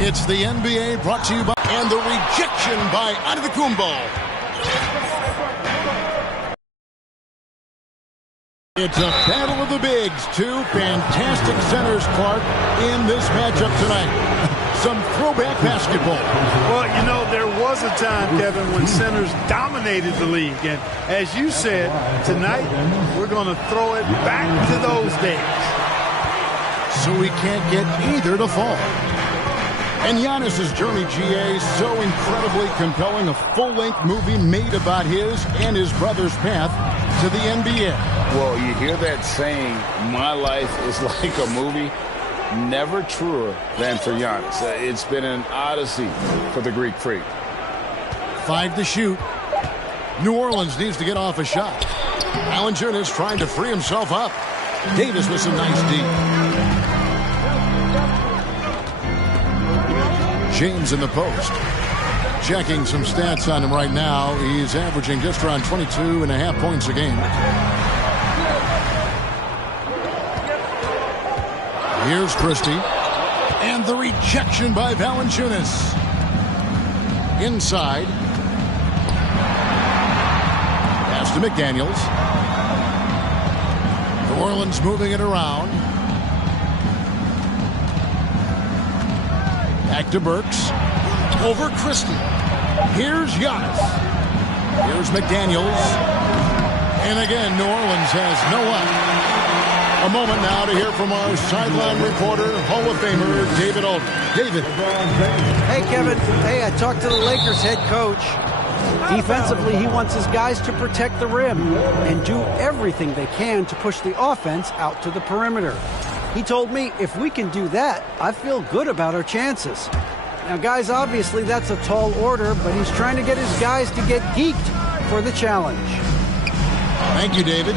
It's the NBA brought to you by, and the rejection by Antetokounmpo. It's a battle of the bigs. Two fantastic centers, Clark, in this matchup tonight. Some throwback basketball. Well, you know, there was a time, Kevin, when centers dominated the league. And as you said, tonight we're going to throw it back to those days. So we can't get either to fall. And Giannis's journey, GA, so incredibly compelling. A full-length movie made about his and his brother's path to the NBA. Well, you hear that saying, my life is like a movie. Never truer than for Giannis. It's been an odyssey for the Greek freak. 5 to shoot. New Orleans needs to get off a shot. Valanciunas trying to free himself up. Davis with some nice deep. James in the post. Checking some stats on him right now. He's averaging just around 22.5 points a game. Here's Christie. And the rejection by Valanciunas. Inside. Pass to McDaniels. New Orleans moving it around. Back to Burks. Over Christie. Here's Giannis. Here's McDaniels. And again, New Orleans has no one. A moment now to hear from our sideline reporter, Hall of Famer David Aldridge. David. Hey, Kevin. Hey, I talked to the Lakers head coach. Defensively, he wants his guys to protect the rim and do everything they can to push the offense out to the perimeter. He told me if we can do that, I feel good about our chances. Now, guys, obviously that's a tall order, but he's trying to get his guys to get geeked for the challenge. Thank you, David.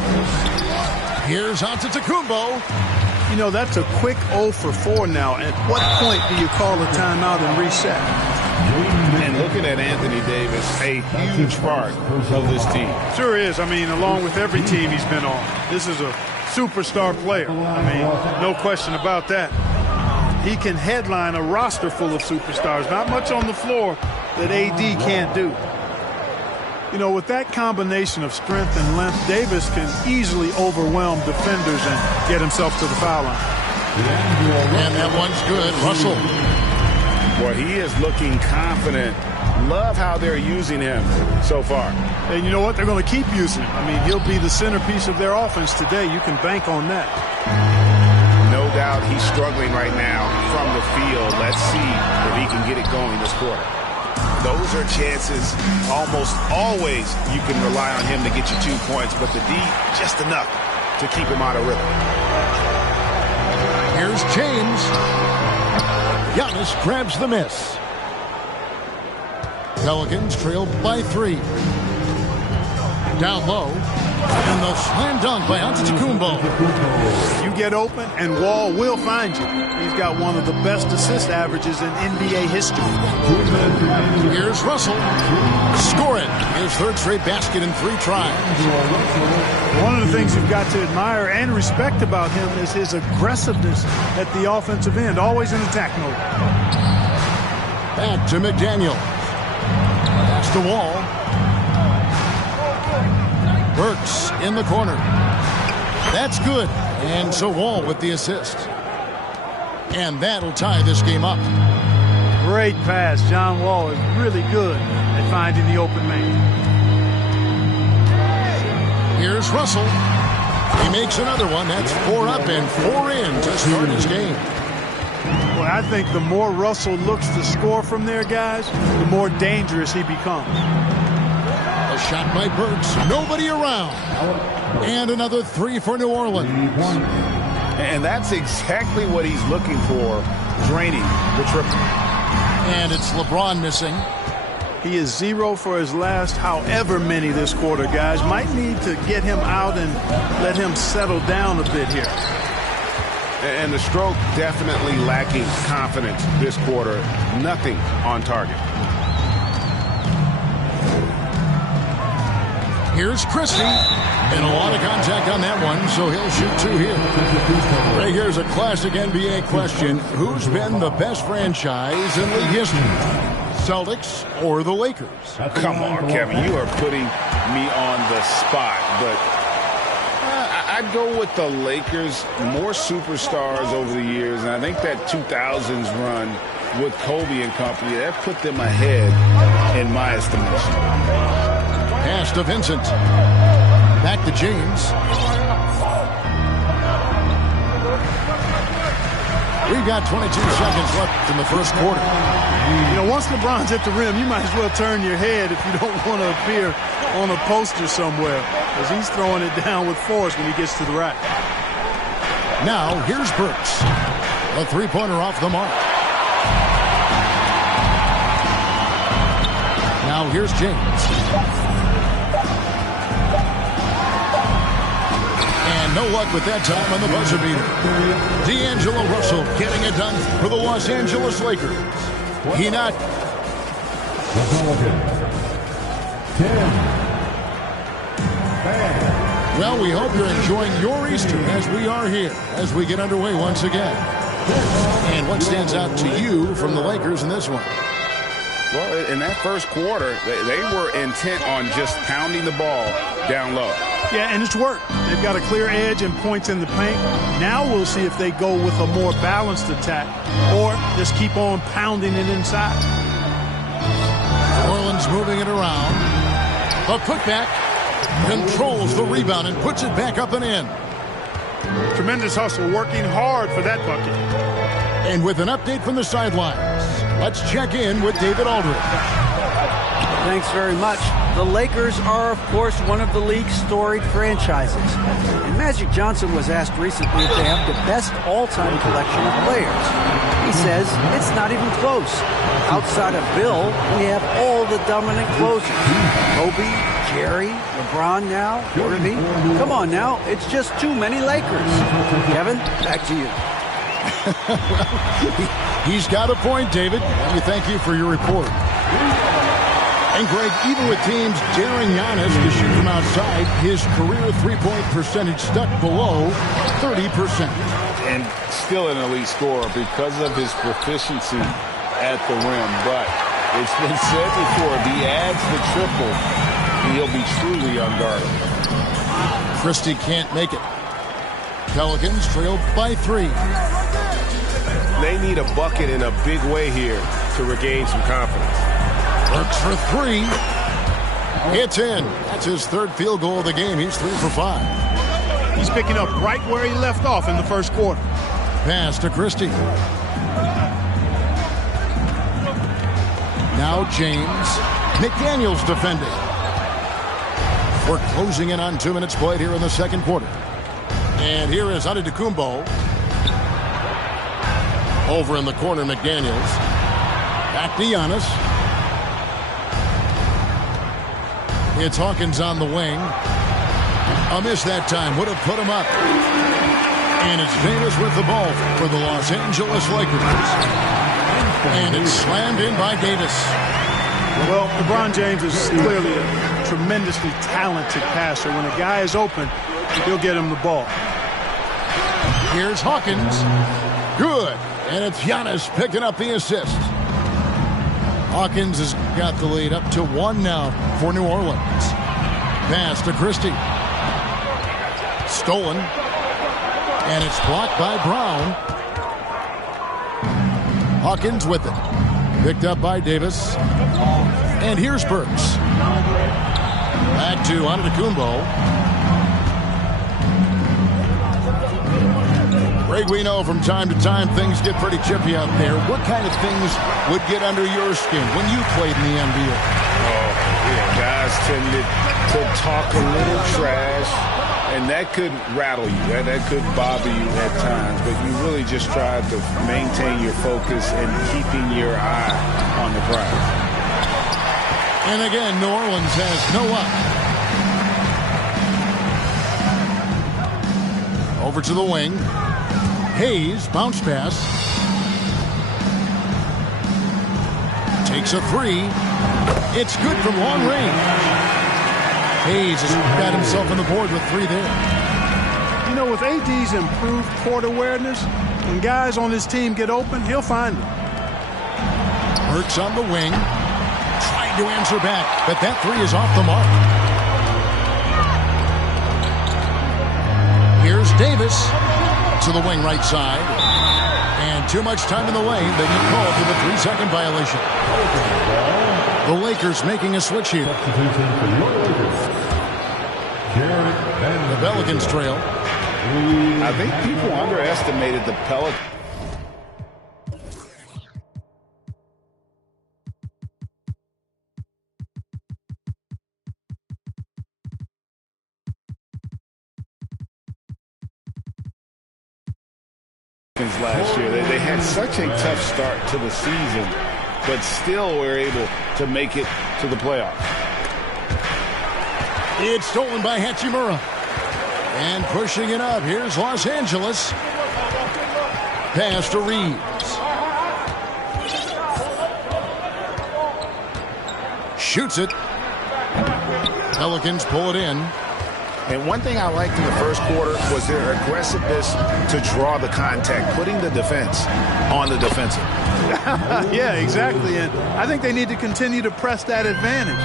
Here's Antetokounmpo. You know, that's a quick 0 for 4 now. At what point do you call a timeout and reset? And looking at Anthony Davis, a huge part of this team. Sure is. I mean, along with every team he's been on. This is a superstar player. I mean, no question about that. He can headline a roster full of superstars. Not much on the floor that AD can't do. You know, with that combination of strength and length, Davis can easily overwhelm defenders and get himself to the foul line. And that one's good. Russell. Well, he is looking confident. Love how they're using him so far. And you know what? They're going to keep using him. I mean, he'll be the centerpiece of their offense today. You can bank on that. No doubt he's struggling right now from the field. Let's see if he can get it going this quarter. Those are chances. Almost always you can rely on him to get you 2 points, but the D, just enough to keep him out of rhythm. Here's James. Giannis grabs the miss. Pelicans trail by 3. Down low. And the slam dunk by Antetokounmpo. You get open, and Wall will find you. He's got one of the best assist averages in NBA history. Here's Russell. Scoring his third straight basket in 3 tries. One of the things you've got to admire and respect about him is his aggressiveness at the offensive end, always in attack mode. Back to McDaniel. Pass to Wall. Burks in the corner. That's good. And so Wall with the assist. And that'll tie this game up. Great pass. John Wall is really good at finding the open man. Here's Russell. He makes another one. That's 4 up and 4 in to start his game. Well, I think the more Russell looks to score from there, guys, the more dangerous he becomes. A shot by Burks. Nobody around. And another 3 for New Orleans. And that's exactly what he's looking for, draining the triple. And it's LeBron missing. He is 0 for his last however many this quarter, guys. Might need to get him out and let him settle down a bit here. And the stroke definitely lacking confidence this quarter. Nothing on target. Here's Christie. And a lot of contact on that one, so he'll shoot 2 here. Right here's a classic NBA question. Who's been the best franchise in league history? Celtics or the Lakers? Come on, Kevin. You are putting me on the spot, but I'd go with the Lakers. More superstars over the years, and I think that 2000s run with Kobe and company, that put them ahead in my estimation. Pass to Vincent. Back to James. We've got 22 seconds left in the first quarter. You know, once LeBron's at the rim, you might as well turn your head if you don't want to appear on a poster somewhere, because he's throwing it down with force when he gets to the rack. Now, here's Burks. A three-pointer off the mark. Now, here's James. No luck with that time on the buzzer beater. D'Angelo Russell getting it done for the Los Angeles Lakers. He not. Well, we hope you're enjoying your Easter as we are here, as we get underway once again. And what stands out to you from the Lakers in this one? Well, in that first quarter, they were intent on just pounding the ball down low. Yeah, and it's worked. They've got a clear edge and points in the paint. Now we'll see if they go with a more balanced attack or just keep on pounding it inside. Orleans moving it around. The putback controls the rebound and puts it back up and in. Tremendous hustle, working hard for that bucket. And with an update from the sidelines, let's check in with David Aldridge. Thanks very much. The Lakers are, of course, one of the league's storied franchises. And Magic Johnson was asked recently if they have the best all-time collection of players. He says it's not even close. Outside of Bill, we have all the dominant closers. Kobe, Jerry, LeBron now, Irving. Come on now, it's just too many Lakers. Kevin, back to you. He's got a point, David. Let me thank you for your report. And Greg, even with teams daring Giannis to shoot from outside, his career three-point percentage stuck below 30%. And still an elite scorer because of his proficiency at the rim. But it's been said before, if he adds the triple, he'll be truly unguardable. Christie can't make it. Pelicans trail by 3. They need a bucket in a big way here to regain some confidence. Works for 3. It's in. That's his third field goal of the game. He's 3 for 5. He's picking up right where he left off in the first quarter. Pass to Christie. Now James. McDaniels defending. We're closing in on 2 minutes played here in the second quarter. And here is Antetokounmpo. Over in the corner, McDaniels. Back to Giannis. It's Hawkins on the wing. A miss that time. Would have put him up. And it's Davis with the ball for the Los Angeles Lakers. And it's slammed in by Davis. Well, LeBron James is clearly a tremendously talented passer. When a guy is open, he'll get him the ball. Here's Hawkins. Good. And it's Giannis picking up the assist. Hawkins has got the lead up to 1 now for New Orleans. Pass to Christie. Stolen. And it's blocked by Brown. Hawkins with it. Picked up by Davis. And here's Burks. Back to Antetokounmpo. Greg, we know from time to time things get pretty chippy out there. What kind of things would get under your skin when you played in the NBA? Oh, yeah, guys tended to talk a little trash, and that could rattle you. That could bother you at times, but you really just try to maintain your focus and keeping your eye on the prize. And again, New Orleans has no up. Over to the wing. Hayes, bounce pass. Takes a 3. It's good from long range. Hayes has got himself on the board with 3 there. You know, with AD's improved court awareness, when guys on his team get open, he'll find them. Burks on the wing, trying to answer back, but that 3 is off the mark. Here's Davis to the wing right side. And too much time in the lane. They get called for the 3-second violation. The Lakers making a switch here. The Pelicans trail. I think people underestimated the Pelicans. Last year. They had such a tough start to the season, but still were able to make it to the playoffs. It's stolen by Hachimura. And pushing it up. Here's Los Angeles. Pass to Reeves. Shoots it. Pelicans pull it in. And one thing I liked in the first quarter was their aggressiveness to draw the contact, putting the defense on the defensive. Yeah, exactly. And I think they need to continue to press that advantage.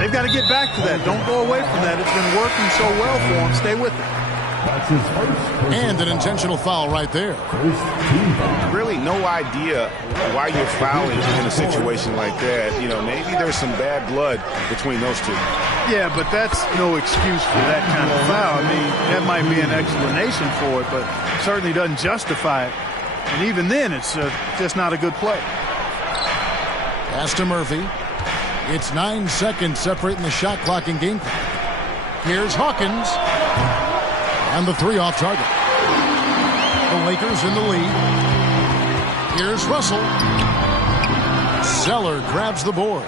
They've got to get back to that. Don't go away from that. It's been working so well for them. Stay with it. And an intentional foul right there. Really no idea why you're fouling in a situation like that. You know, maybe there's some bad blood between those two. Yeah, but that's no excuse for that kind of foul. I mean, that might be an explanation for it, but certainly doesn't justify it. And even then, it's just not a good play. Pass to Murphy. It's 9 seconds separating the shot clock and game clock. Here's Hawkins. And the 3 off target. The Lakers in the lead. Here's Russell. Zeller grabs the board.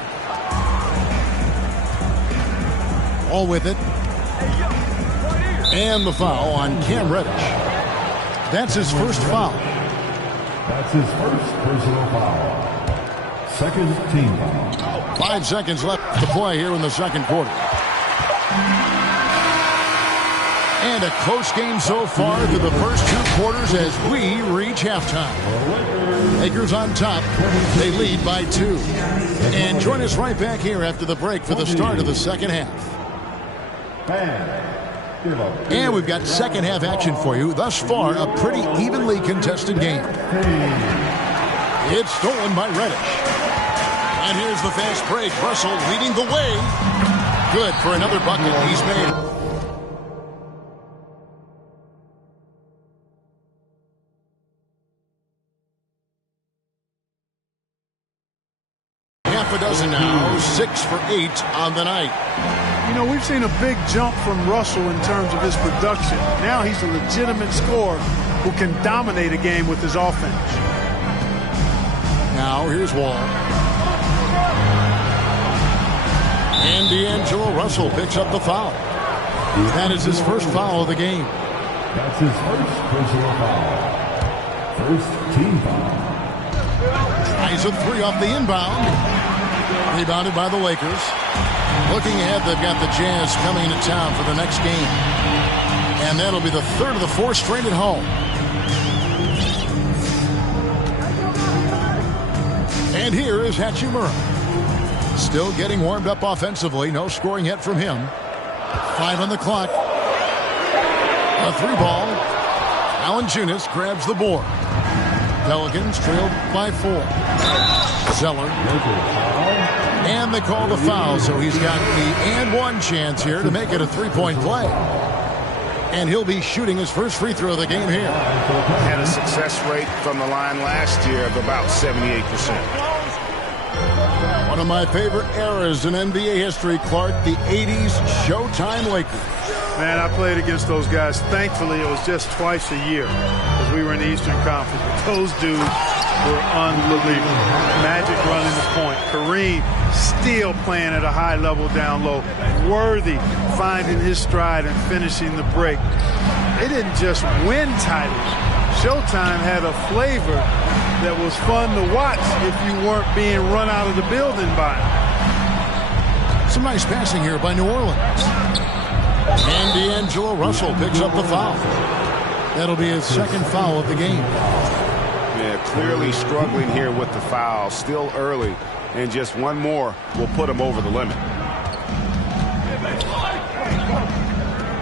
All with it. And the foul on Cam Reddish. That's his first foul. That's his first personal foul. Second team foul. 5 seconds left to play here in the second quarter. And a close game so far through the first 2 quarters as we reach halftime. Lakers on top. They lead by 2. And join us right back here after the break for the start of the second half. And we've got second half action for you. Thus far, a pretty evenly contested game. It's stolen by Reddish. And here's the fast break. Russell leading the way. Good for another bucket he's made. Half a dozen now, 6 for 8 on the night. You know, we've seen a big jump from Russell in terms of his production. Now he's a legitimate scorer who can dominate a game with his offense. Now here's Wall. And D'Angelo Russell picks up the foul. That is his first foul of the game. That's his first personal foul. First team foul. Tries a 3 off the inbound. Rebounded by the Lakers. Looking ahead, they've got the Jazz coming into town for the next game. And that'll be the 3rd of the 4 straight at home. And here is Hachimura. Still getting warmed up offensively. No scoring yet from him. 5 on the clock. A 3-ball. Valanciunas grabs the board. Pelicans trailed by 4. Zeller. And they call the foul, so he's got the and one chance here to make it a 3-point play. And he'll be shooting his first free throw of the game here. Had a success rate from the line last year of about 78%. One of my favorite eras in NBA history, Clark, the 80s Showtime Lakers. Man, I played against those guys. Thankfully, it was just twice a year because we were in the Eastern Conference. But those dudes were unbelievable. Magic running the point. Kareem still playing at a high level down low. Worthy finding his stride and finishing the break. They didn't just win titles. Showtime had a flavor that was fun to watch if you weren't being run out of the building by them. Some nice passing here by New Orleans. And D'Angelo Russell picks up the foul. That'll be his second foul of the game. Yeah, clearly struggling here with the foul. Still early, and just one more will put him over the limit.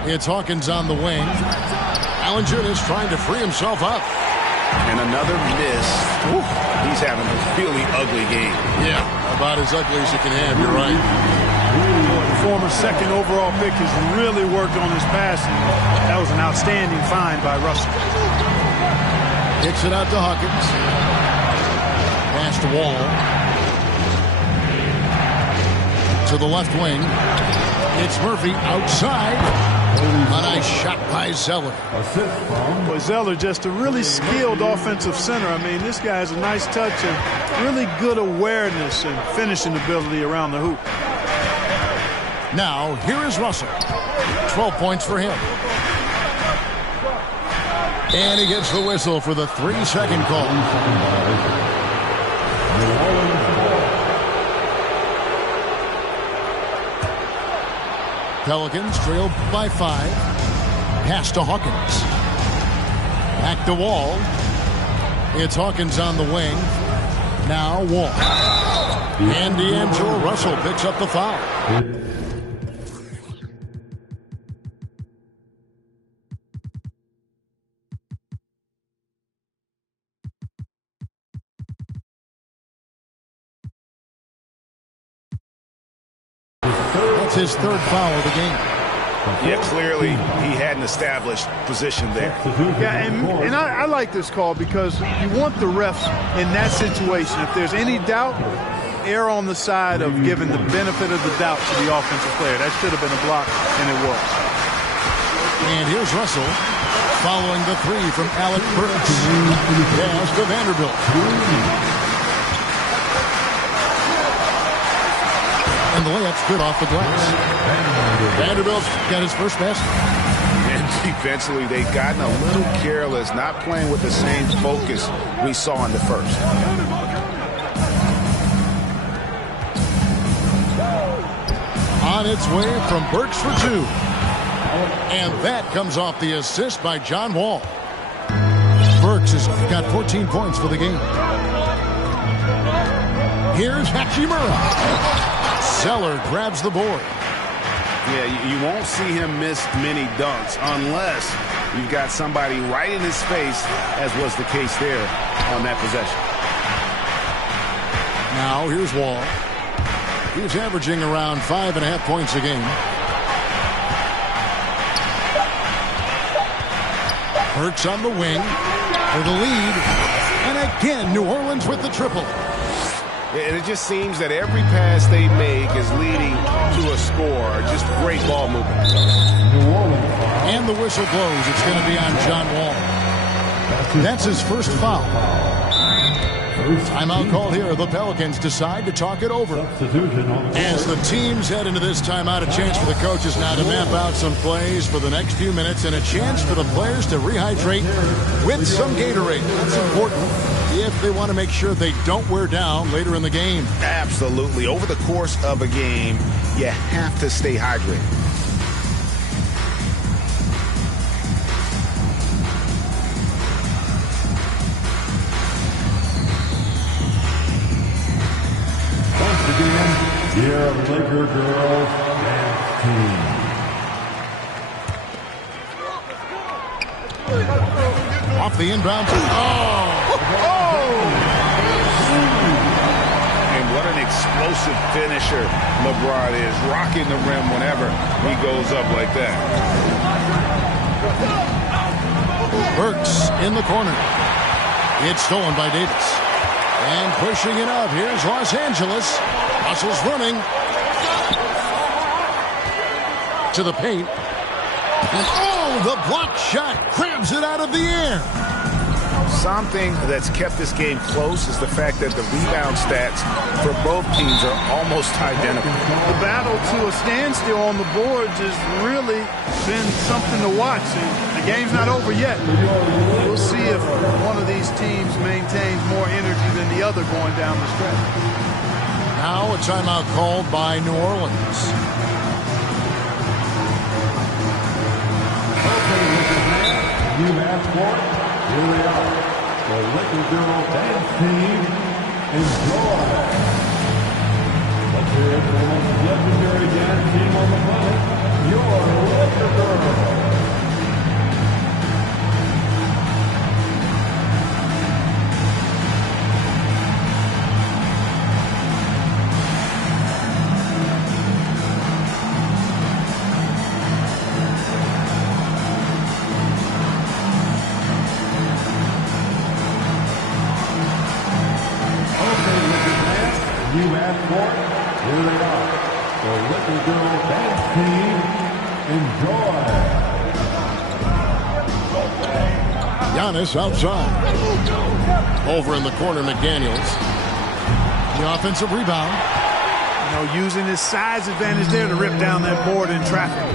It's Hawkins on the wing. Valanciunas trying to free himself up. And another miss. Woo, he's having a really ugly game. Yeah, about as ugly as you can have. You're right. The former second overall pick has really worked on his passing. That was an outstanding find by Russell. Kicks it out to Hawkins. Pass to Wall. To the left wing. It's Murphy outside. A nice shot by Zeller. Well, Zeller, just a really skilled offensive center. I mean, this guy has a nice touch and really good awareness and finishing ability around the hoop. Now, here is Russell. 12 points for him. And he gets the whistle for the 3-second call. Pelicans trailed by 5. Pass to Hawkins. Back to Wall. It's Hawkins on the wing. Now Wall. And D'Angelo Russell picks up the foul. That's his third foul of the game. Yeah, clearly he had an established position there. Yeah, and I like this call because you want the refs in that situation. If there's any doubt, err on the side of giving the benefit of the doubt to the offensive player. That should have been a block, and it was. And here's Russell following the 3 from Alec Burks. Pass to Vanderbilt. And the layup's good off the glass. Vanderbilt's got his first basket. And defensively, they've gotten a little careless, not playing with the same focus we saw in the first. On its way from Burks for 2. And that comes off the assist by John Wall. Burks has got 14 points for the game. Here's Hachimura. Zeller grabs the board. Yeah, you won't see him miss many dunks unless you've got somebody right in his face, as was the case there on that possession. Now here's Wall. He's averaging around 5.5 points a game. Burks on the wing for the lead. And again, New Orleans with the triple. And it just seems that every pass they make is leading to a score. Just great ball movement. And the whistle blows. It's going to be on John Wall. That's his first foul. Timeout call here. The Pelicans decide to talk it over. As the teams head into this timeout, a chance for the coaches now to map out some plays for the next few minutes and a chance for the players to rehydrate with some Gatorade. That's important if they want to make sure they don't wear down later in the game. Absolutely. Over the course of a game, you have to stay hydrated. Your Laker girls dance team. Off the inbound. And what an explosive finisher LeBron is, rocking the rim whenever he goes up like that. Burks in the corner. It's stolen by Davis. And pushing it up. Here's Los Angeles. Russell's running to the paint. And the block shot grabs it out of the air. Something that's kept this game close is the fact that the rebound stats for both teams are almost identical. The battle to a standstill on the boards has really been something to watch. And the game's not over yet. We'll see if one of these teams maintains more energy than the other going down the stretch. Now a timeout called by New Orleans. Okay, Lakers fans, you asked for it. Here they are. The Lakers girl dance team. Enjoy. Let's hear it for the most legendary dance team on the planet, your Laker girls. You asked for it. Here they are. The Laker girl dance team. Enjoy. Giannis outside. Over in the corner, McDaniels. The offensive rebound. You know, using his size advantage there to rip down that board in traffic.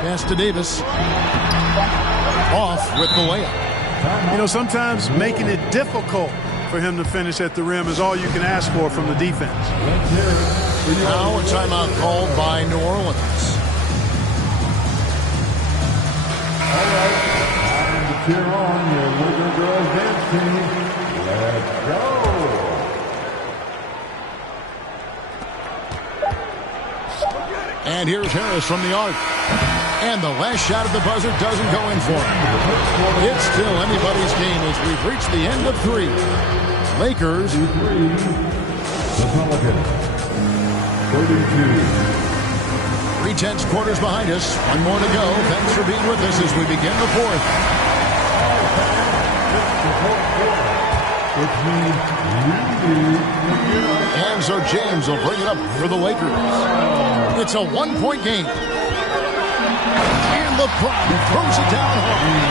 Pass to Davis. Off with the layup. You know, sometimes making it difficult for him to finish at the rim is all you can ask for from the defense. Now a timeout called by New Orleans. All right, time to cheer on your Laker girls dance team. Let's go. And here's Harris from the arc. And the last shot at the buzzer doesn't go in for him. It's still anybody's game as we've reached the end of 3. Lakers. 3. The Pelicans. 32. 3/10 quarters behind us. One more to go. Thanks for being with us as we begin the 4th. Which means And so James will bring it up for the Lakers. It's a 1-point game. And LeBron throws it down home.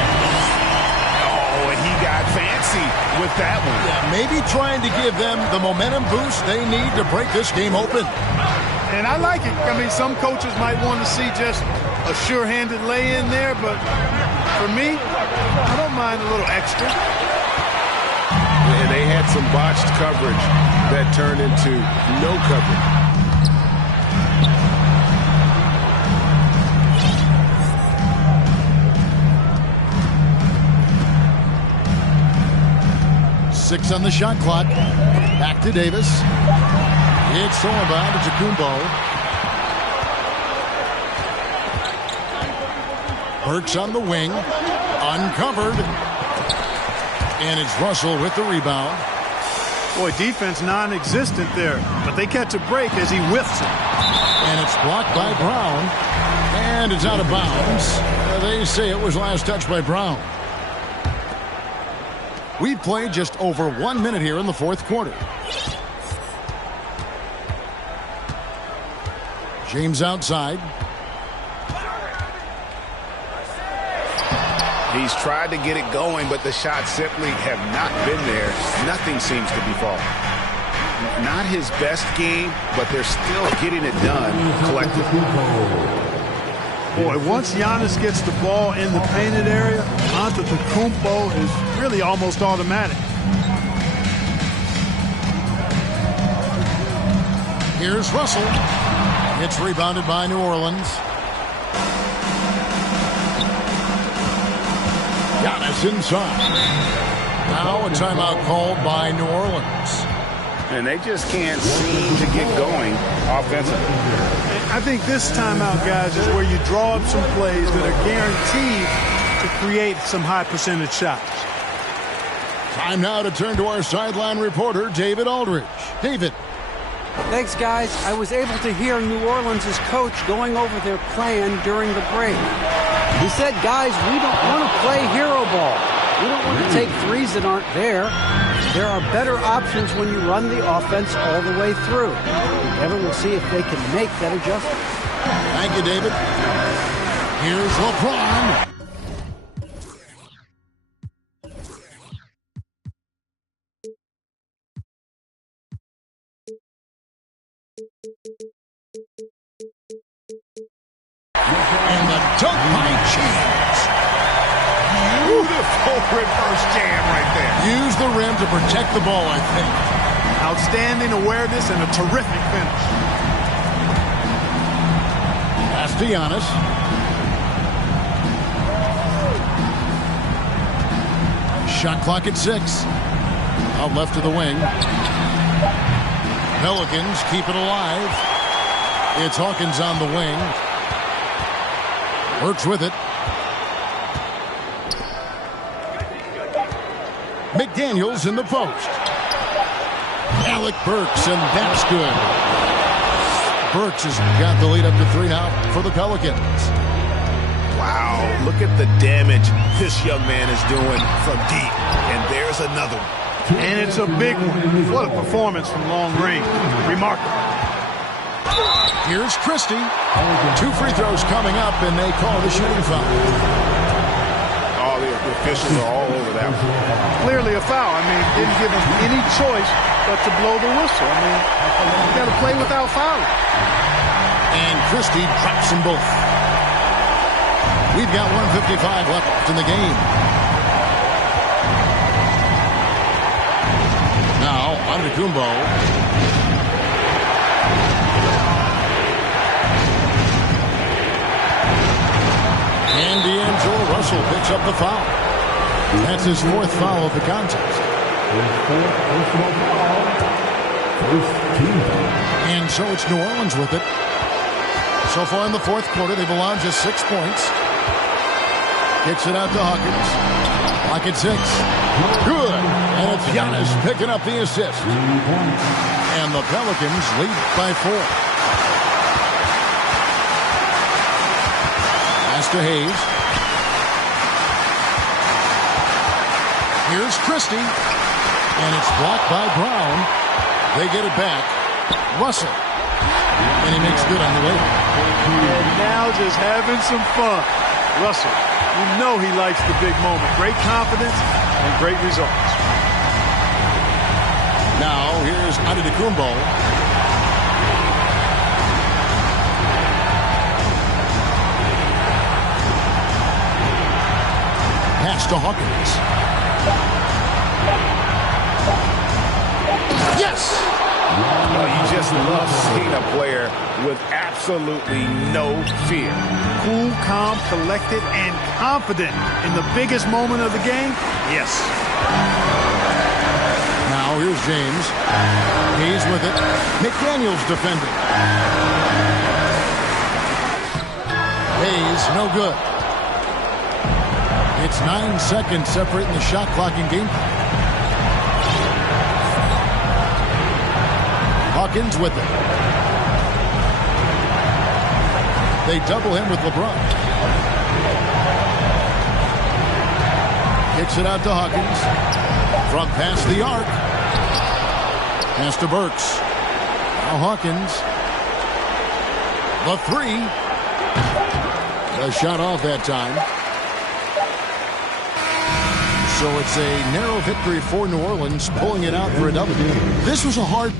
Oh, and he got fancy with that one. Yeah, maybe trying to give them the momentum boost they need to break this game open. And I like it. I mean, some coaches might want to see just a sure-handed lay-in there, but for me, I don't mind a little extra. And they had some botched coverage that turned into no coverage. Six on the shot clock. Back to Davis. It's stolen by Antetokounmpo. Burks on the wing. Uncovered. And it's Russell with the rebound. Boy, defense non-existent there, but they catch a break as he whiffs it. And it's blocked by Brown. And it's out of bounds. They say it was last touched by Brown. We've played just over 1 minute here in the 4th quarter. James outside. He's tried to get it going, but the shots simply have not been there. Nothing seems to be falling. Not his best game, but they're still getting it done collectively. Boy, once Giannis gets the ball in the painted area, Antetokounmpo is really almost automatic. Here's Russell. It's rebounded by New Orleans. Giannis inside. Now a timeout called by New Orleans. And they just can't seem to get going offensively. I think this timeout, guys, is where you draw up some plays that are guaranteed to create some high percentage shots. Time now to turn to our sideline reporter, David Aldridge. David. Thanks, guys. I was able to hear New Orleans' coach going over their plan during the break. He said, guys, we don't want to play hero ball. We don't want to take threes that aren't there. There are better options when you run the offense all the way through. Together we'll see if they can make that adjustment. Thank you, David. Here's LeBron. And the dunk by James. Beautiful reverse jam right there. Use the rim to protect the ball, I think. Outstanding awareness and a terrific finish. Pass to Giannis. Shot clock at 6. Out left of the wing. Pelicans keep it alive. It's Hawkins on the wing. Burks with it. McDaniels in the post. Alec Burks, and that's good. Burks has got the lead up to 3 now for the Pelicans. Wow, look at the damage this young man is doing from deep. And there's another one. And it's a big one. What a performance from long range. Remarkable. Here's Christie. 2 free throws coming up, and they call the shooting foul. All the officials are all over that one. Clearly a foul. I mean, didn't give him any choice but to blow the whistle. I mean, you got to play without fouling. And Christie drops them both. We've got 1:55 left in the game. Now, Antetokounmpo. And D'Angelo Russell picks up the foul. That's his 4th foul of the contest. And so it's New Orleans with it. So far in the 4th quarter, they've allowed just 6 points. Kicks it out to Hawkins. Clock at 6. Good. And it's Giannis picking up the assist. And the Pelicans lead by 4. Pass to Hayes. Here's Christie. And it's blocked by Brown. They get it back. Russell. And he makes good on the way. And now just having some fun. Russell, you know he likes the big moment. Great confidence and great results. Now here's Antetokounmpo. Pass to Hawkins. Yes! Well, you just love seeing a player with absolutely no fear. Cool, calm, collected, and confident in the biggest moment of the game. Yes. Now here's James. He's with it. McDaniels defending. Hayes, no good. It's 9 seconds separating the shot clock and game clock. Hawkins with it. They double him with LeBron. Kicks it out to Hawkins. From past the arc. Pass to Burks. Now Hawkins. The 3. The shot off that time. So it's a narrow victory for New Orleans, pulling it out for a W. This was a hard...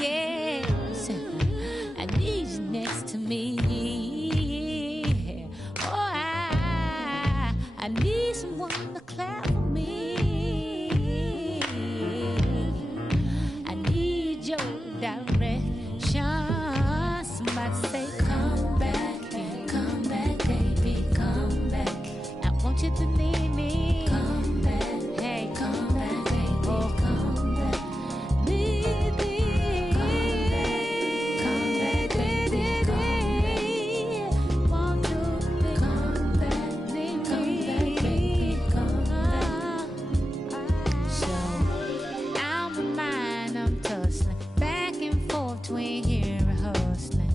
Yes, I need you next to me. hustling, back and forth between here and hustling.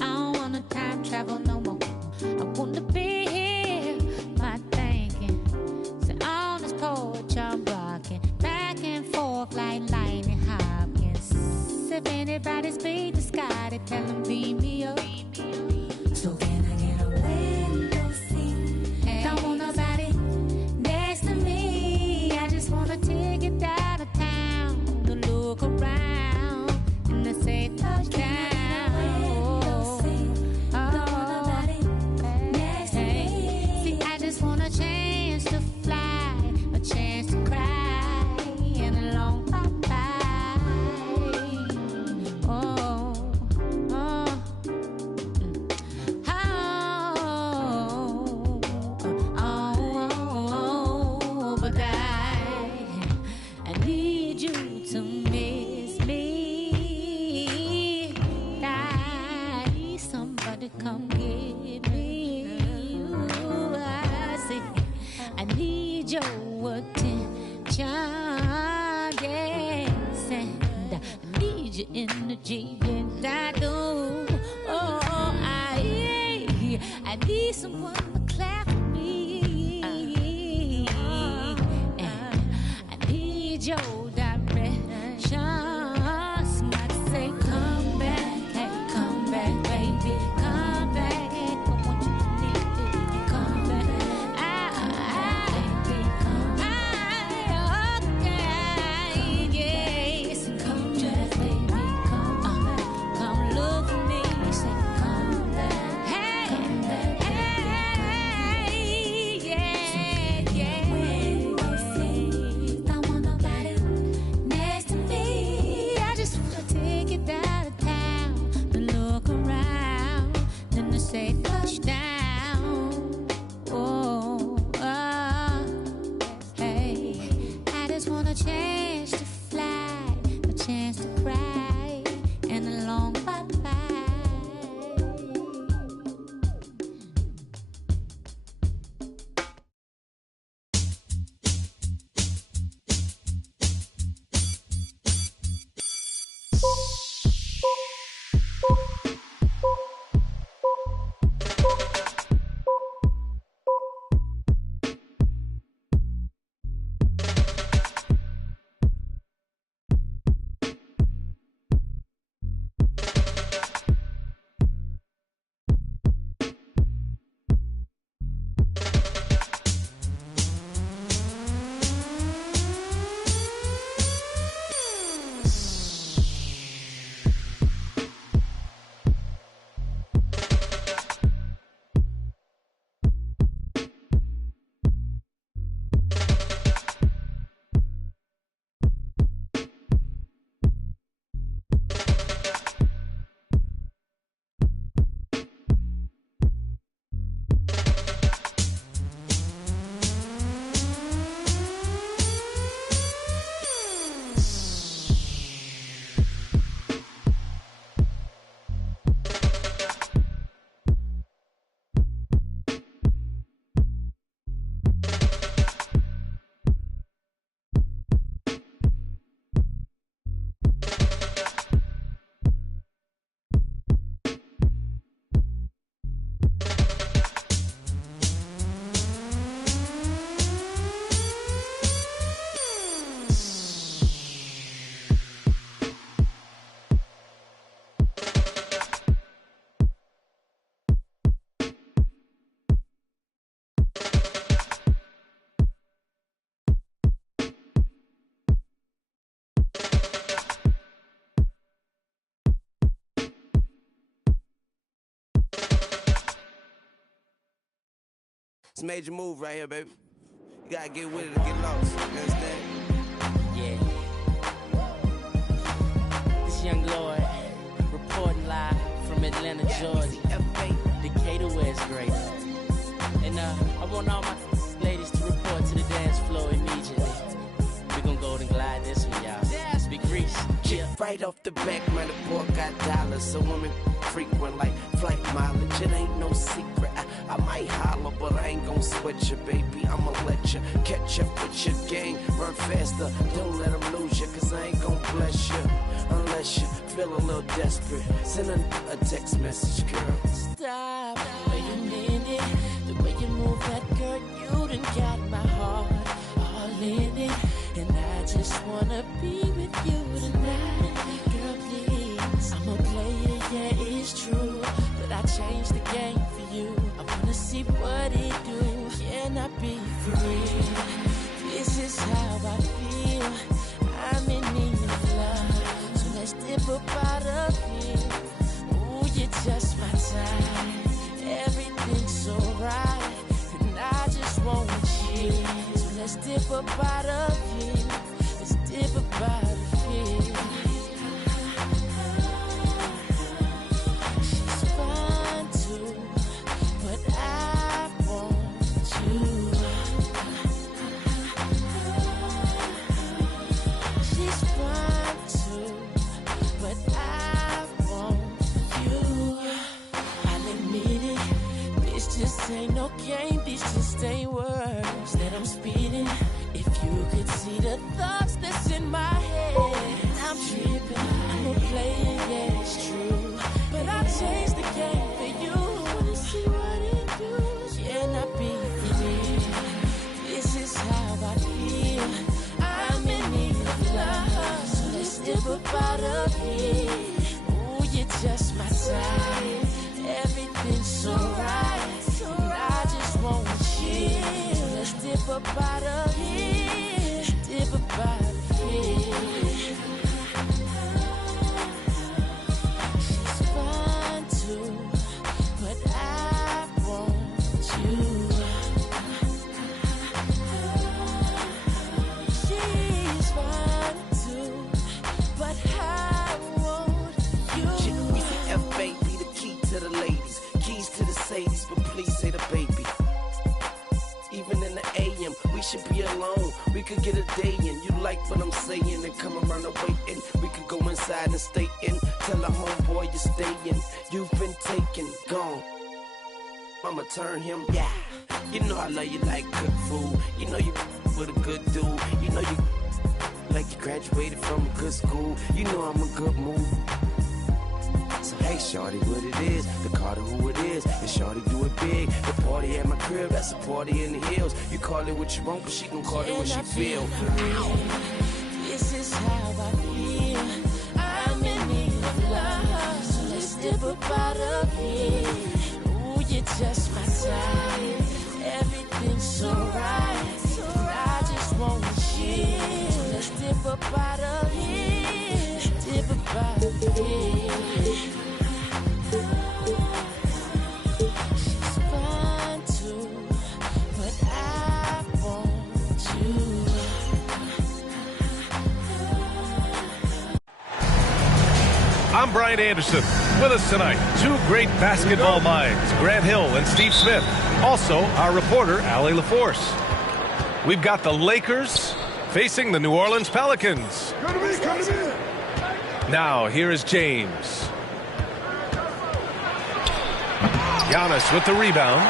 I don't wanna time travel no more. I wanna be here, my thinking. So on this porch I'm rocking, back and forth like lightning Hopkins. If anybody speak the sky, they tell them beam me up. So can I get a window seat? Hey. Don't want nobody next to me. I just wanna take it out of town to look around and to say touchdown. A chance to fly, a chance to cry, and a long bye-bye. Oh, oh, oh, but I need you to miss me. I need somebody come get me. I need your attention, yes, and I need your energy, and I do. Oh, I need someone to clap for me, and I need your direction. Somebody say, come back, hey, come back, baby, come back. I want you to need it, come back. It's a major move right here, baby. You gotta get with it or get lost. You understand? Yeah. This young Lord reporting live from Atlanta, Georgia. Decatur, where it's great. And I want all my ladies to report to the dance floor immediately. We gon' golden glide this one, y'all. Big Reese. Yeah. Right off the back, man, the boy got dollars. So women frequent like flight mileage. It ain't no secret. I might holler, but I ain't gon' sweat you, baby. I'ma let you catch up with your game. Run faster, don't let them lose you, cause I ain't gon' bless you. feel a little desperate. Send a text message, girl. Stop. Wait a minute. The way you move that girl, you done got my heart all in it. And I just wanna be with you tonight. Girl, please. I'm a player, yeah, it's true. But I changed the game for you. I wanna see what it do. Can I be free? This is how I feel. I'm in need of love. So let's dip up out of here. Ooh, you're just my type. Everything's so right. And I just want you. So let's dip up out of here. Let's dip up out of here. She's fine too, but I want you. She's fine too, but I want you. I'll admit it, this just ain't no game, this just ain't words that I'm speeding. If you could see the thoughts that's in my head, I'm tripping, I'm a player, yeah, it's true. But I changed the game for you. I wanna see what it do. Can I be free? This is how I feel. I'm in need of love. So let's dip up out of here. Ooh, you're just my type. Everything's so right. And I just want you. So let's dip up out of here. Dip up out of here. She's fine too, but I want you. She's fine too, but I want you. We say F baby, the key to the ladies. Keys to the Sadies, but please say the baby. Even in the AM, we should be alone. We could get a day in. You like what I'm saying and come around and waiting. We could go inside and stay in. Tell a homeboy you're staying. You've been taken, gone. I'ma turn him, yeah. You know I love you like cook food. You know you with a good dude. You know you like you graduated from a good school. You know I'm a good move. So hey, shorty, what it is, the Carter who it is, and shorty do it big. The party at my crib, that's a party in the hills. You call it what you want, but she gon' call it what she feel. This is how I feel. I'm in need of love. So let's dip up out of here. Ooh, you're just my type. Everything's so right. And I just want you. So let's dip up out of here. Dip up out of here. She's fine too, but I want you. I'm Brian Anderson. With us tonight, two great basketball minds, Grant Hill and Steve Smith. Also, our reporter, Allie LaForce. We've got the Lakers facing the New Orleans Pelicans. Come to me, come to me. Now, here is James. Giannis with the rebound.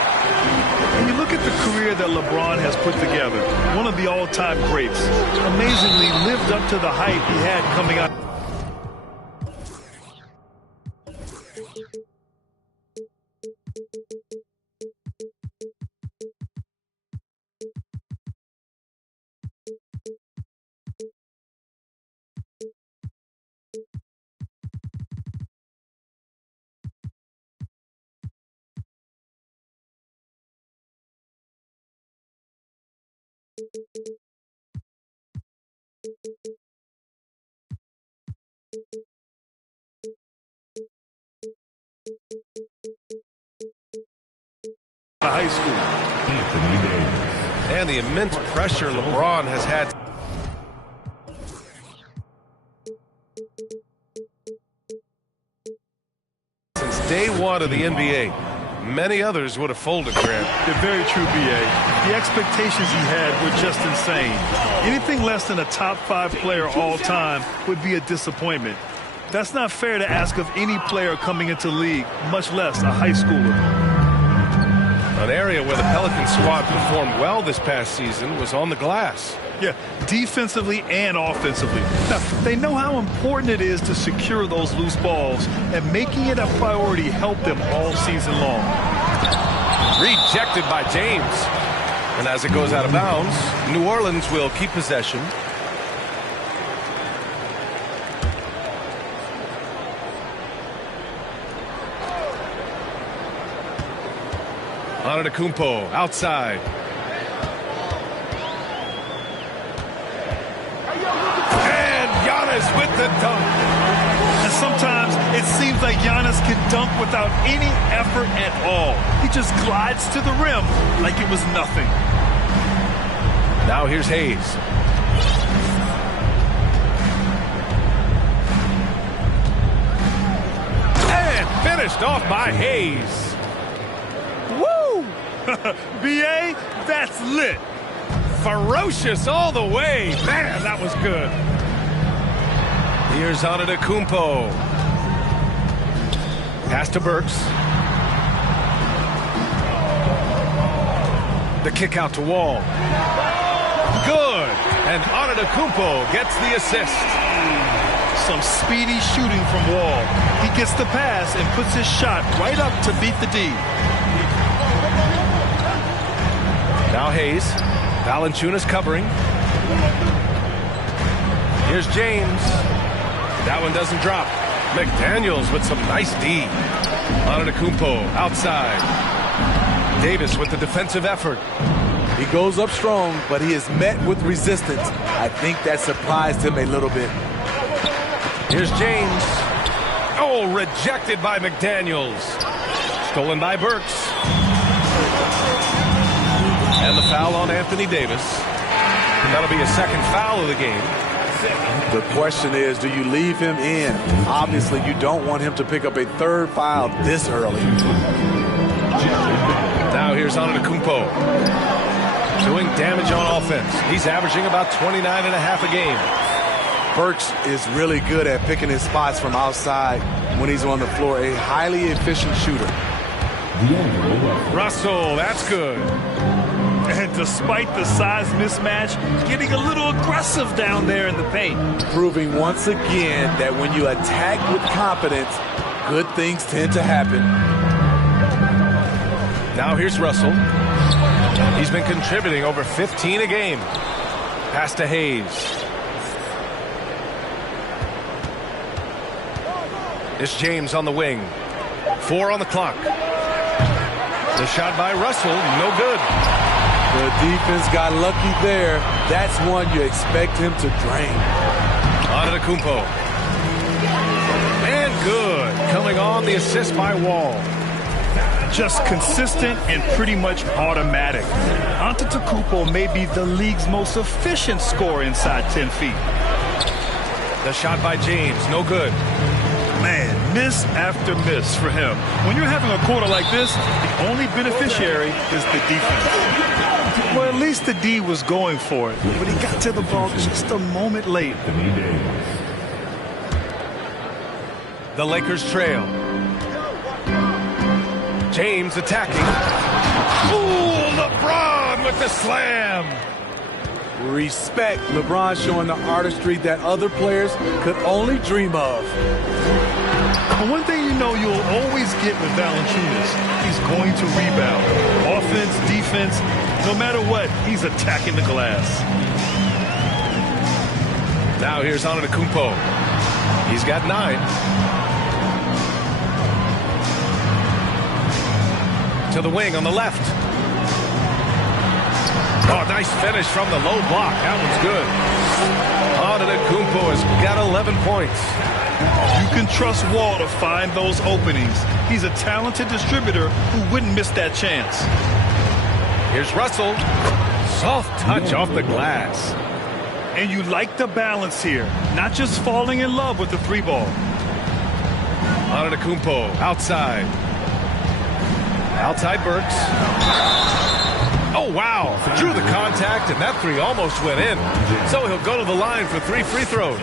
When you look at the career that LeBron has put together, one of the all-time greats, amazingly lived up to the hype he had coming out. High school. And the immense pressure LeBron has had. Since day one of the NBA, many others would have folded, Grant. They're very true, B.A. The expectations he had were just insane. Anything less than a top 5 player all time would be a disappointment. That's not fair to ask of any player coming into the league, much less a high schooler. An area where the Pelicans squad performed well this past season was on the glass. Yeah, defensively and offensively. Now, they know how important it is to secure those loose balls, and making it a priority helped them all season long. Rejected by James. And as it goes out of bounds, New Orleans will keep possession. Antetokounmpo outside. And Giannis with the dunk. And sometimes it seems like Giannis can dunk without any effort at all. He just glides to the rim like it was nothing. Now here's Hayes. And finished off by Hayes. Woo! B.A., that's lit. Ferocious all the way. Man, that was good. Here's Antetokounmpo. Pass to Burks. The kick out to Wall. Good. And Antetokounmpo gets the assist. Some speedy shooting from Wall. He gets the pass and puts his shot right up to beat the D. Now Hayes. Valanciunas covering. Here's James. That one doesn't drop. McDaniels with some nice D. Antetokounmpo outside. Davis with the defensive effort. He goes up strong, but he is met with resistance. I think that surprised him a little bit. Here's James. Oh, rejected by McDaniels. Stolen by Burks. And the foul on Anthony Davis. That'll be a second foul of the game. The question is, do you leave him in? Obviously, you don't want him to pick up a third foul this early. Now here's Antetokounmpo. Doing damage on offense. He's averaging about 29.5 a game. Burks is really good at picking his spots from outside when he's on the floor. A highly efficient shooter. Russell, that's good. And despite the size mismatch, getting a little aggressive down there in the paint. Proving once again that when you attack with confidence, good things tend to happen. Now here's Russell. He's been contributing over 15 a game. Pass to Hayes. It's James on the wing. 4 on the clock. The shot by Russell, no good. The defense got lucky there. That's one you expect him to drain. Antetokounmpo. And good. Coming on the assist by Wall. Just consistent and pretty much automatic. Antetokounmpo may be the league's most efficient scorer inside 10 feet. The shot by James, no good. Man, miss after miss for him. When you're having a quarter like this, the only beneficiary is the defense. Well, at least the D was going for it, but he got to the ball just a moment late. The Lakers trail. James attacking. Ooh, LeBron with the slam. Respect. LeBron showing the artistry that other players could only dream of. And one thing you know you'll always get with Valanciunas, he's going to rebound. Offense, defense, no matter what, he's attacking the glass. Now here's Antetokounmpo. He's got 9. To the wing on the left. Oh, nice finish from the low block. That one's good. Antetokounmpo has got 11 points. You can trust Wall to find those openings. He's a talented distributor who wouldn't miss that chance. Here's Russell. Soft touch off the glass. And you like the balance here. Not just falling in love with the 3-ball. Antetokounmpo outside. Outside Burks. Oh, wow. Drew the contact, and that 3 almost went in. So he'll go to the line for 3 free throws.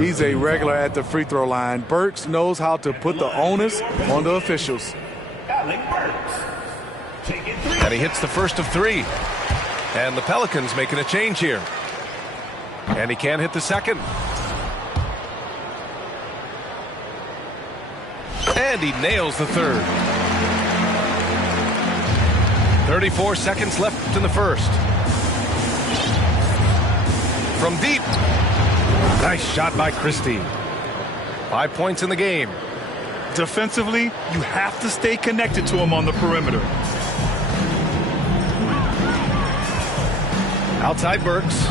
He's a regular at the free throw line. Burks knows how to put the onus on the officials. And he hits the first of 3. And the Pelicans making a change here. And he can't hit the second. And he nails the third. 34 seconds left in the first. From deep. Nice shot by Christie. 5 points in the game. Defensively, you have to stay connected to him on the perimeter. Outside Burks.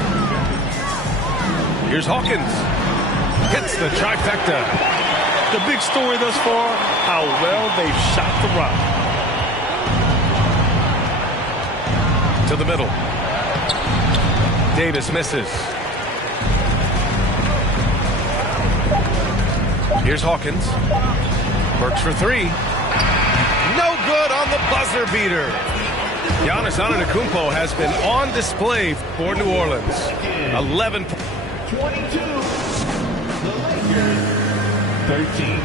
Here's Hawkins. Hits the trifecta. The big story thus far, how well they've shot the rock. To the middle. Davis misses. Here's Hawkins. Burks for 3. No good on the buzzer beater. Giannis Antetokounmpo has been on display for New Orleans. 11 points. 22. The Lakers, 13.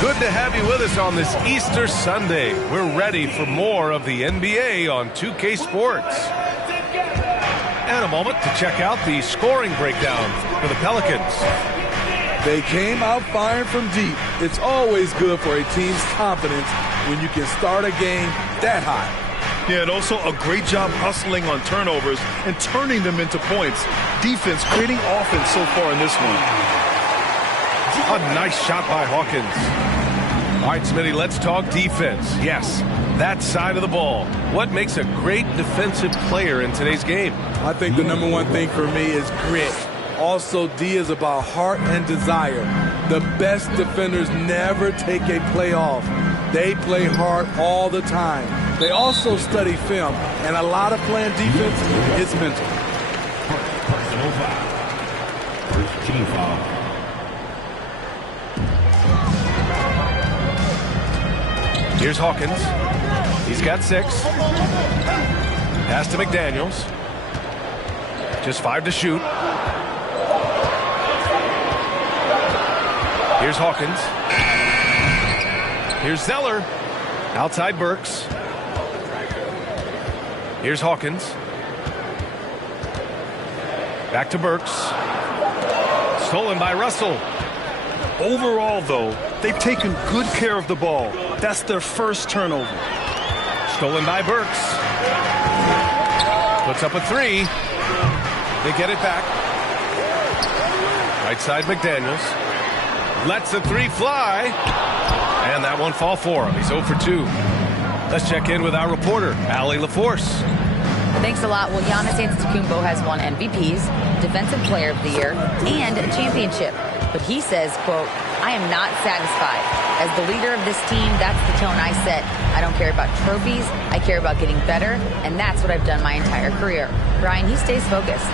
Good to have you with us on this Easter Sunday. We're ready for more of the NBA on 2K Sports. And a moment to check out the scoring breakdown for the Pelicans. They came out firing from deep. It's always good for a team's confidence when you can start a game that high. Yeah, and also a great job hustling on turnovers and turning them into points. Defense creating offense so far in this one. A nice shot by Hawkins. All right, Smitty, let's talk defense. Yes, that side of the ball. What makes a great defensive player in today's game? I think the number one thing for me is grit. Also, D is about heart and desire. The best defenders never take a play off. They play hard all the time. They also study film, and a lot of playing defense is mental. Personal foul. First team foul. Here's Hawkins. He's got 6. Pass to McDaniels. Just 5 to shoot. Here's Hawkins. Here's Zeller. Outside Burks. Here's Hawkins. Back to Burks. Stolen by Russell. Overall, though, they've taken good care of the ball. That's their first turnover. Stolen by Burks. Puts up a 3. They get it back. Right side McDaniels. Lets the 3 fly. And that won't fall for him. He's 0 for 2. Let's check in with our reporter, Allie LaForce. Thanks a lot. Well, Giannis Antetokounmpo has won MVPs, Defensive Player of the Year, and a championship. But he says, quote, I am not satisfied. As the leader of this team, that's the tone I set. I don't care about trophies. I care about getting better, and that's what I've done my entire career. Brian, he stays focused.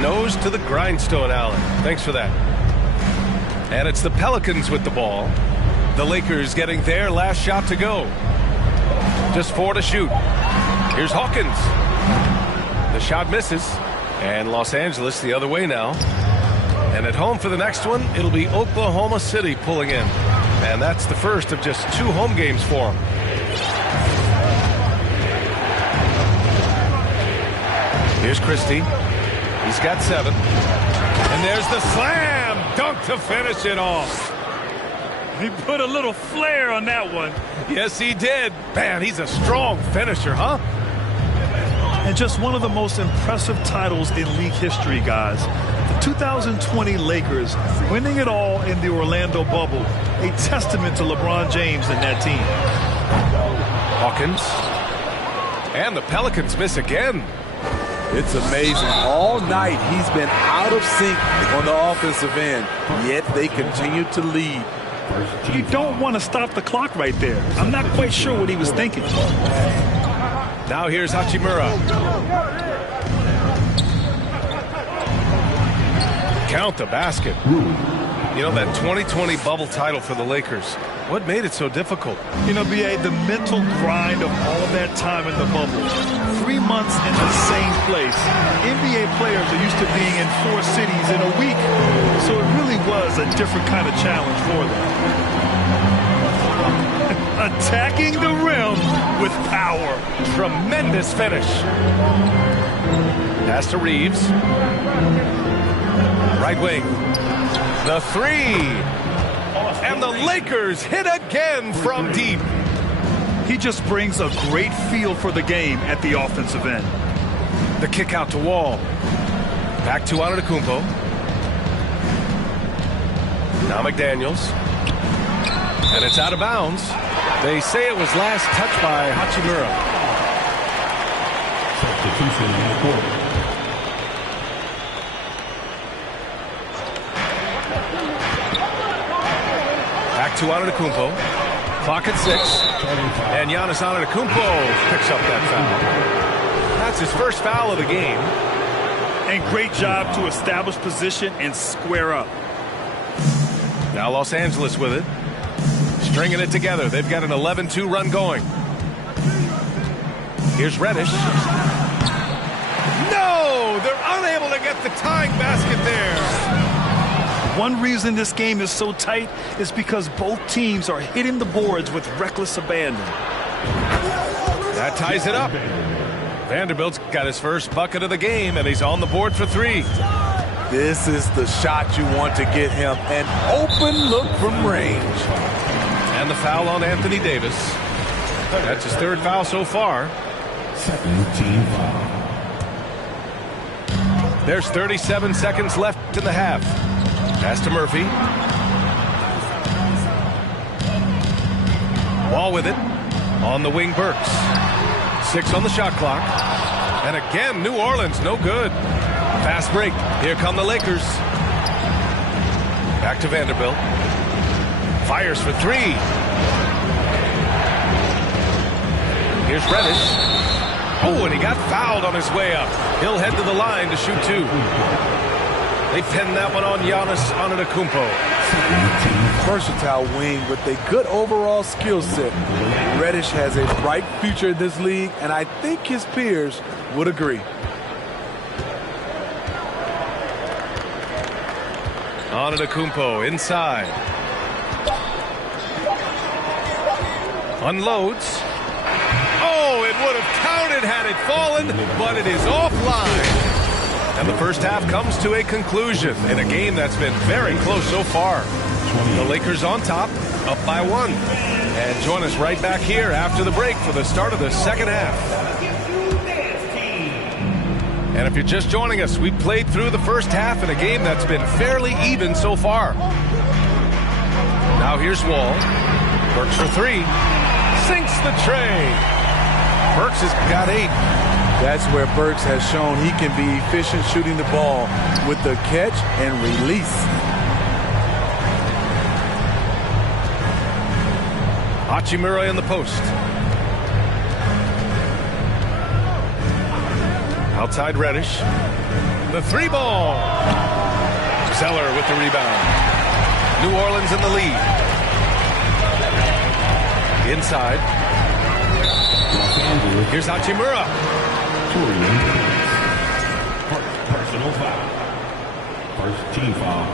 Nose to the grindstone, Allen. Thanks for that. And it's the Pelicans with the ball. The Lakers getting their last shot to go. Just 4 to shoot. Here's Hawkins. The shot misses. And Los Angeles the other way now. And at home for the next one, it'll be Oklahoma City pulling in. And that's the first of just 2 home games for them. Here's Christie. He's got 7. And there's the slam dunk to finish it off. He put a little flair on that one. Yes, he did. Man, he's a strong finisher, huh? And just one of the most impressive titles in league history, guys. The 2020 Lakers winning it all in the Orlando bubble. A testament to LeBron James and that team. Hawkins. And the Pelicans miss again. It's amazing. All night he's been out of sync on the offensive end, yet they continue to lead. You don't want to stop the clock right there. I'm not quite sure what he was thinking. Now here's Hachimura. Count the basket. You know, that 2020 bubble title for the Lakers, what made it so difficult? You know, B.A., the mental grind of all of that time in the bubble. 3 months in the same place. NBA players are used to being in 4 cities in a week. So it really was a different kind of challenge for them. Attacking the rim with power. Tremendous finish. Pass to Reeves. Right wing. The three. And the Lakers hit again from deep. He just brings a great feel for the game at the offensive end. The kick out to Wall. Back to Antetokounmpo. Now McDaniels. And it's out of bounds. They say it was last touched by Hachimura. Substitution in the quarter. Back to Antetokounmpo. Clock at 6. And Giannis Antetokounmpo picks up that foul. That's his first foul of the game. And great job to establish position and square up. Now Los Angeles with it. Stringing it together. They've got an 11-2 run going. Here's Reddish. No! They're unable to get the tying basket there. One reason this game is so tight is because both teams are hitting the boards with reckless abandon. That ties it up. Vanderbilt's got his first bucket of the game, and he's on the board for 3. This is the shot you want to get him. An open look from range. And the foul on Anthony Davis. That's his 3rd foul so far. Second team foul. There's 37 seconds left in the half. Pass to Murphy. Wall with it. On the wing, Burks. 6 on the shot clock. And again, New Orleans, no good. Fast break. Here come the Lakers. Back to Vanderbilt. Fires for 3. Here's Reddish. Oh, and he got fouled on his way up. He'll head to the line to shoot 2. They pinned that one on Giannis Antetokounmpo. Versatile wing with a good overall skill set. Reddish has a bright future in this league, and I think his peers would agree. Antetokounmpo inside. Unloads. Oh, it would have counted had it fallen, but it is offline. And the first half comes to a conclusion in a game that's been very close so far. The Lakers on top, up by 1. And join us right back here after the break for the start of the second half. And if you're just joining us, we played through the first half in a game that's been fairly even so far. Now here's Wall. Burks for 3. Sinks the tray. Burks has got 8. That's where Burks has shown he can be efficient shooting the ball with the catch and release. Hachimura in the post. Outside Reddish. The 3 ball. Zeller with the rebound. New Orleans in the lead. Inside. Here's Hachimura. Personal foul. First team foul.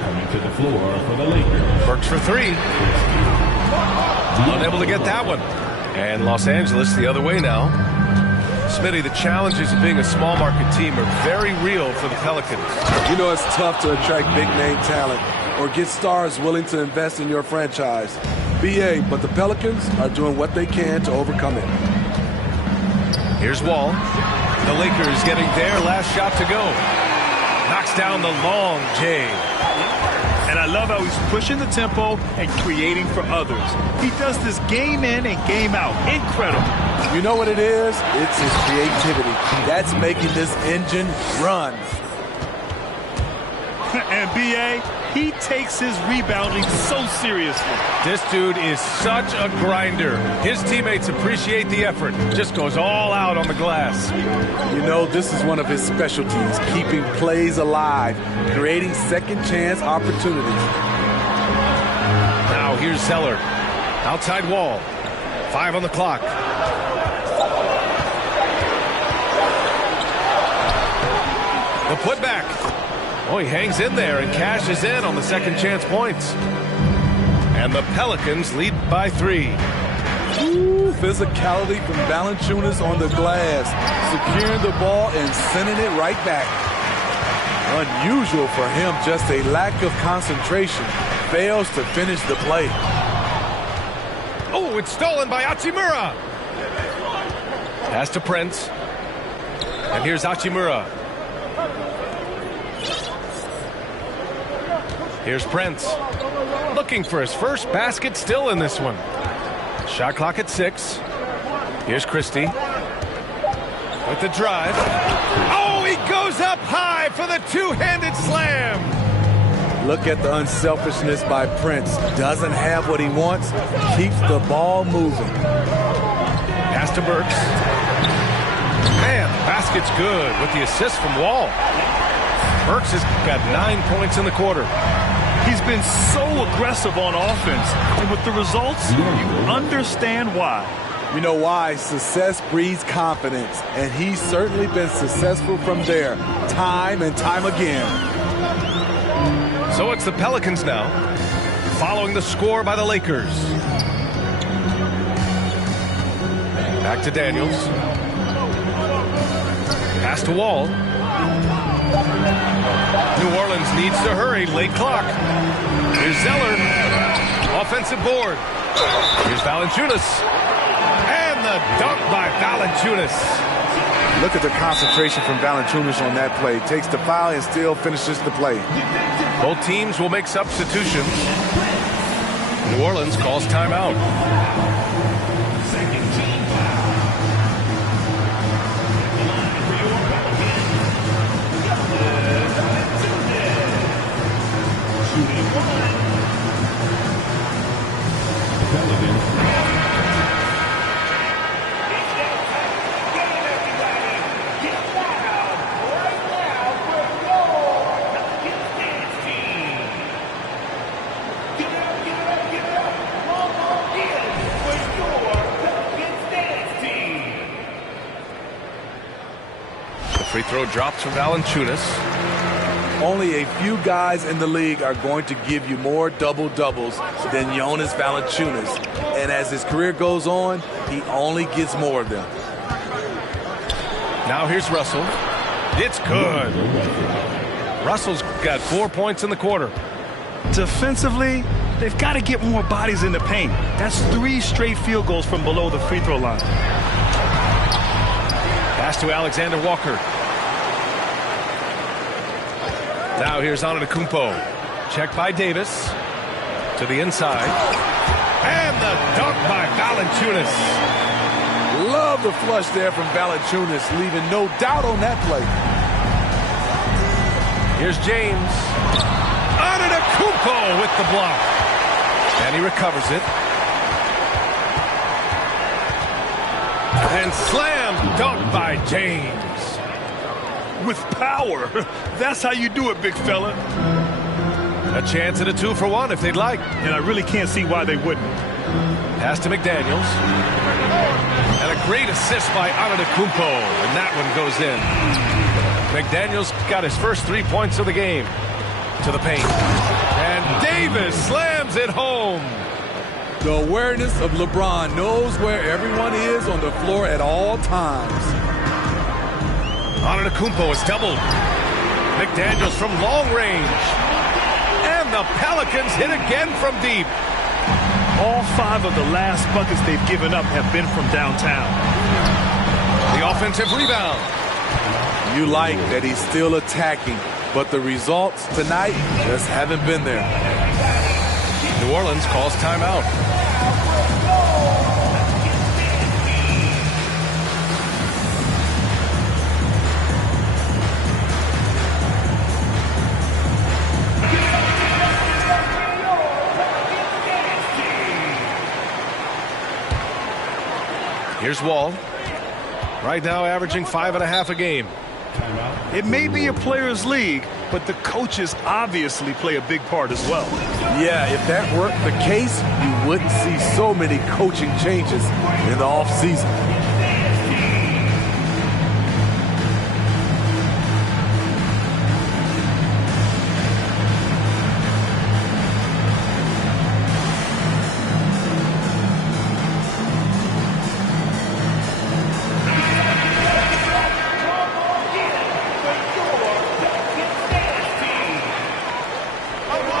Coming to the floor for the Lakers. Burks for 3. Unable to get that one. And Los Angeles the other way now. Smitty, the challenges of being a small market team are very real for the Pelicans. You know it's tough to attract big name talent or get stars willing to invest in your franchise. BA, but the Pelicans are doing what they can to overcome it. Here's Wall. The Lakers getting their last shot to go. Knocks down the long J. And I love how he's pushing the tempo and creating for others. He does this game in and game out. Incredible. You know what it is? It's his creativity. That's making this engine run. And B.A., he takes his rebounding so seriously. This dude is such a grinder. His teammates appreciate the effort. Just goes all out on the glass. You know, this is one of his specialties, keeping plays alive, creating second chance opportunities. Now here's Zeller. Outside Wall. 5 on the clock. The putback. Oh, he hangs in there and cashes in on the second chance points. And the Pelicans lead by 3. Ooh, physicality from Valanciunas on the glass, securing the ball and sending it right back. Unusual for him, just a lack of concentration. Fails to finish the play. Oh, it's stolen by Hachimura. Pass to Prince. And here's Hachimura. Here's Prince. Looking for his first basket still in this one. Shot clock at 6. Here's Christie. With the drive. Oh, he goes up high for the two-handed slam. Look at the unselfishness by Prince. Doesn't have what he wants. Keeps the ball moving. Pass to Burks. Man, the basket's good with the assist from Wall. Burks has got 9 points in the quarter. He's been so aggressive on offense, and with the results, you understand why. You know why? Success breeds confidence, and he's certainly been successful from there, time and time again. So it's the Pelicans now, following the score by the Lakers. Back to Daniels. Pass to Wall. New Orleans needs to hurry. Late clock. Here's Zeller. Offensive board. Here's Valanciunas. And the dunk by Valanciunas. Look at the concentration from Valanciunas on that play. Takes the foul and still finishes the play. Both teams will make substitutions. New Orleans calls timeout. Free throw drops from Valanciunas. Only a few guys in the league are going to give you more double-doubles than Jonas Valanciunas. And as his career goes on, he only gets more of them. Now here's Russell. It's good. Russell's got 4 points in the quarter. Defensively, they've got to get more bodies in the paint. That's 3 straight field goals from below the free throw line. Pass to Alexander Walker. Now here's Antetokounmpo. Check by Davis. To the inside. And the dunk by Valanciunas. Love the flush there from Valanciunas, leaving no doubt on that play. Here's James. Antetokounmpo with the block. And he recovers it. And slam dunk by James. With power. That's how you do it, big fella. A chance at a 2-for-1 if they'd like. And I really can't see why they wouldn't. Pass to McDaniels. And a great assist by Antetokounmpo. And that one goes in. McDaniels got his first 3 points of the game. To the paint. And Davis slams it home. The awareness of LeBron knows where everyone is on the floor at all times. Antetokounmpo is doubled. McDaniels from long range. And the Pelicans hit again from deep. All 5 of the last buckets they've given up have been from downtown. The offensive rebound. You like that he's still attacking, but the results tonight just haven't been there. New Orleans calls timeout. Here's Wall. Right now averaging 5.5 a game. It may be a player's league, but the coaches obviously play a big part as well. Yeah, if that weren't the case, you wouldn't see so many coaching changes in the offseason.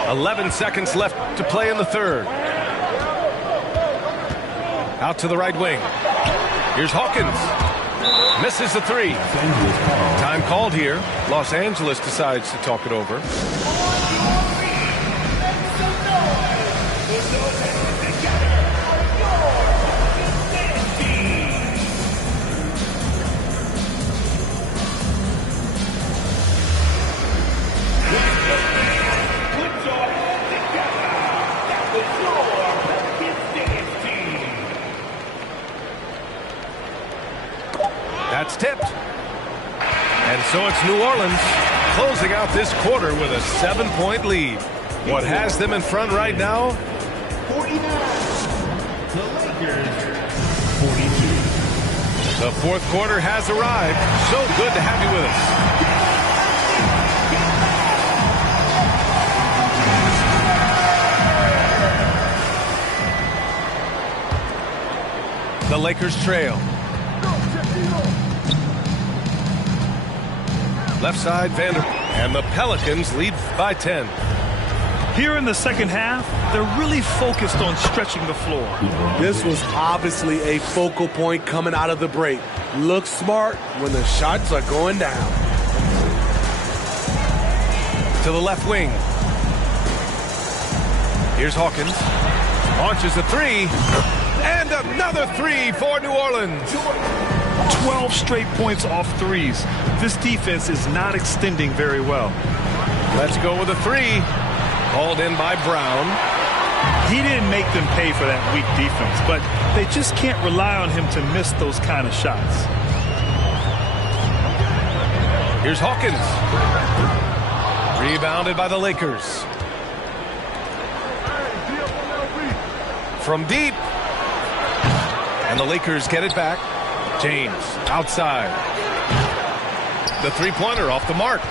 11 seconds left to play in the third. Out to the right wing. Here's Hawkins. Misses the three. Time called here. Los Angeles decides to talk it over. That's tipped. And so it's New Orleans closing out this quarter with a 7-point lead. What has them in front right now? 49. The Lakers, 42. The fourth quarter has arrived. So good to have you with us. The Lakers trail. Left side, Vander. And the Pelicans lead by 10. Here in the second half, they're really focused on stretching the floor. This was obviously a focal point coming out of the break. Look smart when the shots are going down. To the left wing. Here's Hawkins. Launches a three. And another three for New Orleans. 12 straight points off threes. This defense is not extending very well. Let's go with a three. Called in by Brown. He didn't make them pay for that weak defense, but they just can't rely on him to miss those kind of shots. Here's Hawkins. Rebounded by the Lakers. From deep. And the Lakers get it back. James outside. The three-pointer off the mark.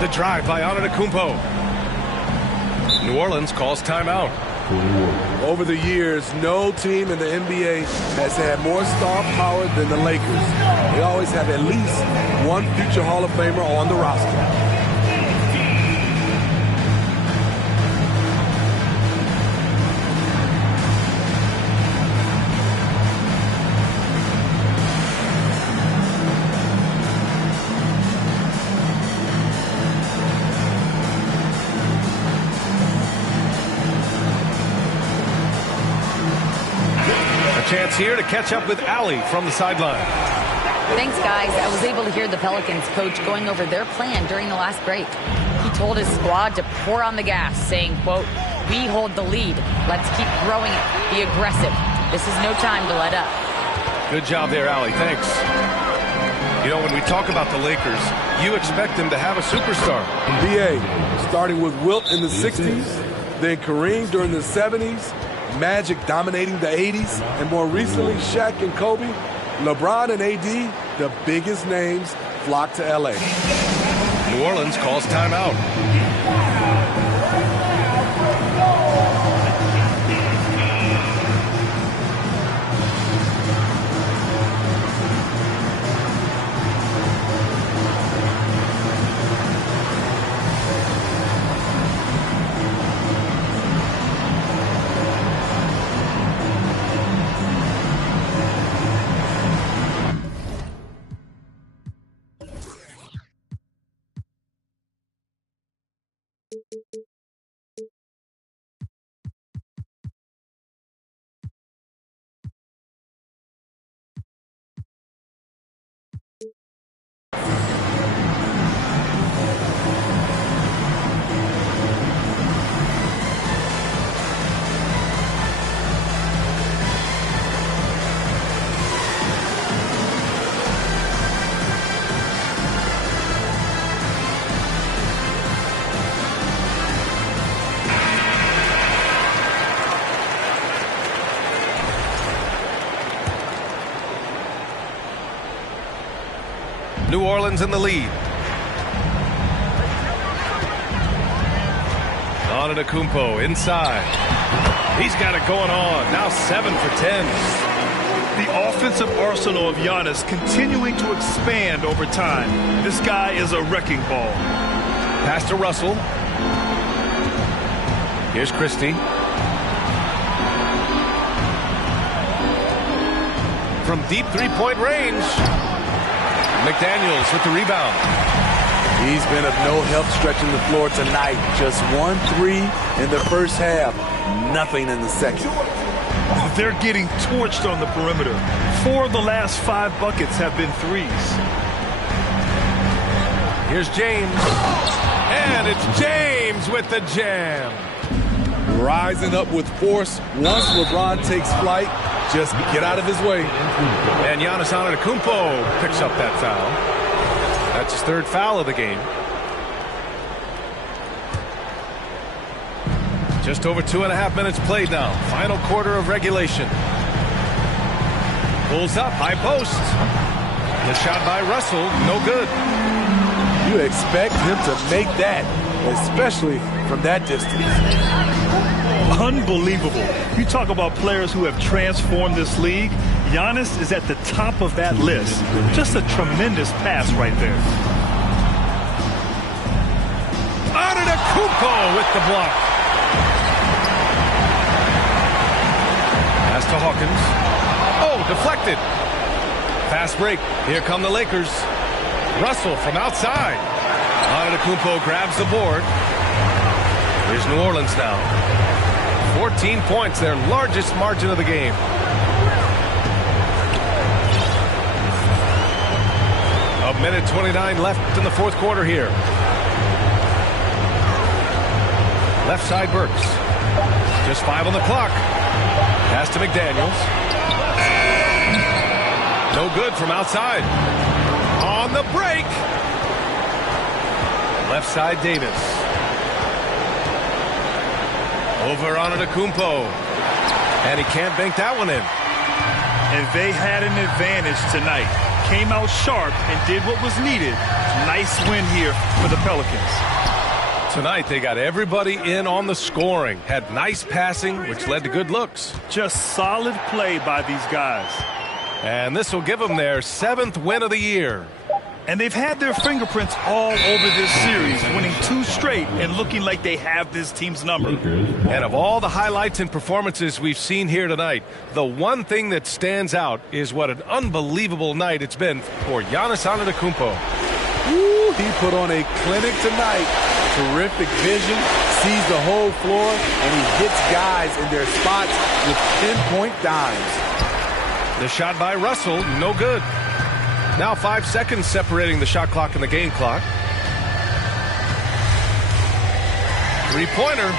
The drive by Antetokounmpo. New Orleans calls timeout. Over the years, no team in the NBA has had more star power than the Lakers. They always have at least one future Hall of Famer on the roster. Chance here to catch up with Allie from the sideline. Thanks, guys. I was able to hear the Pelicans coach going over their plan during the last break. He told his squad to pour on the gas, saying, quote, "We hold the lead. Let's keep growing it. Be aggressive. This is no time to let up." Good job there, Allie. Thanks. You know, when we talk about the Lakers, you expect them to have a superstar. BA, starting with Wilt in the 60s, then Kareem during the 70s, Magic dominating the 80s, and more recently, Shaq and Kobe. LeBron and AD, the biggest names, flocked to LA. New Orleans calls timeout. New Orleans in the lead. Antetokounmpo inside. He's got it going on. Now 7 for 10. The offensive arsenal of Giannis continuing to expand over time. This guy is a wrecking ball. Pass to Russell. Here's Christie. From deep three-point range. McDaniels with the rebound. He's been of no help stretching the floor tonight. Just 1-3 in the first half. Nothing in the second. They're getting torched on the perimeter. 4 of the last 5 buckets have been threes. Here's James. And it's James with the jam. Rising up with force. Once LeBron takes flight, just get out of his way. And Giannis Antetokounmpo picks up that foul. That's his 3rd foul of the game. Just over 2.5 minutes played now. Final quarter of regulation. Pulls up, high post. The shot by Russell, no good. You expect him to make that, especially from that distance. Unbelievable. You talk about players who have transformed this league. Giannis is at the top of that list. Just a tremendous pass right there. Antetokounmpo with the block. Pass to Hawkins. Oh, deflected. Fast break. Here come the Lakers. Russell from outside. Antetokounmpo grabs the board. Here's New Orleans now. 14 points, their largest margin of the game. A minute 29 left in the 4th quarter here. Left side Burks. Just 5 on the clock. Pass to McDaniels. No good from outside. On the break. Left side Davis. Over Antetokounmpo. And he can't bank that one in. And they had an advantage tonight. Came out sharp and did what was needed. Nice win here for the Pelicans. Tonight they got everybody in on the scoring. Had nice passing, which led to good looks. Just solid play by these guys. And this will give them their 7th win of the year. And they've had their fingerprints all over this series, winning 2 straight and looking like they have this team's number. And of all the highlights and performances we've seen here tonight, the one thing that stands out is what an unbelievable night it's been for Giannis Antetokounmpo. Ooh, he put on a clinic tonight. Terrific vision, sees the whole floor, and he hits guys in their spots with pinpoint dimes. The shot by Russell, no good. Now 5 seconds separating the shot clock and the game clock. 3-pointer.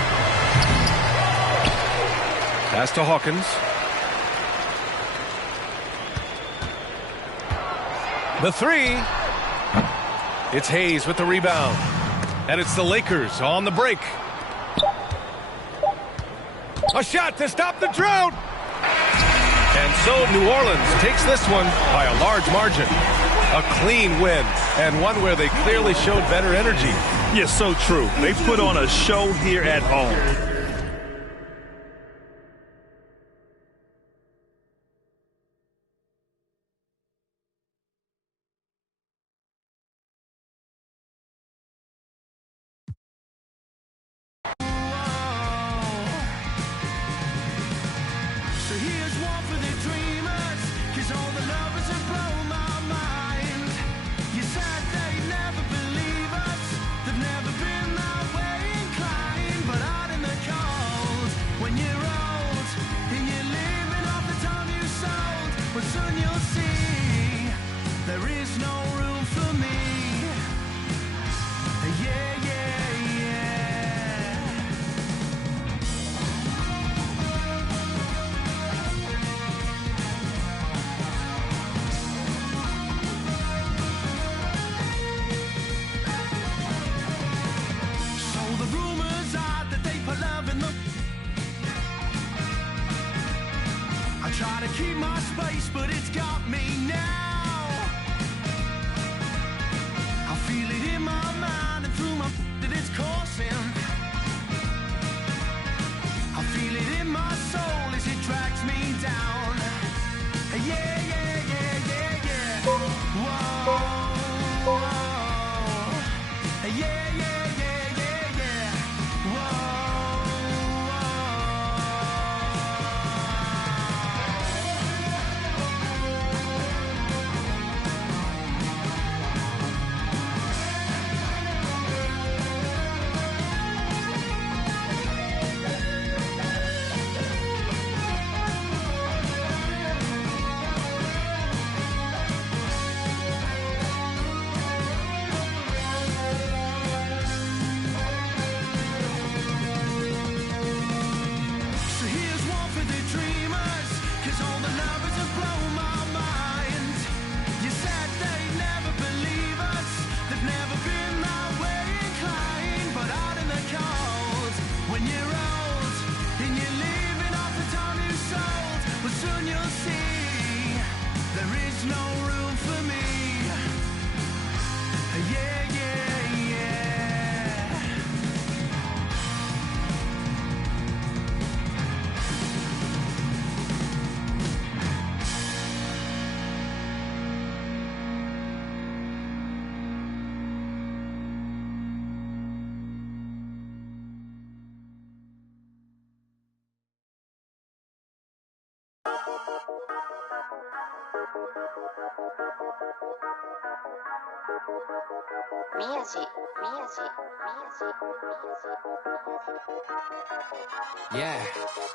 Pass to Hawkins. The 3. It's Hayes with the rebound. And it's the Lakers on the break. A shot to stop the drought. And so New Orleans takes this one by a large margin. A clean win, and one where they clearly showed better energy. Yes, so true. They put on a show here at home. Try to keep my space, but it's got me now. I feel it in my mind and through my that it's coursing. I feel it in my soul as it drags me down.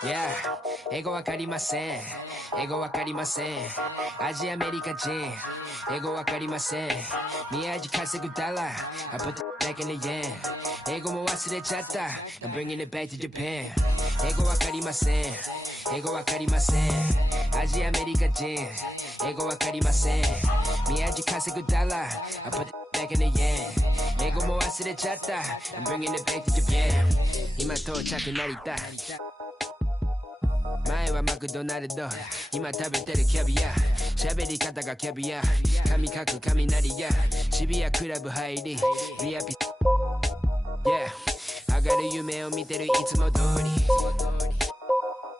Yeah, 英語わかりません。英語わかりません。アジアアメリカ人。英語わかりません。宮地稼ぐダラ。I put it back in the yen。英語も忘れちゃった。I'm bringing it back to Japan。英語わかりません。英語わかりません。アジアアメリカ人。英語わかりません。宮地稼ぐダラ。I put it back in the yen。英語も忘れちゃった。I'm bringing it back to Japan。今到着成田。前はマクドナルド、今食べてるキャビア。喋り方がキャビア。髪かく雷や渋谷クラブ入り VIP。 Yeah、 上がる夢を見てるいつも通り。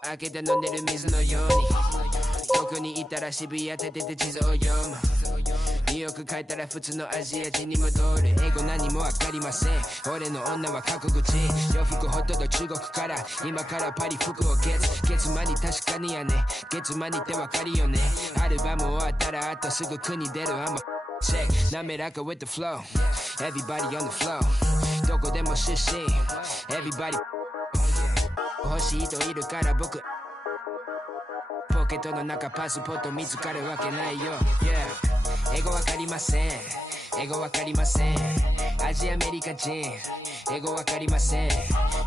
開けて飲んでる水のように。どこにいたら渋谷立てて地図を読む。ニューヨーク帰ったら普通のアジア人に戻る。英語何もわかりません。俺の女は過去口。洋服ほとんど中国から。今からパリ服をゲツ。月間に確かにやね。月間にってわかるよね。アルバム終わったらあとすぐ国出る。I'm a check。滑らか with the flow。Everybody on the flow。どこでも出身。Everybody。欲しい人いるから僕。ポケットの中パスポート見つかるわけないよ。Yeah。英語わかりません。英語わかりません。アジアアメリカ人。英語わかりません。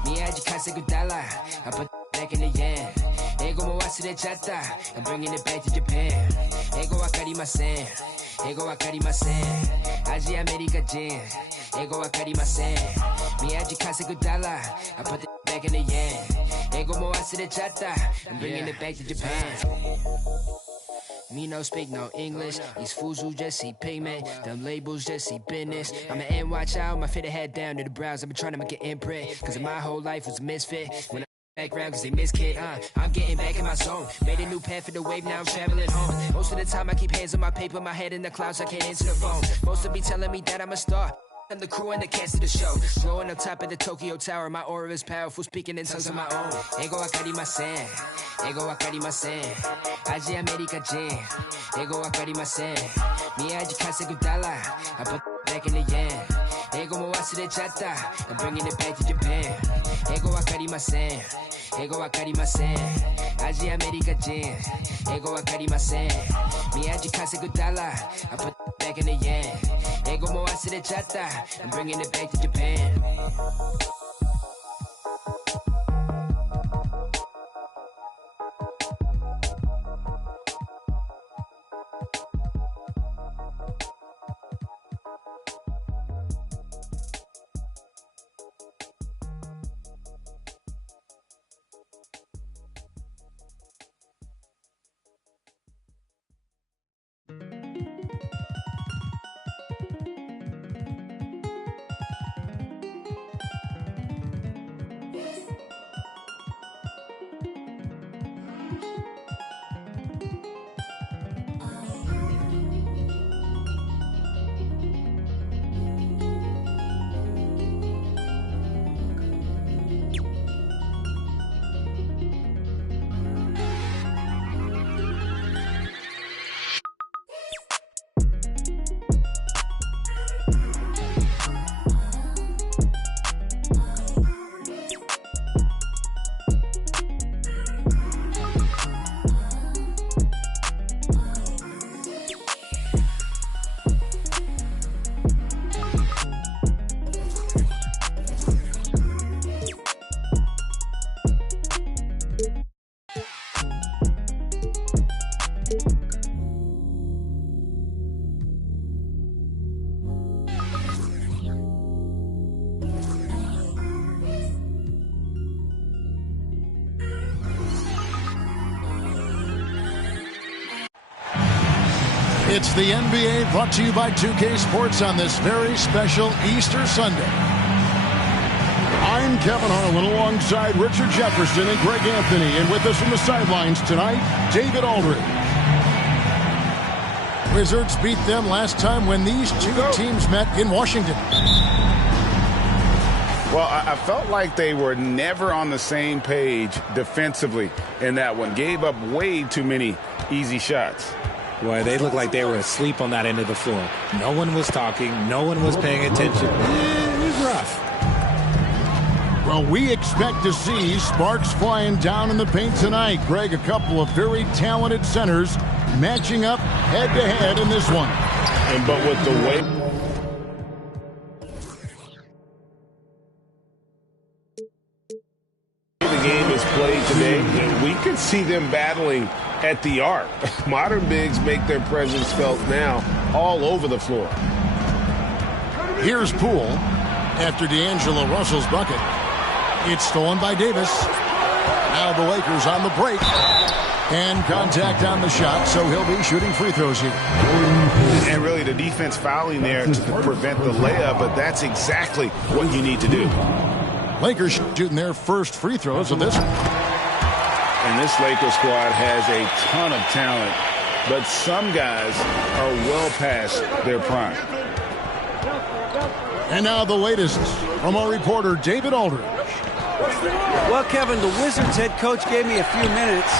宮地稼ぐダラ。I put it back in the yen。英語も忘れちゃった。I'm bringing it back to Japan。英語わかりません。英語わかりません。アジアアメリカ人。英語わかりません。宮地稼ぐダラ。I put it back in the yen。英語も忘れちゃった。I'm bringing it back to Japan。Me no speak no English. These fools who just see pigment. Them labels just see business. I'm an NY child, my fit head down to the brows. I've been trying to make an imprint. Cause my whole life was a misfit. When I background cause they miss kid, I'm getting back in my zone. Made a new path for the wave, now I'm traveling home. Most of the time I keep hands on my paper, my head in the clouds, I can't answer the phone. Most of be telling me that I'm a star. I'm the crew and the cast of the show. Blowing up top of the Tokyo Tower. My aura is powerful, speaking in tongues of my own. 英語わかりません。英語わかりません。アジアアメリカ人。英語わかりません。宮地稼ぐダラ。I put it back in the yen。英語も忘れちゃった。I'm bringing it back to Japan。英語わかりません。英語わかりません。アジアアメリカ人。英語わかりません。宮地稼ぐダラ。I put it back in the yen。英語も忘れちゃった。I'm bringing it back to Japan。It's the NBA brought to you by 2K Sports on this very special Easter Sunday. I'm Kevin Harlan alongside Richard Jefferson and Greg Anthony. And with us from the sidelines tonight, David Aldridge. Wizards beat them last time when these two teams met in Washington. Well, I felt like they were never on the same page defensively in that one. Gave up way too many easy shots. Boy, they looked like they were asleep on that end of the floor. No one was talking. No one was paying attention. It was rough. Well, we expect to see sparks flying down in the paint tonight. Greg, a couple of very talented centers matching up head-to-head in this one. But with the way the game is played today, we could see them battling at the arc. Modern bigs make their presence felt now all over the floor. Here's Poole after D'Angelo Russell's bucket. It's stolen by Davis. Now the Lakers on the break. And contact on the shot, so he'll be shooting free throws here. And really the defense fouling there to prevent the layup, but that's exactly what you need to do. Lakers shooting their first free throws of this one. And this Lakers squad has a ton of talent, but some guys are well past their prime. And now the latest from our reporter, David Aldridge. Well, Kevin, the Wizards head coach gave me a few minutes.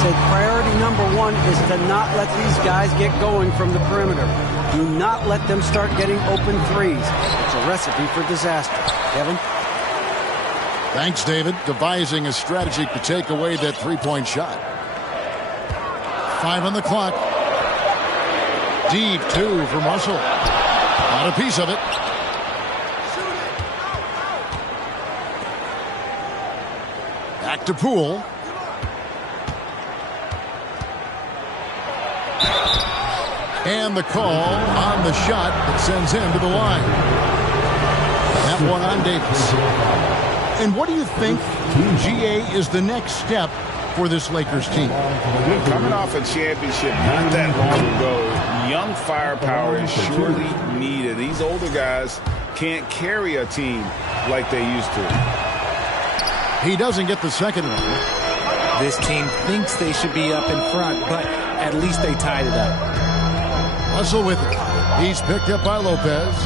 Said priority number one is to not let these guys get going from the perimeter. Do not let them start getting open threes. It's a recipe for disaster. Kevin? Thanks, David. Devising a strategy to take away that three-point shot. 5 on the clock. Deep 2 from Russell. Not a piece of it. Back to Poole. And the call on the shot that sends him to the line. That one on Davis. And what do you think, GA, is the next step for this Lakers team? Coming off a championship not that long ago, young firepower is surely needed. These older guys can't carry a team like they used to. He doesn't get the second one. This team thinks they should be up in front, but at least they tied it up. Russell with it. He's picked up by Lopez.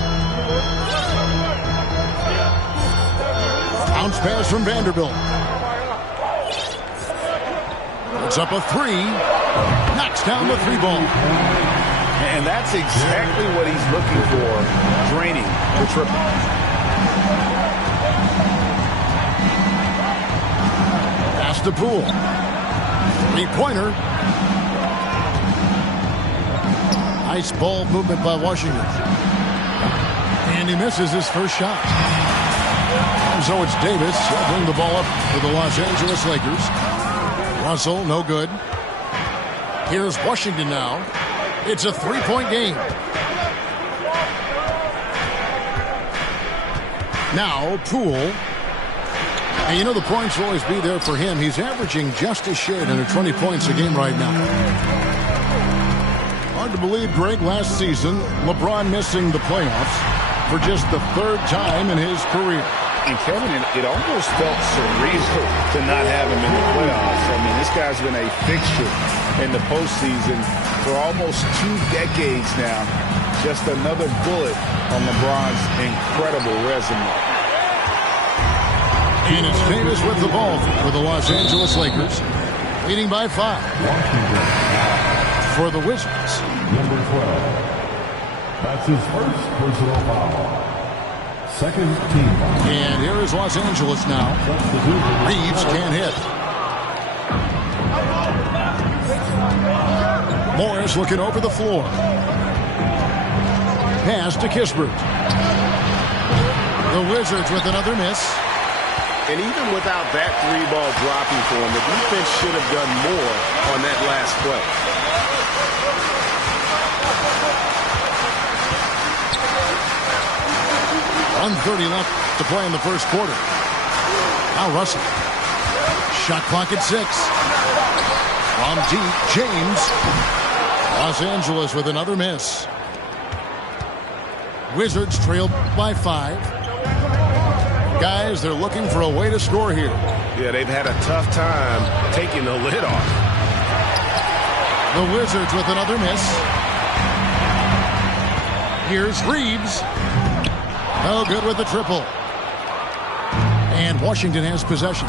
Bounce pass from Vanderbilt. Puts up a 3. Knocks down the 3 ball. And that's exactly what he's looking for, draining the triple. Pass to Poole. 3-pointer. Nice ball movement by Washington. And he misses his first shot. And so it's Davis. He'll bring the ball up for the Los Angeles Lakers. Russell, no good. Here's Washington now. It's a 3-point game. Now, Poole. And you know the points will always be there for him. He's averaging just a shade under 20 points a game right now. Hard to believe, Greg, last season, LeBron missing the playoffs for just the 3rd time in his career. And Kevin, it almost felt surreal to not have him in the playoffs. I mean, this guy's been a fixture in the postseason for almost 2 decades now. Just another bullet on LeBron's incredible resume. And it's Davis with the ball for the Los Angeles Lakers, leading by 5. For the Wizards. Number 12. That's his first personal foul. Second team foul. And here is Los Angeles now. Reeves can't hit. Morris looking over the floor. Pass to Kispert. The Wizards with another miss. And even without that 3-ball dropping for him, the defense should have done more on that last play. 1:30 left to play in the first quarter. Now Russell. Shot clock at 6. From deep, James. Los Angeles with another miss. Wizards trail by 5. Guys, they're looking for a way to score here. Yeah, they've had a tough time taking the lid off. The Wizards with another miss. Here's Reeves. No good with the triple. And Washington has possession.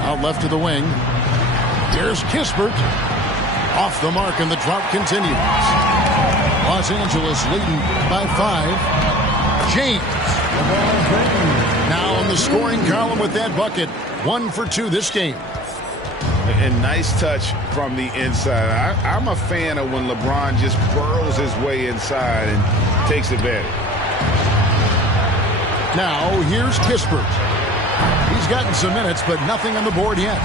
Out left to the wing. Here's Kispert. Off the mark, and the drought continues. Los Angeles leading by 5. James. Now in the scoring column with that bucket. 1 for 2 this game. And nice touch from the inside. I'm a fan of when LeBron just burrows his way inside and takes advantage. Now here's Kispert. He's gotten some minutes, but nothing on the board yet.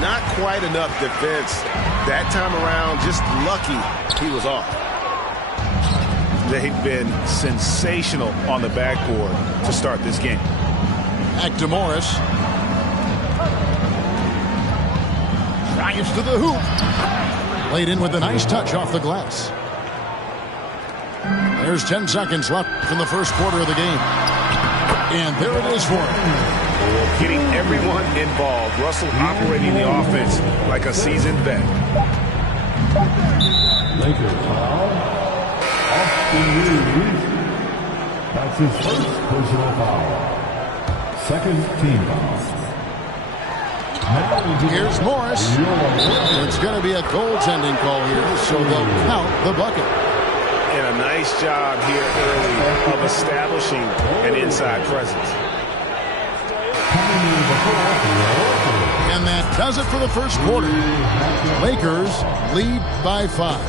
Not quite enough defense. That time around, just lucky he was off. They've been sensational on the backboard to start this game. Back to Morris. Drives to the hoop. Laid in with a nice touch off the glass. There's 10 seconds left in the first quarter of the game. And there it is for him. Getting everyone involved. Russell operating the offense like a seasoned vet. Lakers foul. Austin Reeves. That's his first personal foul. Second team foul. Here's Morris. It's going to be a goaltending call here, so they'll count the bucket. And a nice job here early of establishing an inside presence. And that does it for the first quarter. Lakers lead by 5.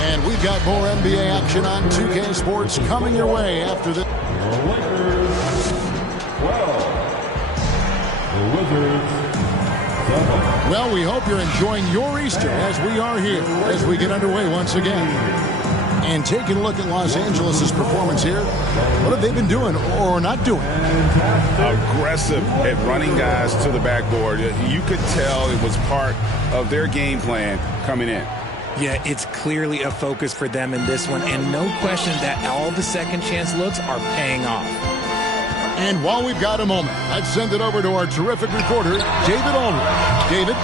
And we've got more NBA action on 2K Sports coming your way after this. Well, we hope you're enjoying your Easter as we are here as we get underway once again. And taking a look at Los Angeles' performance here, what have they been doing or not doing? Aggressive at running guys to the backboard. You could tell it was part of their game plan coming in. Yeah, it's clearly a focus for them in this one, and no question that all the second chance looks are paying off. And while we've got a moment, let's send it over to our terrific reporter, David Aldridge. David?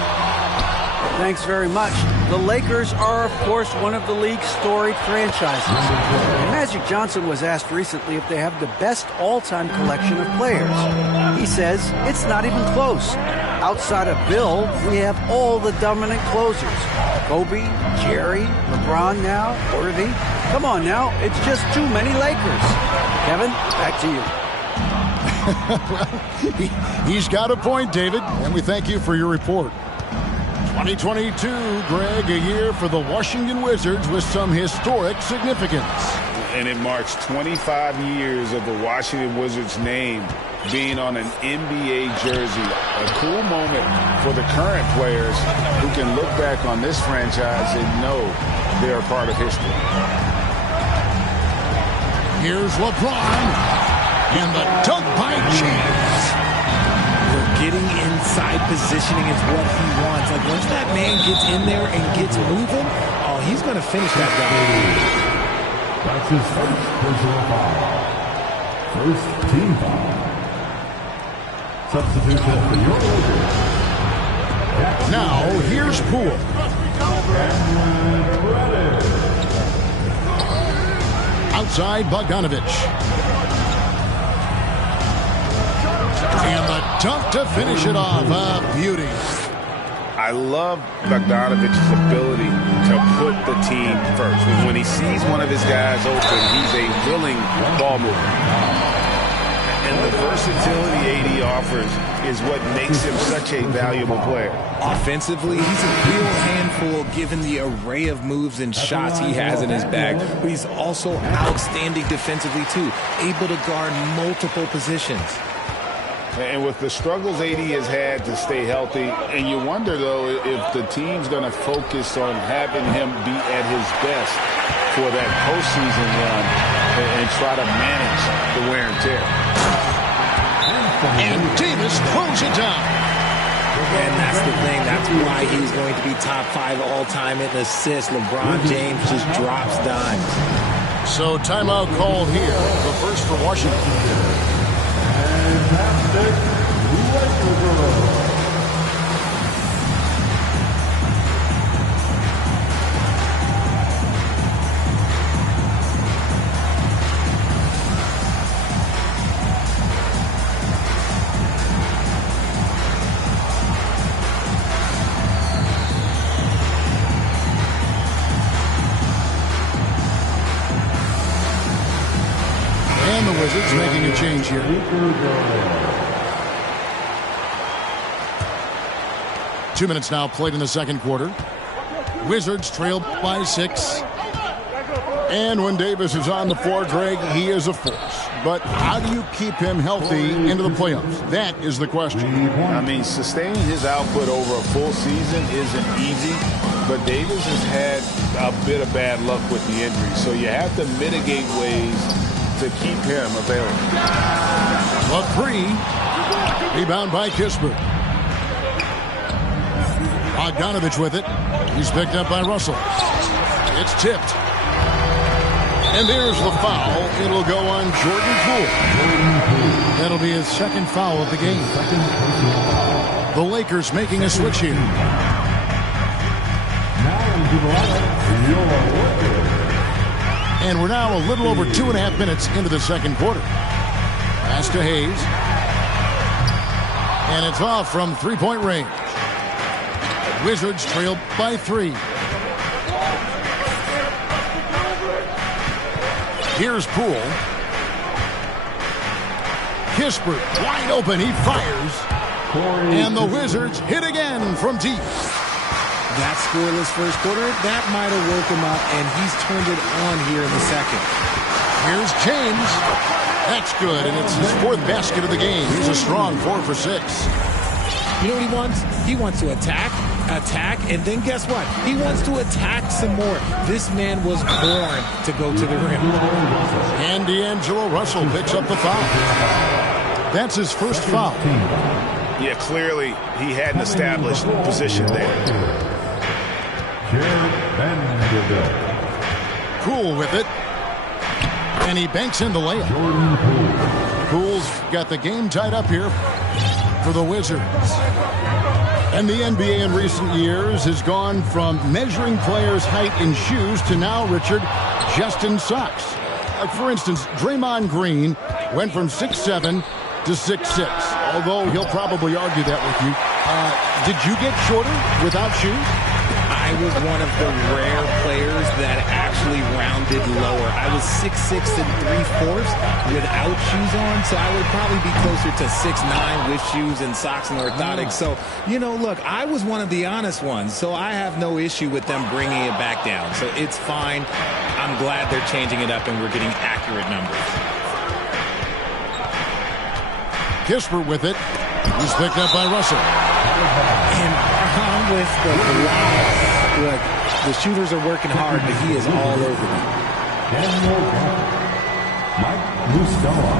Thanks very much. The Lakers are, of course, one of the league's storied franchises. And Magic Johnson was asked recently if they have the best all-time collection of players. He says it's not even close. Outside of Bill, we have all the dominant closers. Kobe, Jerry, LeBron now, Worthy. Come on now, it's just too many Lakers. Kevin, back to you. Well, he's got a point, David, and we thank you for your report. 2022, Greg, a year for the Washington Wizards with some historic significance. And it marks 25 years of the Washington Wizards name being on an NBA jersey. A cool moment for the current players who can look back on this franchise and know they're a part of history. Here's LeBron. And the dunk by James. Getting inside positioning is what he wants. Like, once that man gets in there and gets moving, oh, he's going to finish that guy. That's his first personal foul. First team foul. Substitution for your Lakers. Now, here's Poole. Outside, Bogdanovich. And the dunk to finish it off. A beauty. I love Bogdanovich's ability to put the team first. When he sees one of his guys open, he's a willing ball mover. And the versatility AD offers is what makes him such a valuable player. Offensively, he's a real handful given the array of moves and shots he has in his bag. But he's also outstanding defensively, too, able to guard multiple positions. And with the struggles AD has had to stay healthy, and you wonder, though, if the team's going to focus on having him be at his best for that postseason run and try to manage the wear and tear. And Davis throws it down. And that's the thing. That's why he's going to be top 5 all-time in assists. LeBron James just drops dimes. So timeout call here. The first for Washington. Wizards making a change here. 2 minutes now played in the second quarter. Wizards trail by 6. And when Davis is on the floor, Greg, he is a force. But how do you keep him healthy into the playoffs? That is the question. I mean, sustaining his output over a full season isn't easy, but Davis has had a bit of bad luck with the injury, so you have to mitigate ways to keep him available. A 3. Rebound by Kispert. Bogdanovich with it. He's picked up by Russell. It's tipped. And there's the foul. It'll go on Jordan Poole. That'll be his second foul of the game. The Lakers making a switch here. And we're now a little over 2.5 minutes into the second quarter. Pass to Hayes. And it's off from three-point range. Wizards trail by 3. Here's Poole. Kispert wide open. He fires. And the Wizards hit again from deep. That scoreless first quarter, that might have woke him up, and he's turned it on here in the second. Here's James. That's good, and it's his 4th basket of the game. He's a strong 4 for 6. You know what he wants? He wants to attack, and then guess what? He wants to attack some more. This man was born to go to the rim. And D'Angelo Russell picks up the foul. That's his first foul. Yeah, clearly he had an established position there. Poole with it. And he banks in the layup. Poole's got the game tied up here for the Wizards. And the NBA in recent years has gone from measuring players' height in shoes to now, Richard, just in socks. For instance, Draymond Green went from 6'7" to 6'6", although he'll probably argue that with you. Did you get shorter without shoes? I was one of the rare players that actually rounded lower. I was 6'6" and 3/4 without shoes on, so I would probably be closer to 6'9" with shoes and socks and orthotics. So, you know, look, I was one of the honest ones, so I have no issue with them bringing it back down. So it's fine. I'm glad they're changing it up and we're getting accurate numbers. Kispert with it. He's picked up by Russell. And I'm with the block. Look, the shooters are working hard, but he is all over them. Mike Muscala.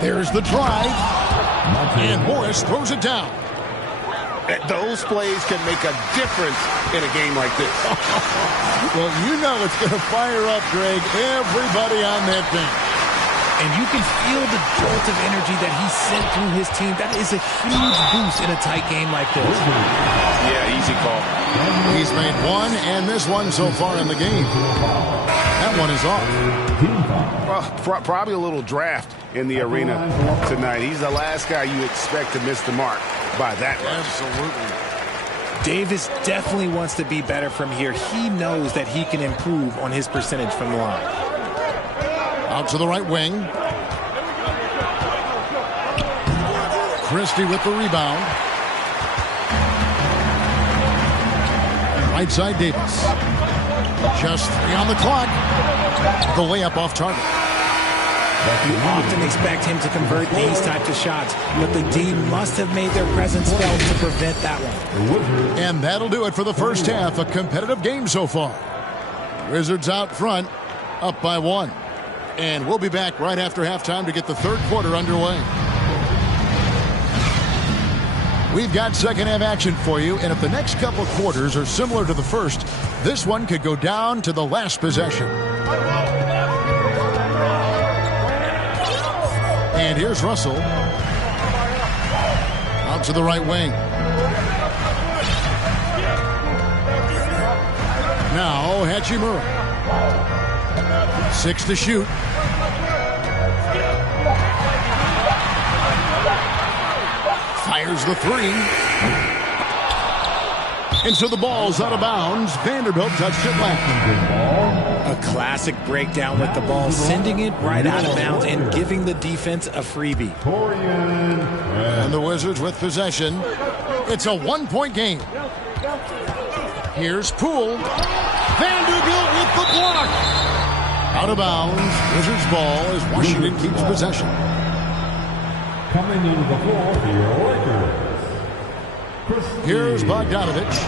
There's the drive. And Morris throws it down. Those plays can make a difference in a game like this. Well, you know it's going to fire up, Greg, everybody on that bench. And you can feel the jolt of energy that he sent through his team. That is a huge boost in a tight game like this. Yeah, easy call. He's made one and this one so far in the game. That one is off. Well, probably a little draft in the arena tonight. He's the last guy you expect to miss the mark by that much. Absolutely. Davis definitely wants to be better from here. He knows that he can improve on his percentage from the line. Out to the right wing. Christie with the rebound. Right side Davis. Just 3 on the clock. The layup off target. You often expect him to convert these types of shots, but the D must have made their presence felt to prevent that one. And that'll do it for the first half. A competitive game so far. Wizards out front, up by 1. And we'll be back right after halftime to get the third quarter underway. We've got second half action for you, and if the next couple quarters are similar to the first, this one could go down to the last possession. And here's Russell. Out to the right wing. Now Hachimura. 6 to shoot. Fires the 3. And so the ball's out of bounds. Vanderbilt touched it left. A classic breakdown with the ball, sending it right out of bounds and giving the defense a freebie. And the Wizards with possession. It's a one-point game. Here's Poole. Vanderbilt with the block. Out of bounds. Wizards ball as Washington keeps possession. Coming into the floor for your Lakers. Here's Bogdanovich.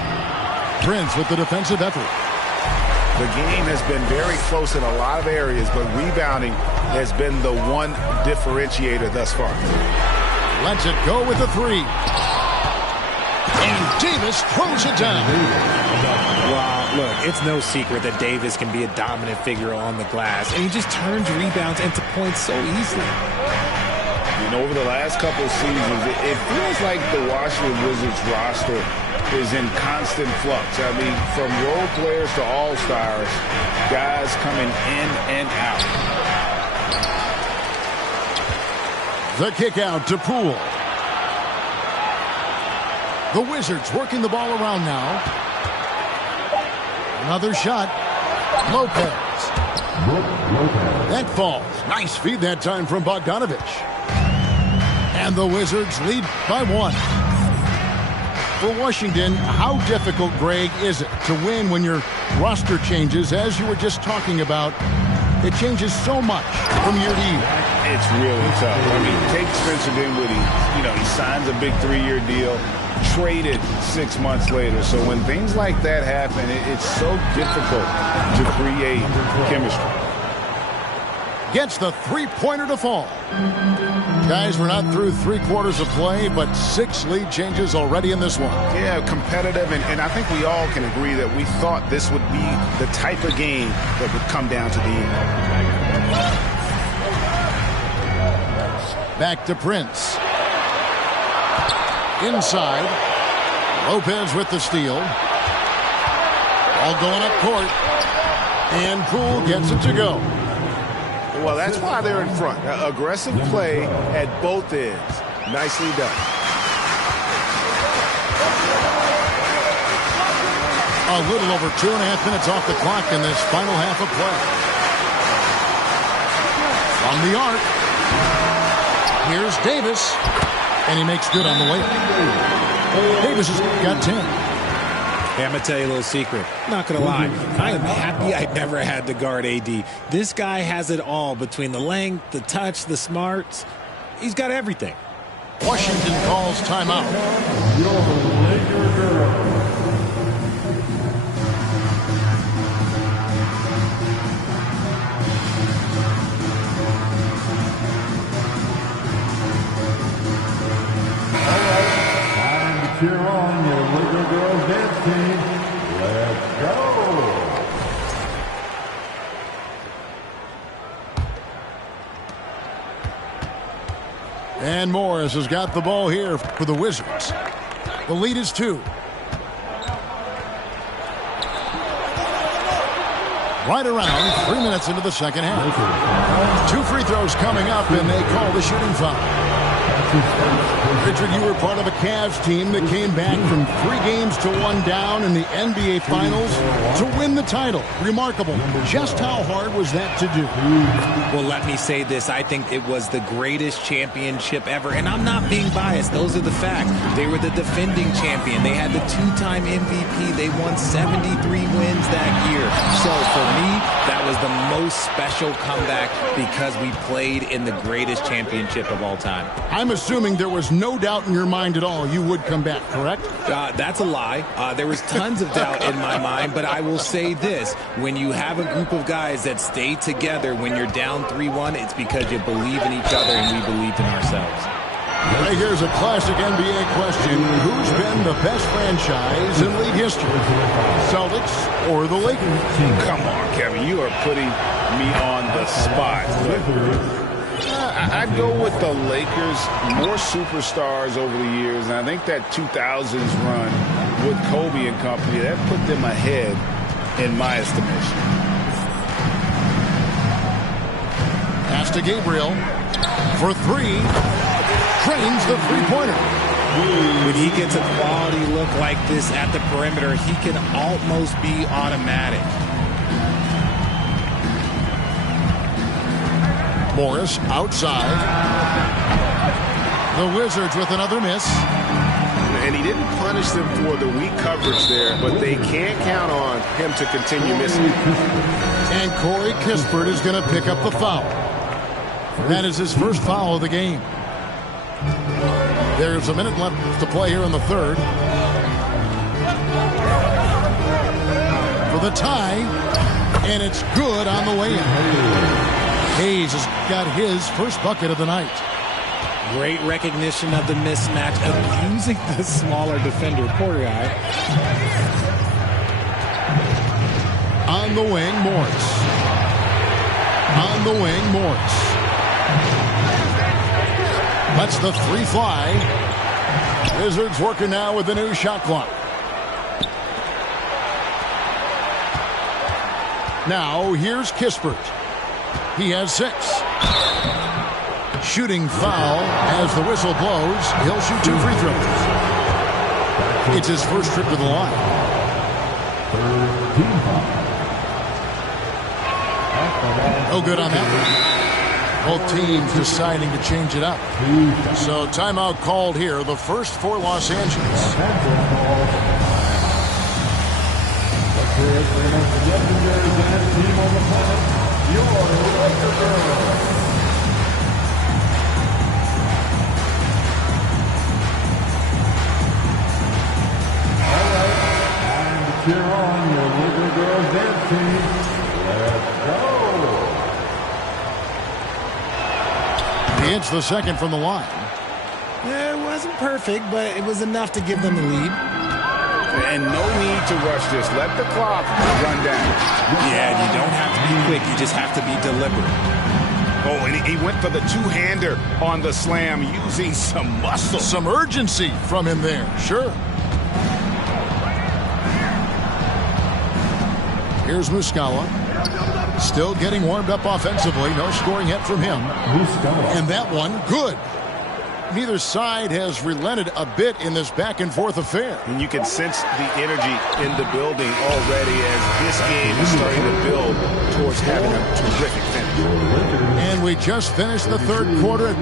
Prince with the defensive effort. The game has been very close in a lot of areas, but rebounding has been the one differentiator thus far. Lets it go with the three. And Davis throws it down. Well, look, it's no secret that Davis can be a dominant figure on the glass, and he just turns rebounds into points so easily. And over the last couple of seasons, it feels like the Washington Wizards roster is in constant flux. I mean, from role players to all-stars, guys coming in and out. The kick out to Poole. The Wizards working the ball around now. Another shot. Lopez. That falls. Nice feed that time from Bogdanovich. And the Wizards lead by one. For Washington, how difficult, Greg, is it to win when your roster changes, as you were just talking about? It changes so much from year to year. It's really tough. I mean, take Spencer Dinwiddie. He signs a big 3-year deal, traded 6 months later. So when things like that happen, it's so difficult to create chemistry. Gets the three-pointer to fall. Guys, we're not through 3 quarters of play, but 6 lead changes already in this one. Yeah, competitive, and I think we all can agree that we thought this would be the type of game that would come down to the end. Back to Prince. Inside. Lopez with the steal. All going up court. And Poole gets it to go. Well, that's why they're in front. Aggressive play at both ends. Nicely done. A little over 2.5 minutes off the clock in this final half of play. From the arc. Here's Davis. And he makes good on the way. Davis has got 10. Hey, I'm going to tell you a little secret. I'm not going to lie. I am happy I never had to guard AD. This guy has it all between the length, the touch, the smarts. He's got everything. Washington calls timeout. Time to cheer on your Laker girls dance team. Let's go. And Morris has got the ball here for the Wizards. The lead is 2. Right around 3 minutes into the second half. 2 free throws coming up, and they call the shooting foul. Richard, you were part of a Cavs team that came back from 3 games to 1 down in the NBA Finals to win the title. Remarkable. Just how hard was that to do? Well, let me say this. I think it was the greatest championship ever. And I'm not being biased. Those are the facts. They were the defending champion. They had the 2-time MVP. They won 73 wins that year. So for me, that was the most special comeback because we played in the greatest championship of all time. I'm assuming there was no doubt in your mind at all you would come back, correct? That's a lie. There was tons of doubt in my mind, but I will say this. When you have a group of guys that stay together when you're down 3-1, it's because you believe in each other and we believed in ourselves. Right, here's a classic NBA question. Who's been the best franchise in league history? Celtics or the Lakers? Come on, Kevin. You are putting me on the spot. I'd go with the Lakers. More superstars over the years, and I think that 2000s run with Kobe and company, that put them ahead in my estimation. Pass to Gabriel for 3. Trains the three-pointer. When he gets a quality look like this at the perimeter, he can almost be automatic. Morris outside. The Wizards with another miss. And he didn't punish them for the weak coverage there, but they can't count on him to continue missing. And Corey Kispert is going to pick up the foul. That is his first foul of the game. There's a minute left to play here in the third. For the tie, and it's good on the way in. Hayes has got his first bucket of the night. Great recognition of the mismatch, abusing the smaller defender, Corey. On the wing, Morris. On the wing, Morris. Lets the three fly. Wizards working now with the new shot clock. Now here's Kispert. He has 6. Shooting foul as the whistle blows. He'll shoot 2 free throws. It's his first trip to the line. No good on that one. Both teams deciding to change it up. So timeout called here, the first for Los Angeles. Cheer on your Laker girls dance team. Let's go. It's the second from the line. Yeah, it wasn't perfect, but it was enough to give them the lead. And no need to rush this. Let the clock run down. Yeah, you don't have to be quick. You just have to be deliberate. Oh, and he went for the two-hander on the slam, using some muscle. Some urgency from him there, sure. Here's Muscala. Still getting warmed up offensively. No scoring yet from him. And that one, good. Neither side has relented a bit in this back-and-forth affair. And you can sense the energy in the building already as this game is starting to build towards having a terrific finish. And we just finished the third quarter.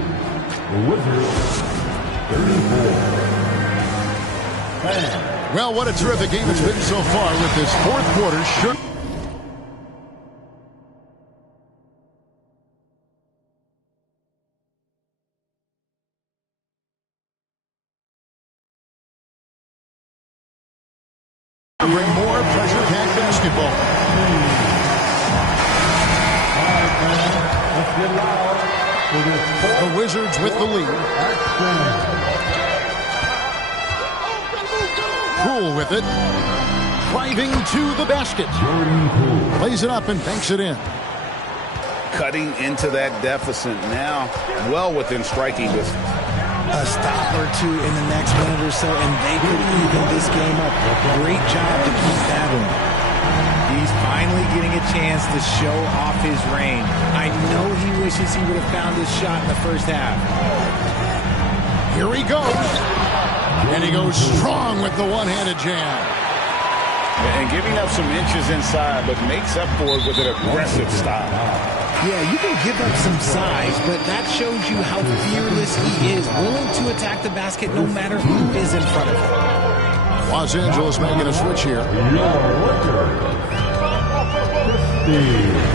Well, what a terrific game it's been so far with this fourth quarter. Sure. Bring more pressure-packed basketball. The Wizards with the lead. Poole with it. Driving to the basket. Plays it up and banks it in. Cutting into that deficit now. Well within striking distance. A stop or two in the next minute or so, and they could even this game up. Great job to keep that in. He's finally getting a chance to show off his reign. I know he wishes he would have found his shot in the first half. Here he goes. And he goes strong with the one-handed jam. And giving up some inches inside, but makes up for it with an aggressive style. Yeah, you can give up some size, but that shows you how fearless he is, willing to attack the basket no matter who is in front of him. Los Angeles making a switch here.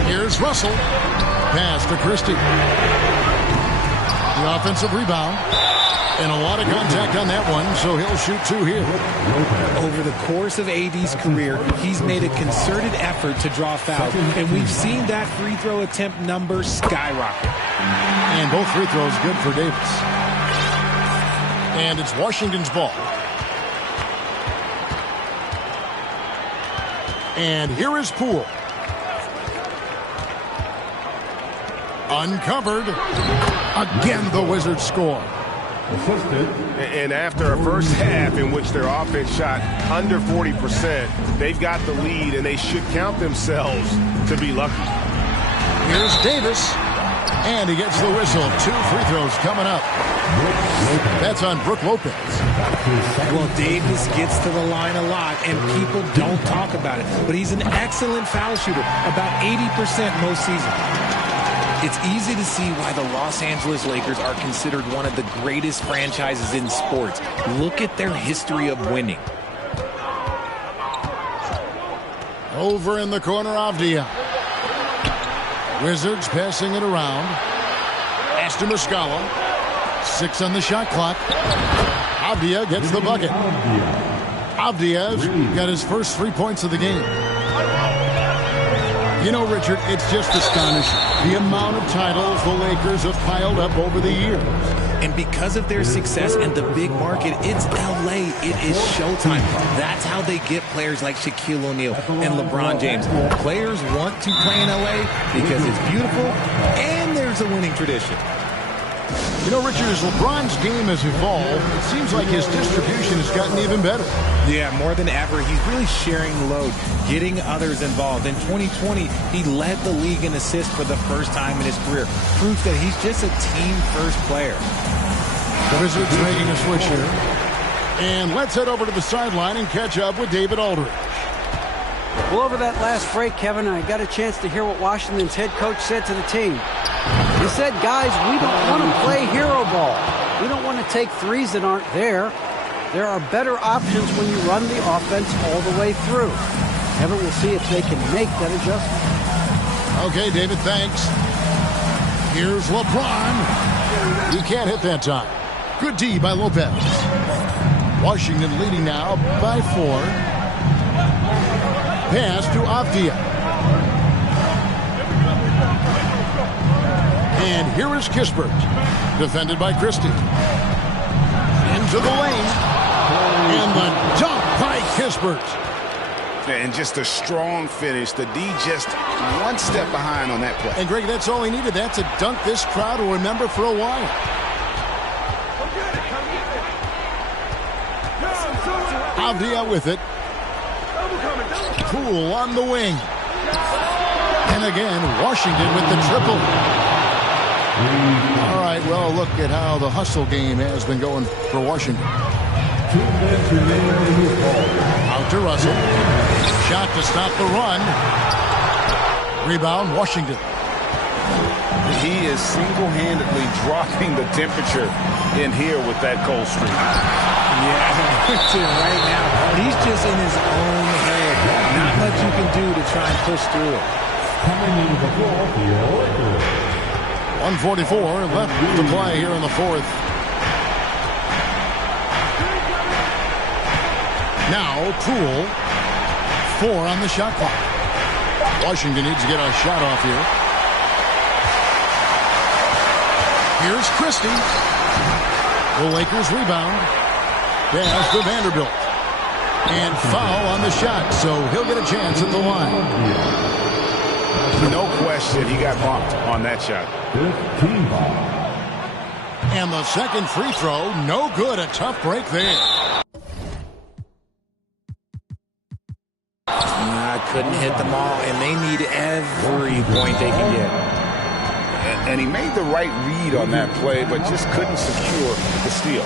Here's Russell. Pass to Christie. The offensive rebound. And a lot of contact on that one, so he'll shoot 2 here. Over the course of AD's career, he's made a concerted effort to draw fouls, and we've seen that free throw attempt number skyrocket. And both free throws good for Davis. And it's Washington's ball. And here is Poole. Uncovered. Again, the Wizards score. And after a first half in which their offense shot under 40%, they've got the lead, and they should count themselves to be lucky. Here's Davis. And he gets the whistle. 2 free throws coming up. That's on Brook Lopez. Well, Davis gets to the line a lot, and people don't talk about it. But he's an excellent foul shooter, about 80% most seasons. It's easy to see why the Los Angeles Lakers are considered one of the greatest franchises in sports. Look at their history of winning. Over in the corner, Avdia. Wizards passing it around. Pass to Muscala. 6 on the shot clock. Avdia gets the bucket. Avdia's got his first 3 points of the game. You know, Richard, it's just astonishing the amount of titles the Lakers have piled up over the years. And because of their success and the big market, it's L.A. It is showtime. That's how they get players like Shaquille O'Neal and LeBron James. Players want to play in L.A. because it's beautiful and there's a winning tradition. You know, Richard, as LeBron's game has evolved, it seems like his distribution has gotten even better. Yeah, more than ever, he's really sharing the load, getting others involved. In 2020, he led the league in assists for the first time in his career. Proof that he's just a team-first player. The Wizards making a switch here. And let's head over to the sideline and catch up with David Aldridge. Well, over that last break, Kevin, I got a chance to hear what Washington's head coach said to the team. He said, guys, we don't want to play hero ball. We don't want to take threes that aren't there. There are better options when you run the offense all the way through. Ever will see if they can make that adjustment. Okay, David, thanks. Here's LeBron. He can't hit that time. Good D by Lopez. Washington leading now by 4. Pass to Avdia. And here is Kispert. Defended by Christie. Into the lane. And the dunk by Kispert. And just a strong finish. The D just one step behind on that play. And, Greg, that's all he needed. That's a dunk this crowd will remember for a while. Avdia with it. Poole on the wing. And again, Washington with the triple. All right, well, look at how the hustle game has been going for Washington. Out to Russell. Shot to stop the run. Rebound, Washington. He is single-handedly dropping the temperature in here with that cold streak. Yeah, right now, he's just in his own head. Not much you can do to try and push through it. Coming into the floor for your Lakers. 1:44 left to play here in the fourth. Now, Poole. 4 on the shot clock. Washington needs to get a shot off here. Here's Christie. The Lakers rebound. Pass to Vanderbilt. And foul on the shot, so he'll get a chance at the line. No question, he got bumped on that shot. And the second free throw, no good. A tough break there. Couldn't hit them all, and they need every point they can get. And he made the right read on that play, but just couldn't secure the steal.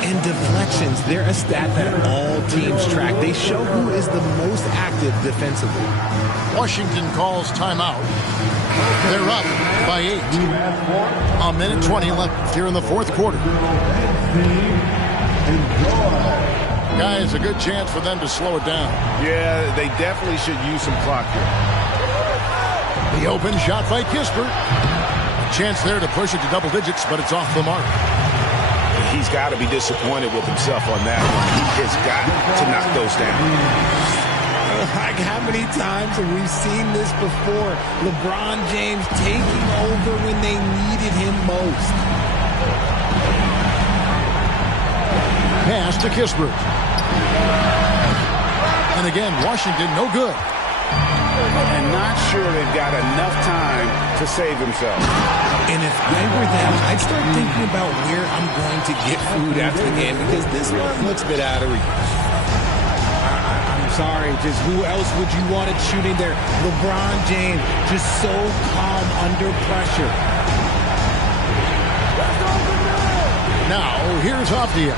And deflections, they're a stat that all teams track. They show who is the most active defensively. Washington calls timeout. They're up by 8. A minute 20 left here in the fourth quarter. Guys, a good chance for them to slow it down. Yeah, they definitely should use some clock here. The open shot by Kispert. A chance there to push it to double digits, but it's off the mark. He's got to be disappointed with himself on that one. He has got to knock those down. Like, how many times have we seen this before? LeBron James taking over when they needed him most. Pass to Kispert. And again, Washington, no good. And not sure they've got enough time to save themselves. And if I were them, I'd start thinking about where I'm going to get food after the game, because this one looks a bit out of reach. I'm sorry, just who else would you want it shooting there? LeBron James, just so calm under pressure. Now, here's Avdia.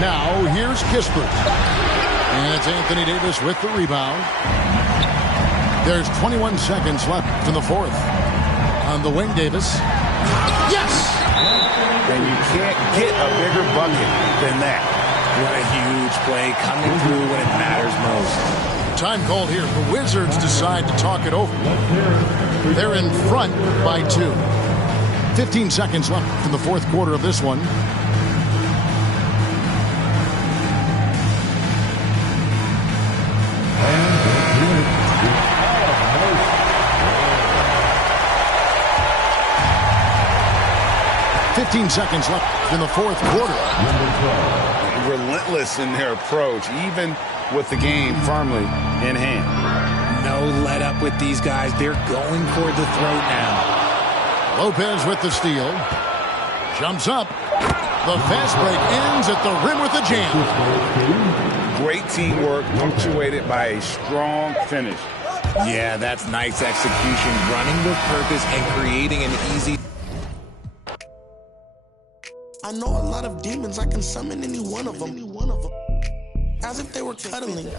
Now, here's Kispert. And it's Anthony Davis with the rebound. There's 21 seconds left in the fourth. On the wing, Davis. Yes! And you can't get a bigger bucket than that. What a huge play coming through when it matters most. Time called here. The Wizards decide to talk it over. They're in front by 2. 15 seconds left in the fourth quarter of this one. Seconds left in the fourth quarter. Relentless in their approach, even with the game firmly in hand. No let up with these guys. They're going for the throat now. Lopez with the steal. Jumps up. The fast break ends at the rim with a jam. Great teamwork punctuated by a strong finish. Yeah, that's nice execution. Running with purpose and creating an easy... I know a lot of demons, I can summon any one of them. As if they were cuddling.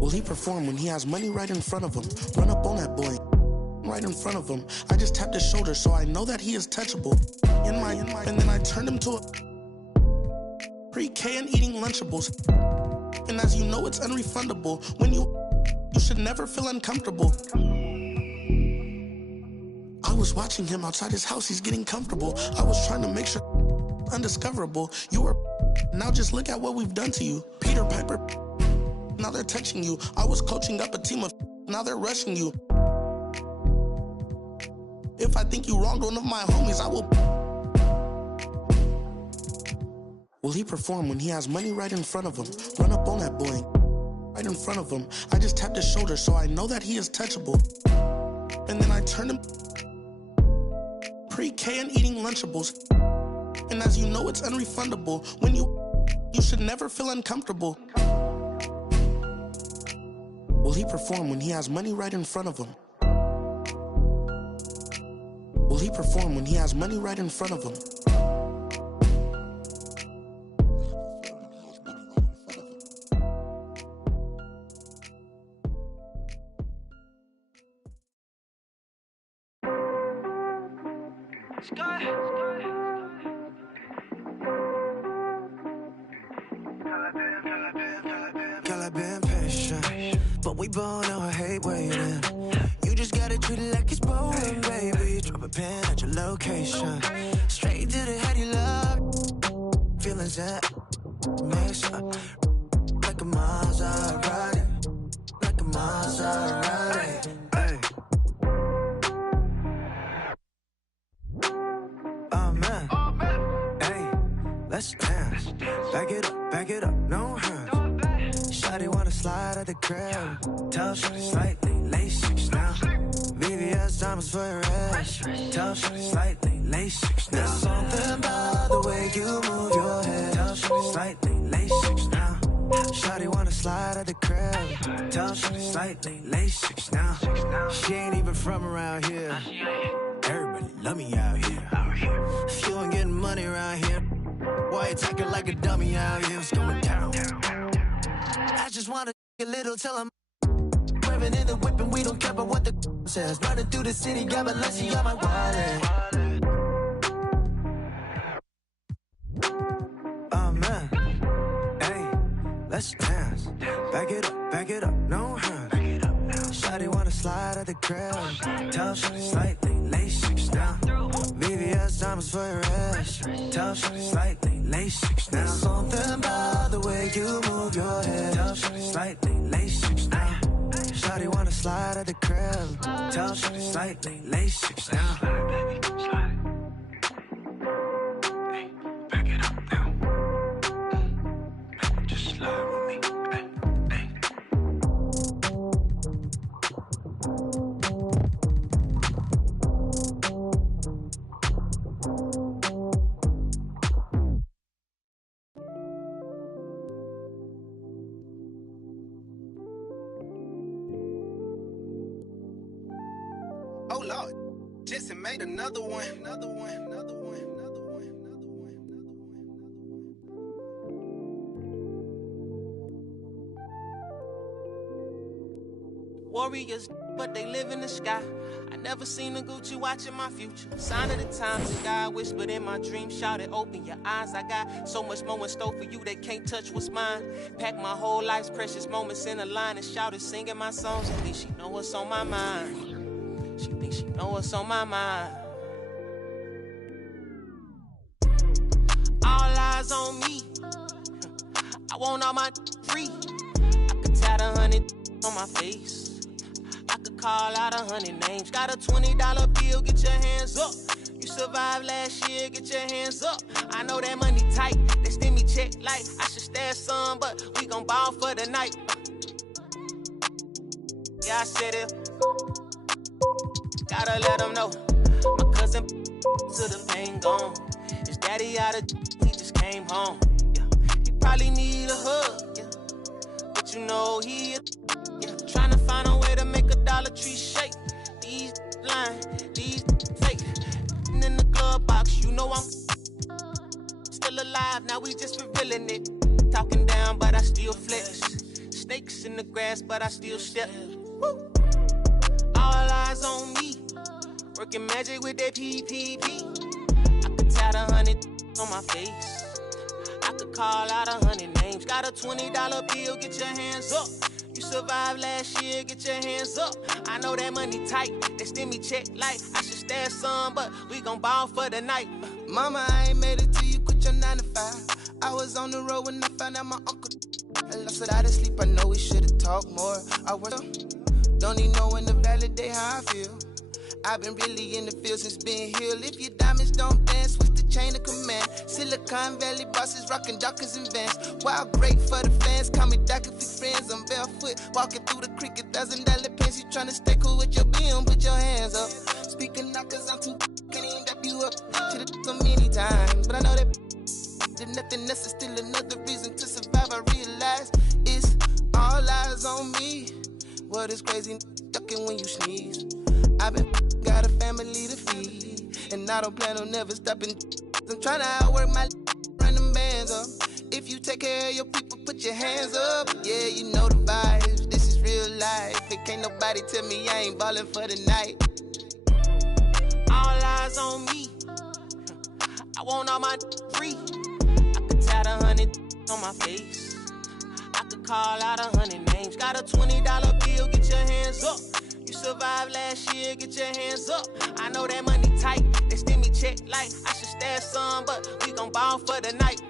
Will he perform when he has money right in front of him? Run up on that boy, right in front of him. I just tapped his shoulder so I know that he is touchable. And then I turned him to a pre-K and eating Lunchables. And as you know, it's unrefundable. When you should never feel uncomfortable. I was watching him outside his house, he's getting comfortable. I was trying to make sure undiscoverable. You were now just look at what we've done to you. Peter Piper, now they're touching you. I was coaching up a team of now they're rushing you. If I think you wronged one of my homies, I will. Will he perform when he has money right in front of him? Run up on that boy, right in front of him. I just tapped his shoulder so I know that he is touchable. And then I turned him pre-K and eating Lunchables. And as you know, it's unrefundable. When you should never feel uncomfortable. Will he perform when he has money right in front of him? Will he perform when he has money right in front of him? Girl, I've been patient, but we both know I hate waiting. You just gotta treat it like it's bowling, baby. Drop a pin at your location. Straight to the head, you love. Feelings that makes up like a Maserati, like a Maserati. Hey. Oh man, hey, let's dance. Back it up, no hands. Shawty wanna slide at the crib. Tell Shawty slightly, lace 6 now. VVS diamonds for your ass. Tell Shawty slightly, lace 6 now. There's something about the way you move your head. Tell Shawty slightly, lace 6 now. Shawty wanna slide at the crib. Tell Shawty slightly, lace 6 now. She ain't even from around here. Everybody love me out here. If you ain't getting money around here, why you talking like a dummy out here? What's going down? I just wanna a little till I'm driving in the whip and we don't care about what the says. Running through the city, got Balenciaga on my wallet. Oh man, hey, let's dance. Back it up, no hands. Shawty wanna slide at the crib. Tell Shawty slightly, lace 6 down. VVS diamonds for your ass. Tell Shawty slightly, lace 6 now. There's something about the way you move your head. Tell Shawty slightly, lace 6 now. Shawty wanna slide at the crib. Tell Shawty slightly, lace 6 now. Back it up now. Just slide with me. Lord. Jetson made another one. Warriors, but they live in the sky. I never seen a Gucci watching my future. Sign of the times, the guy whispered in my dream, shouted, open your eyes. I got so much more in store for you, they can't touch what's mine. Packed my whole life's precious moments in a line and shouted, singing my songs. I think she know what's on my mind. She thinks she know what's on my mind. All eyes on me. I want all my free. I could tat 100 on my face. I could call out 100 names. Got a $20 bill, get your hands up. You survived last year, get your hands up. I know that money tight, they send me check like I should stash some, but we gon' ball for the night. Yeah, I said it. Gotta let them know. My cousin to the pain gone. His daddy out of he just came home. Yeah. He probably need a hug, yeah. But you know he trying to find a way to make a Dollar Tree shake. These lying, these fake. And in the glove box, you know I'm still alive. Now we just revealing it. Talking down, but I still flex. Snakes in the grass, but I still step. Woo. All eyes on me. Working magic with that PPP. I could tat 100 on my face. I could call out 100 names. Got a $20 bill, get your hands up. You survived last year, get your hands up. I know that money tight, they send me check like I should stash some, but we gon' ball for the night. Mama, I ain't made it till you quit your 9 to 5. I was on the road when I found out my uncle. I lost it out of sleep, I know we should've talked more. I was don't even know when to validate how I feel. I've been really in the field since being healed. If your diamonds don't dance, switch the chain of command. Silicon Valley bosses rocking Dockers and Vans. Wild great for the fans, call me Doc if we friends. I'm barefoot, walking through the creek, $1,000 pants. You tryna stay cool with your BM, put your hands up. Speaking knockers, I'm too can't even wrap you up. Should've so many times, but I know that did nothing else is still another reason to survive. I realize it's all eyes on me. What is crazy, ducking when you sneeze. I've been got a family to feed, and I don't plan on never stopping. I'm trying to outwork my run them bands up. If you take care of your people, put your hands up. Yeah, you know the vibes. This is real life. It can't nobody tell me I ain't ballin' for the night. All eyes on me. I want all my free. I could tat 100 on my face. I could call out 100 names. Got a $20 bill, get your hands up. You survived last year, get your hands up. I know that money tight, they send me check like I should stash some, but we gon' ball for the night.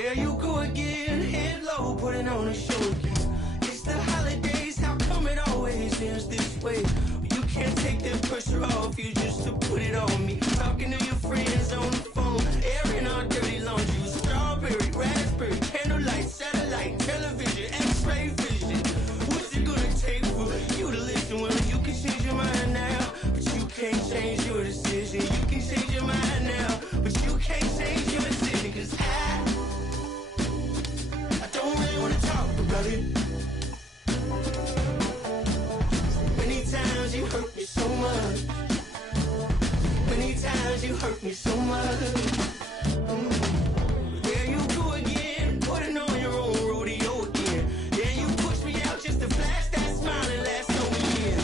There you go again, head low, putting on a show again. It's the holidays, how come it always ends this way? You can't take that pressure off you just to put it on me. Talking to your friends on the phone, airing our dirty laundry. Strawberry, raspberry, candlelight, satellite, television, x-ray vision. What's it gonna take for you to listen? Well, you can change your mind now, but you can't change your decision. You can change your mind now, but you can't change your decision. Cause I don't really wanna talk about it. Many times you hurt me so much. Many times you hurt me so much. There you go again, putting on your own rodeo again. Yeah, you push me out just to flash that smile and last on me in.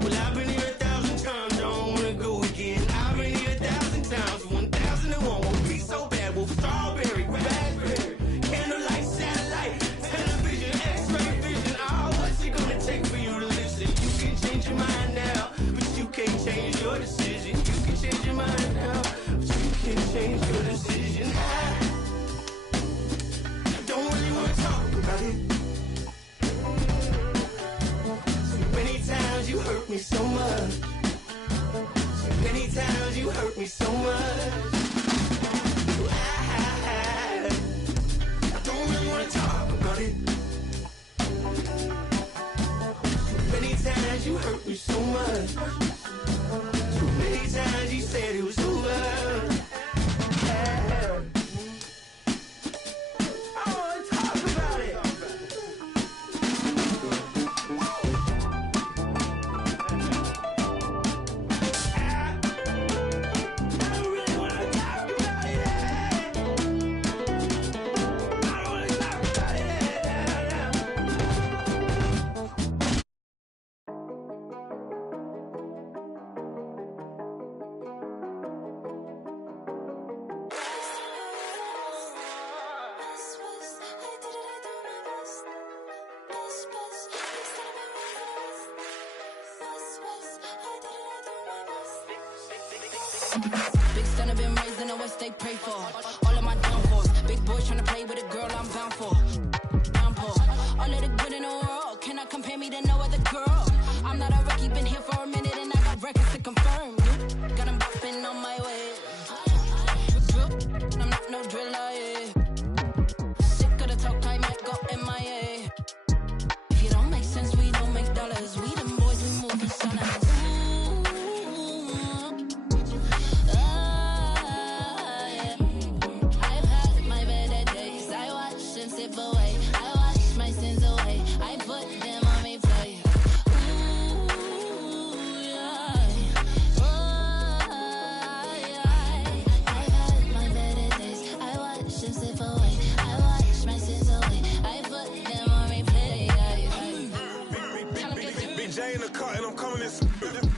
Well, I've been here 1,000 times, I don't wanna go again. I've been here 1,000 times, 1,001 won't be so bad. Well, strawberry, raspberry, candlelight, satellite, television, x-ray vision. Oh, what's it gonna take for you to listen? You can change your mind now, but you can't change your decision. You can change your mind now, but you can't change your decision. I don't really wanna talk about it. So many times you hurt me so much. So many times you hurt me so much. I don't really wanna talk about it. So many times you hurt me so much. So many times you said it was over. I wanna talk about it. Big son have been raised in the West, they pray for all of my downfalls. Big boys trying to play with a girl I'm bound for. Downfall. All of the good in the world cannot compare me to no other girl. I'm not a rookie, been here for a minute and I got records to confirm. Got 'em bopping on my way. I'm not no driller, yeah. Sick of the talk, I might go MIA. If you don't make sense, we don't make dollars. We them boys, we moving silence.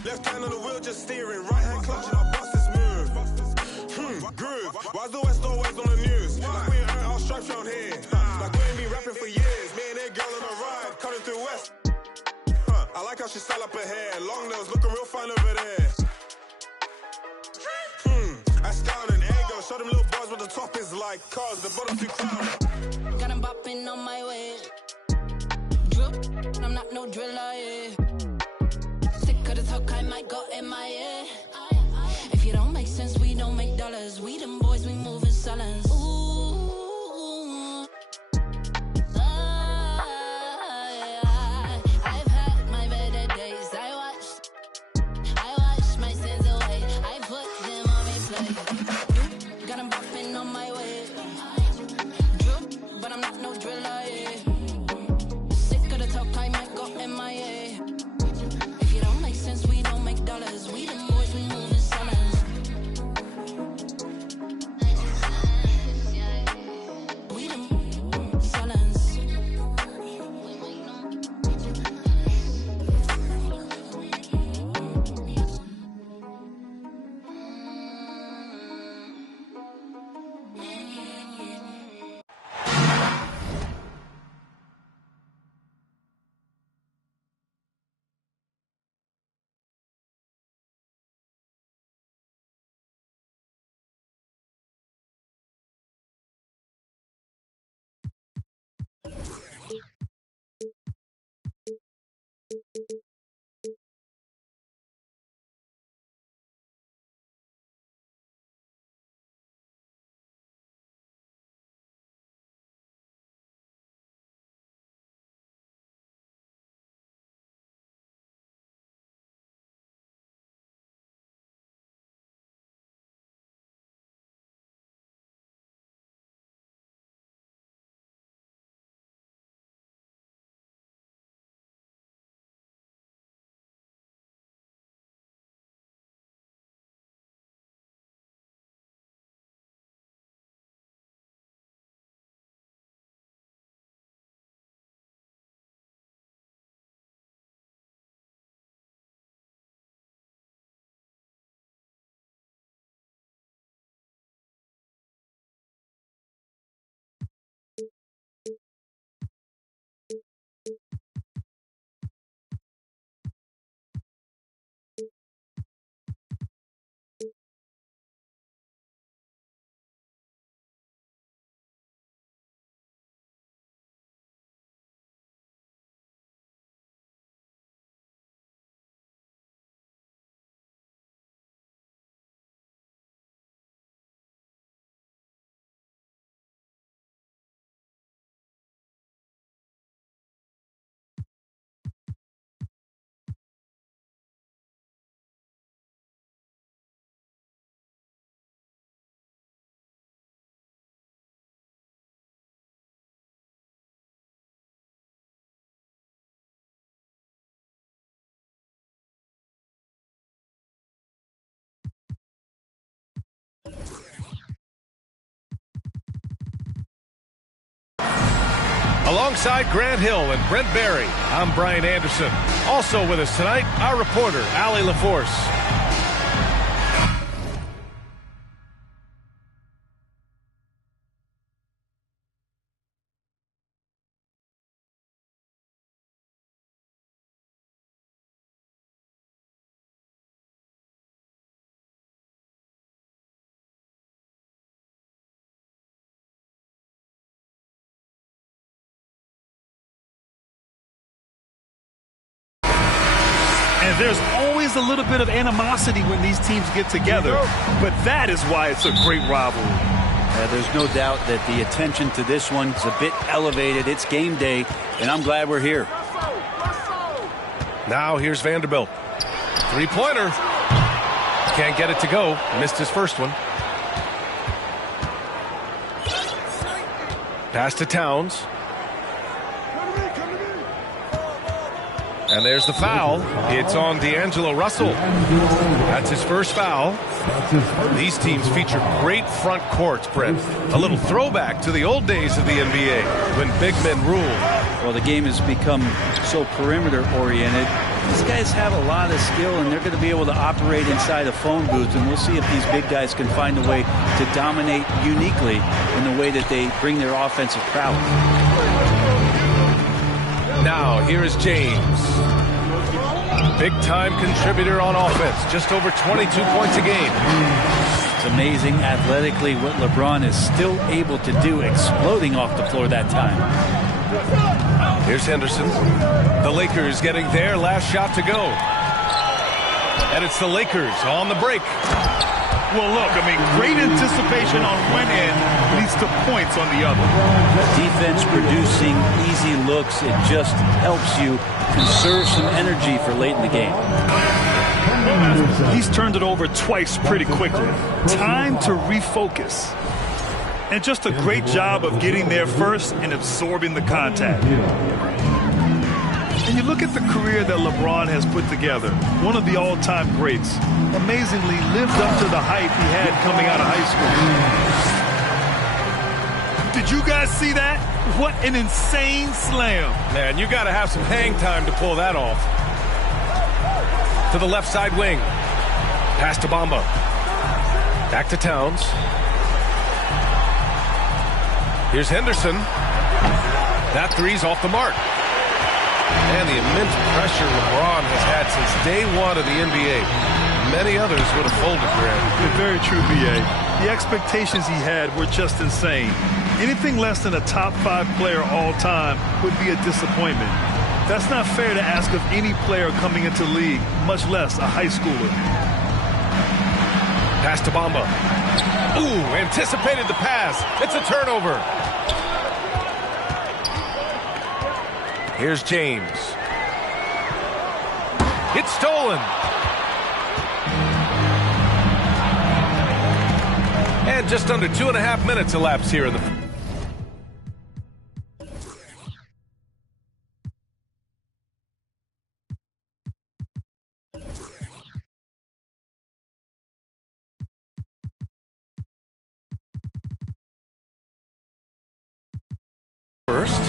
Left hand on the wheel, just steering. Right hand clutching, I bust this move. Groove. Why's the West always on the news? Like we ain't earned our stripes round here. Like we ain't been rapping for years. Me and that girl on a ride, cutting through West. I like how she style up her hair. Long nails, looking real fine over there. That's down and ego. Show them little boys what the top is like. Cause the bottom too crowded. Got 'em bopping on my way. Drip, I'm not no driller, yeah. Talk, I might go MIA. If you don't make sense, we don't make dollars. We them boys, we moving silence. Ooh. I've had my better days. I watched my sins away. I put them on replay. Got 'em bopping on my way. Drip, but I'm not no driller, yeah. Sick of the talk, I might go MIA. We don't make dollars. We them boys, we Alongside Grant Hill and Brent Barry, I'm Brian Anderson. Also with us tonight, our reporter, Allie LaForce. And there's always a little bit of animosity when these teams get together, but that is why it's a great rivalry. There's no doubt that the attention to this one is a bit elevated. It's game day, and I'm glad we're here. Now here's Vanderbilt. Three-pointer. Can't get it to go. Missed his first one. Pass to Towns. And there's the foul. It's on D'Angelo Russell. That's his first foul. These teams feature great front courts, Brent. A little throwback to the old days of the NBA when big men ruled. Well, the game has become so perimeter-oriented. These guys have a lot of skill, and they're going to be able to operate inside a phone booth, and we'll see if these big guys can find a way to dominate uniquely in the way that they bring their offensive prowess. Now, here is James. Big-time contributor on offense. Just over 22 points a game. It's amazing athletically what LeBron is still able to do, exploding off the floor that time. Here's Henderson. The Lakers getting their last shot to go. And it's the Lakers on the break. Well, look, I mean, great anticipation on one end leads to points on the other. Defense producing easy looks. It just helps you conserve some energy for late in the game. He's turned it over twice pretty quickly. Time to refocus. And just a great job of getting there first and absorbing the contact. And you look at the career that LeBron has put together, one of the all-time greats, amazingly lived up to the hype he had coming out of high school. Did you guys see that? What an insane slam. Man, you got to have some hang time to pull that off. To the left side wing. Pass to Bamba. Back to Towns. Here's Henderson. That three's off the mark. And the immense pressure LeBron has had since day one of the NBA. Many others would have folded, Grant. Very true, B.A. The expectations he had were just insane. Anything less than a top 5 player all time would be a disappointment. That's not fair to ask of any player coming into the league, much less a high schooler. Pass to Bamba. Ooh, anticipated the pass. It's a turnover. Here's James. It's stolen. And just under 2.5 minutes elapsed here in the first.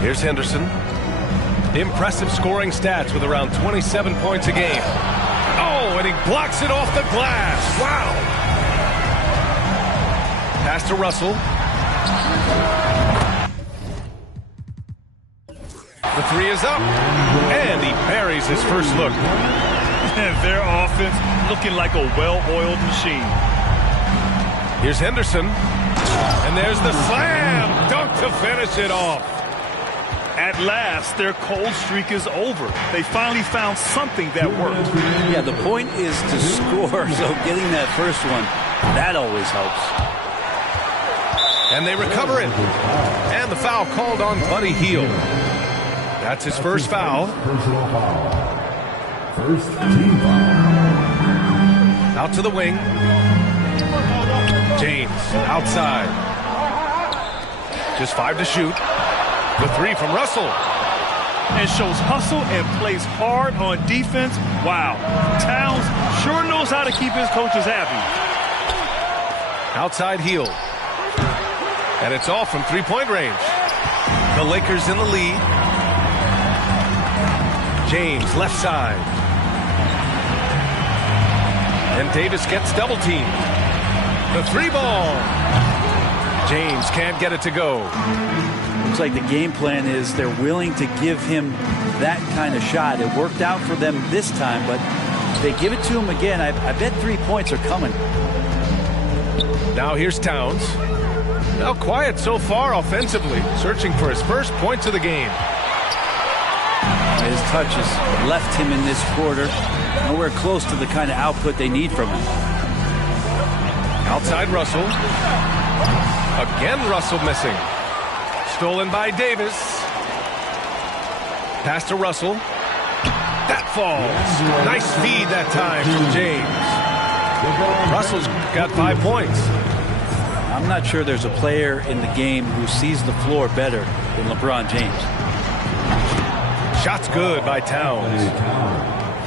Here's Henderson. Impressive scoring stats with around 27 points a game. Oh, and he blocks it off the glass. Wow. Pass to Russell. The three is up. And he buries his first look. And their offense looking like a well-oiled machine. Here's Henderson. And there's the slam dunk to finish it off. At last, their cold streak is over. They finally found something that worked. Yeah, the point is to score, so getting that first one, that always helps. And they recover it. And the foul called on Buddy Hield. That's his first foul. Personal foul. First team foul. Out to the wing. James outside. Just 5 to shoot. The three from Russell. And shows hustle and plays hard on defense. Wow. Towns sure knows how to keep his coaches happy. Outside Hield. And it's all from three-point range. The Lakers in the lead. James, left side. And Davis gets double-teamed. The three ball. James can't get it to go. Looks like the game plan is they're willing to give him that kind of shot. It worked out for them this time, but if they give it to him again, I bet 3 points are coming. Now here's Towns. Now quiet so far offensively, searching for his first points of the game. His touches left him in this quarter. Nowhere close to the kind of output they need from him. Outside Russell. Again Russell missing. Stolen by Davis. Pass to Russell. That falls. Nice feed that time from James. Russell's got 5 points. I'm not sure there's a player in the game who sees the floor better than LeBron James. Shot's good by Towns.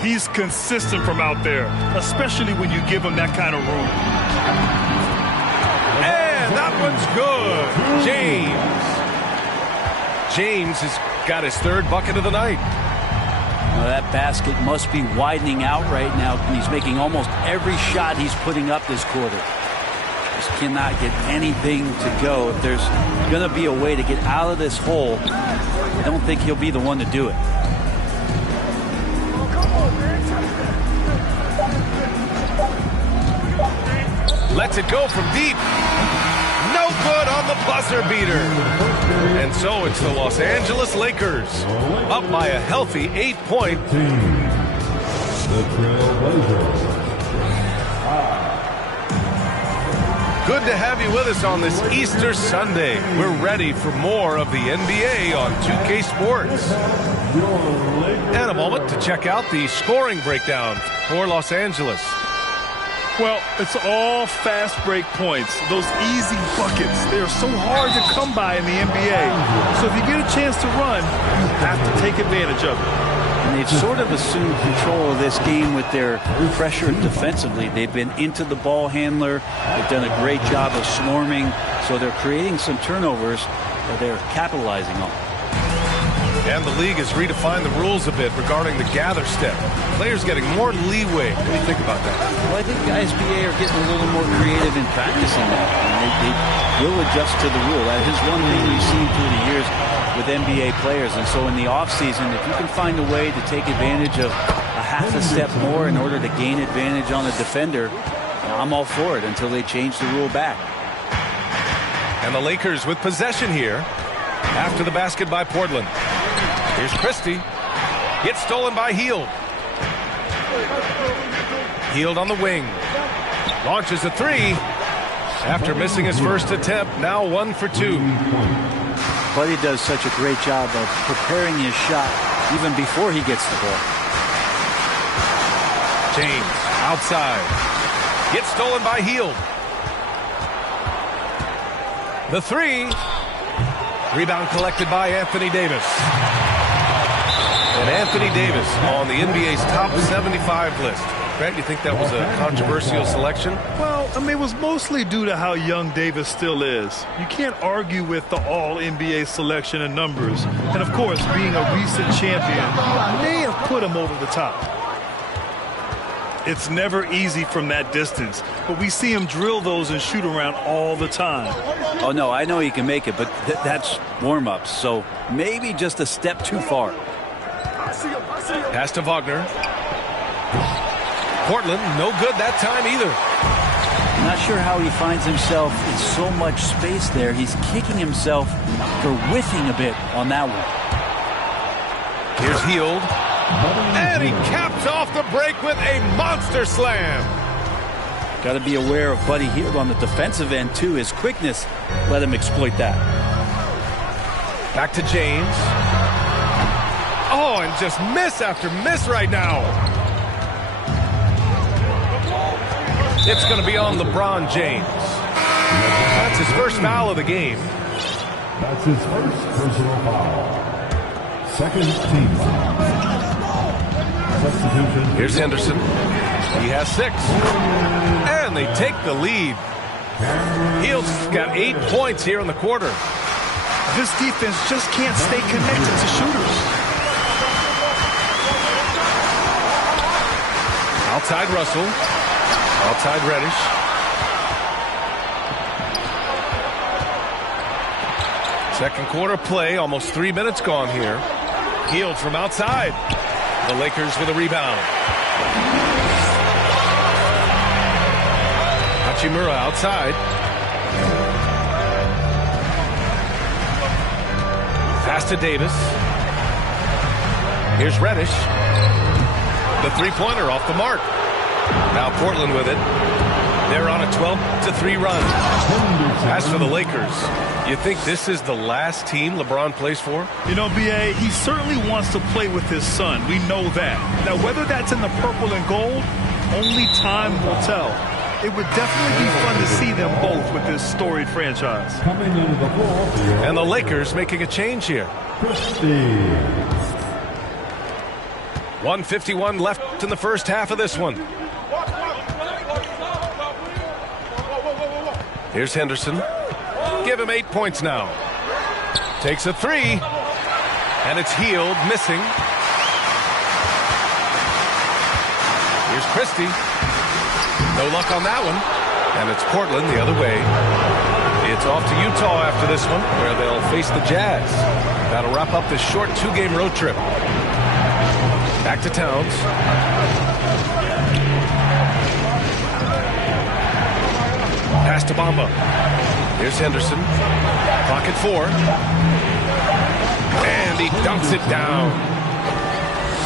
He's consistent from out there, especially when you give him that kind of room. And that one's good. James has got his third bucket of the night. Now that basket must be widening out right now, and he's making almost every shot he's putting up this quarter. Just cannot get anything to go. If there's going to be a way to get out of this hole, I don't think he'll be the one to do it. Lets it go from deep. No good on the buzzer beater. And so it's the Los Angeles Lakers up by a healthy 8-point. The Trailblazers. Good to have you with us on this Easter Sunday. We're ready for more of the NBA on 2K Sports. And a moment to check out the scoring breakdown for Los Angeles. Well, it's all fast break points. Those easy buckets, they're so hard to come by in the NBA. So if you get a chance to run, you have to take advantage of it. And they've sort of assumed control of this game with their pressure defensively. They've been into the ball handler. They've done a great job of swarming. So they're creating some turnovers that they're capitalizing on. And the league has redefined the rules a bit regarding the gather step. Players getting more leeway. What do you think about that? Well, I think the SBA are getting a little more creative in practicing that. And they will adjust to the rule. That is one thing we've seen through the years with NBA players. And so in the offseason, if you can find a way to take advantage of a half a step more in order to gain advantage on a defender, I'm all for it until they change the rule back. And the Lakers with possession here after the basket by Portland. Here's Christie. Gets stolen by Hield. Hield on the wing. Launches a three. After missing his first attempt, now 1 for 2. Buddy does such a great job of preparing his shot even before he gets the ball. James outside. Gets stolen by Hield. The three. Rebound collected by Anthony Davis. And Anthony Davis on the NBA's top 75 list. Grant, you think that was a controversial selection? Well, I mean, it was mostly due to how young Davis still is. You can't argue with the all-NBA selection and numbers. And, of course, being a recent champion may have put him over the top. It's never easy from that distance, but we see him drill those and shoot around all the time. Oh, no, I know he can make it, but that's warm-ups, so maybe just a step too far. Pass to Wagner. Portland, no good that time either. I'm not sure how he finds himself in so much space there. He's kicking himself for whiffing a bit on that one. Here's Hield. And he caps off the break with a monster slam. Got to be aware of Buddy Hield on the defensive end, too. His quickness let him exploit that. Back to James. Oh, and just miss after miss right now. It's going to be on LeBron James. That's his first foul of the game. That's his first personal foul. Second team foul. Substitution. Here's Henderson. He has 6. And they take the lead. Hield's got 8 points here in the quarter. This defense just can't stay connected to shooters. Outside Russell. Outside Reddish. Second quarter play. Almost 3 minutes gone here. Hield from outside. The Lakers with a rebound. Hachimura outside. Pass to Davis. Here's Reddish. The three-pointer off the mark. Now Portland with it. They're on a 12-3 run. As for the Lakers, you think this is the last team LeBron plays for? You know, B.A., he certainly wants to play with his son. We know that. Now, whether that's in the purple and gold, only time will tell. It would definitely be fun to see them both with this storied franchise. Coming into the ball. And the Lakers making a change here. 1:51 left in the first half of this one. Here's Henderson. Give him 8 points now. Takes a three. And it's Hield missing. Here's Christie. No luck on that one. And it's Portland the other way. It's off to Utah after this one, where they'll face the Jazz. That'll wrap up this short 2-game road trip. Back to Towns. Pass to Bamba. Here's Henderson. Clock at 4. And he dunks it down.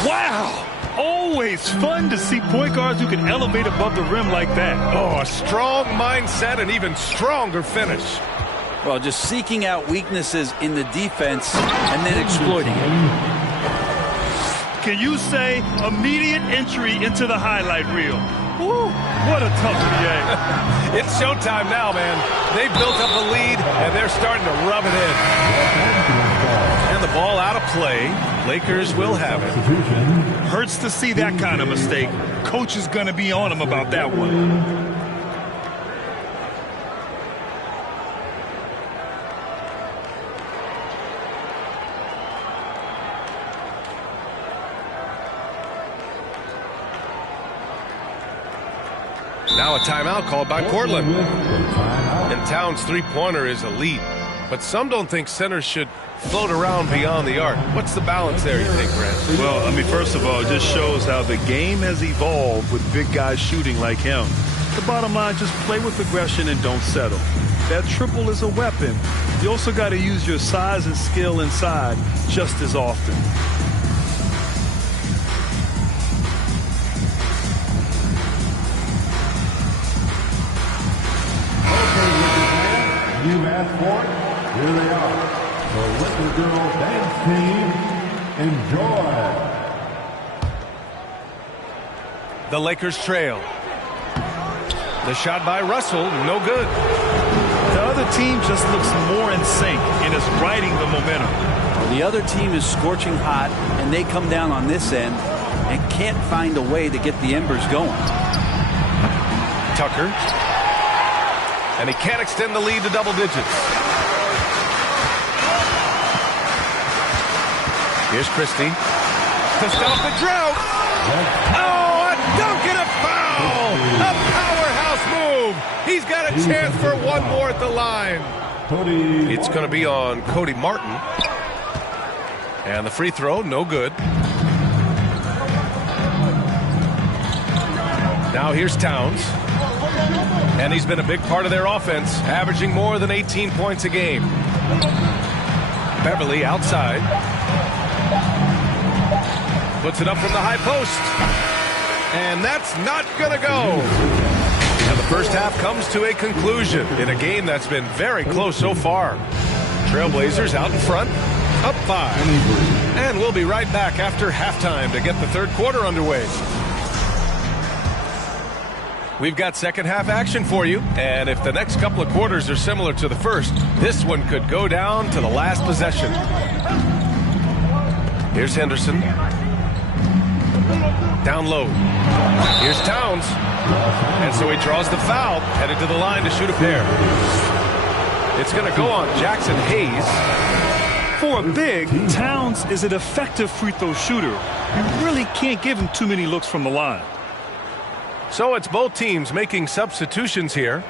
Wow! Always fun to see point guards who can elevate above the rim like that. Oh, a strong mindset and even stronger finish. Well, just seeking out weaknesses in the defense and then exploiting it. Can you say immediate entry into the highlight reel? Woo, what a tough NBA. It's showtime now, man. They've built up a lead, and they're starting to rub it in. And the ball out of play. Lakers will have it. Hurts to see that kind of mistake. Coach is going to be on him about that one. Now a timeout called by Portland. And Towns' three-pointer is elite. But some don't think centers should float around beyond the arc. What's the balance there, you think, Grant? Well, I mean, first of all, it just shows how the game has evolved with big guys shooting like him. The bottom line, just play with aggression and don't settle. That triple is a weapon. You also got to use your size and skill inside just as often. You've asked for it. Here they are. The Laker Girls Dance Team. Enjoy. The Lakers trail. The shot by Russell, no good. The other team just looks more in sync and is riding the momentum. The other team is scorching hot, and they come down on this end and can't find a way to get the embers going. Tucker. And he can't extend the lead to double digits. Here's Christie to stop the drought. Oh, a dunk and a foul! A powerhouse move. He's got a chance for one more at the line. It's going to be on Cody Martin. And the free throw, no good. Now here's Towns. And he's been a big part of their offense, averaging more than 18 points a game. Beverly outside. Puts it up from the high post. And that's not going to go. And the first half comes to a conclusion in a game that's been very close so far. Trailblazers out in front, up 5. And we'll be right back after halftime to get the third quarter underway. We've got second half action for you, and if the next couple of quarters are similar to the first, this one could go down to the last possession. Here's Henderson. Down low. Here's Towns. And so he draws the foul, headed to the line to shoot a pair. It's going to go on Jackson Hayes. For a big, Towns is an effective free throw shooter. You really can't give him too many looks from the line. So it's both teams making substitutions here.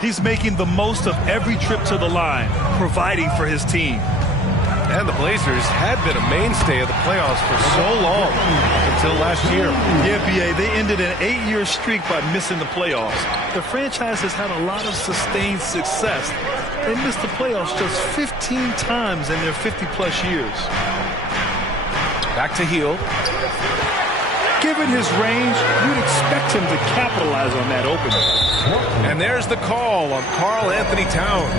He's making the most of every trip to the line, providing for his team. And the Blazers had been a mainstay of the playoffs for so long, until last year. Yeah, B.A., they ended an 8-year streak by missing the playoffs. The franchise has had a lot of sustained success. They missed the playoffs just 15 times in their 50-plus years. Back to Hield. Given his range, you'd expect him to capitalize on that opening. And there's the call on Karl Anthony Towns.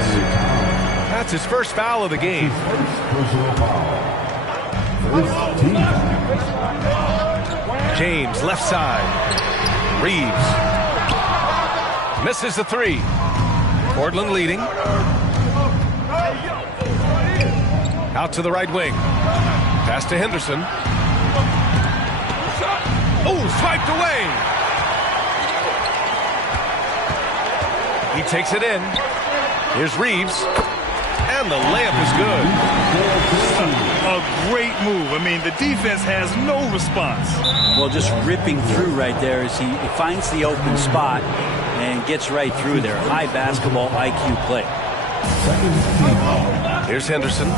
That's his first foul of the game. James, left side. Reeves. Misses the three. Portland leading. Out to the right wing. Pass to Henderson. Oh, swiped away. He takes it in. Here's Reeves. And the layup is good. A great move. I mean, the defense has no response. Well, just ripping through right there as he finds the open spot and gets right through there. High basketball IQ play. Here's Henderson.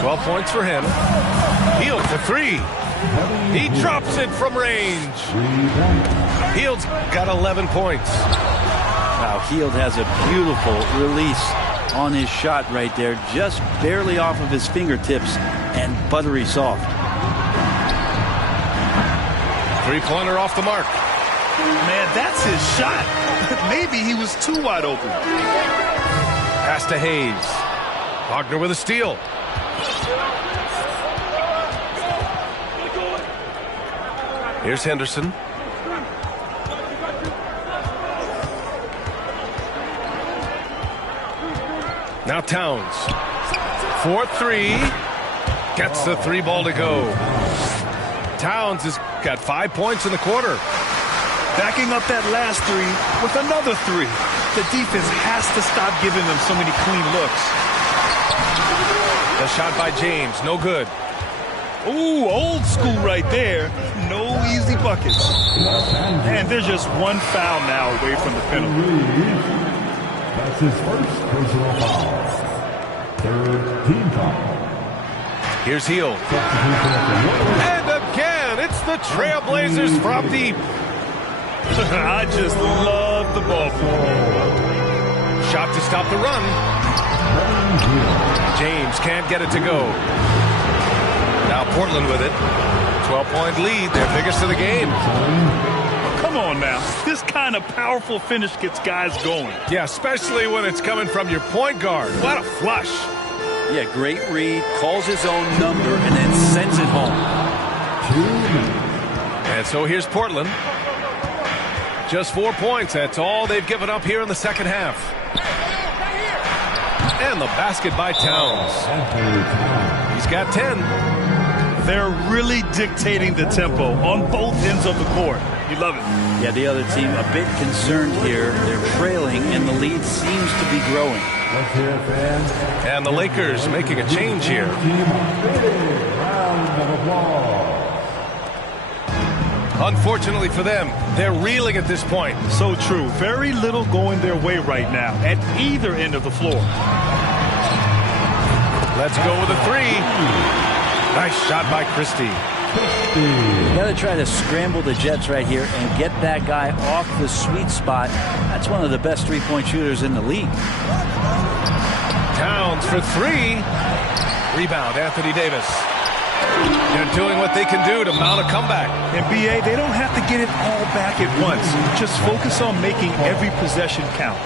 12 points for him. Hield for three. He drops it from range. Hield's got 11 points. Wow, Hield has a beautiful release on his shot right there, just barely off of his fingertips and buttery soft. Three-pointer off the mark. Man, that's his shot. Maybe he was too wide open. Pass to Hayes. Wagner with a steal. Here's Henderson. Now Towns. 4-3. Gets the three ball to go. Towns has got 5 points in the quarter. Backing up that last three with another three. The defense has to stop giving them so many clean looks. The shot by James, no good. Ooh, old school right there. No easy buckets. And there's just one foul now away from the penalty. That's his first personal foul. Third team foul. Here's Hield. And again, it's the Trailblazers from deep. I just love the ball. Shot to stop the run. James can't get it to go. Now Portland with it. 12-point lead, their biggest of the game. Come on now. This kind of powerful finish gets guys going. Yeah, especially when it's coming from your point guard. What a flush. Yeah, great read, calls his own number, and then sends it home. And so here's Portland. Just 4 points. That's all they've given up here in the second half. And the basket by Towns. He's got 10. They're really dictating the tempo on both ends of the court. You love it. Yeah, the other team a bit concerned here. They're trailing, and the lead seems to be growing. And the Lakers making a change here. Unfortunately for them, they're reeling at this point. So true. Very little going their way right now at either end of the floor. Let's go with a three. Nice shot by Christie. You got to try to scramble the Jets right here and get that guy off the sweet spot. That's one of the best three-point shooters in the league. Towns for three. Rebound, Anthony Davis. They're doing what they can do to mount a comeback. And B.A., they don't have to get it all back at once. Just focus on making every possession count.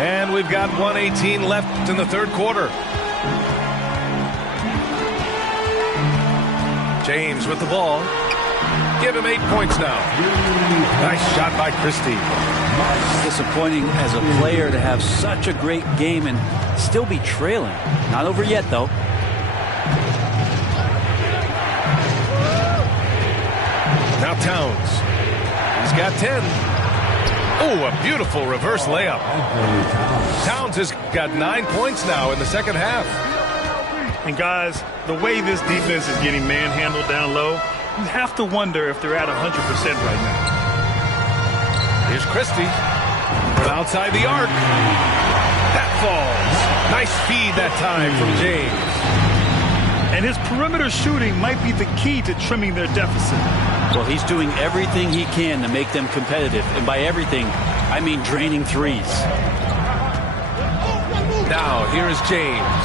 And we've got 1:18 left in the third quarter. James with the ball. Give him 8 points now. Nice shot by Christie. It's disappointing as a player to have such a great game and still be trailing. Not over yet, though. Now Towns. He's got 10. Oh, a beautiful reverse layup. Towns has got 9 points now in the second half. And guys, the way this defense is getting manhandled down low, you have to wonder if they're at 100% right now. Here's Christie from outside the arc. That falls. Nice feed that time from James. And his perimeter shooting might be the key to trimming their deficit. Well, he's doing everything he can to make them competitive. And by everything, I mean draining threes. Now, here is James.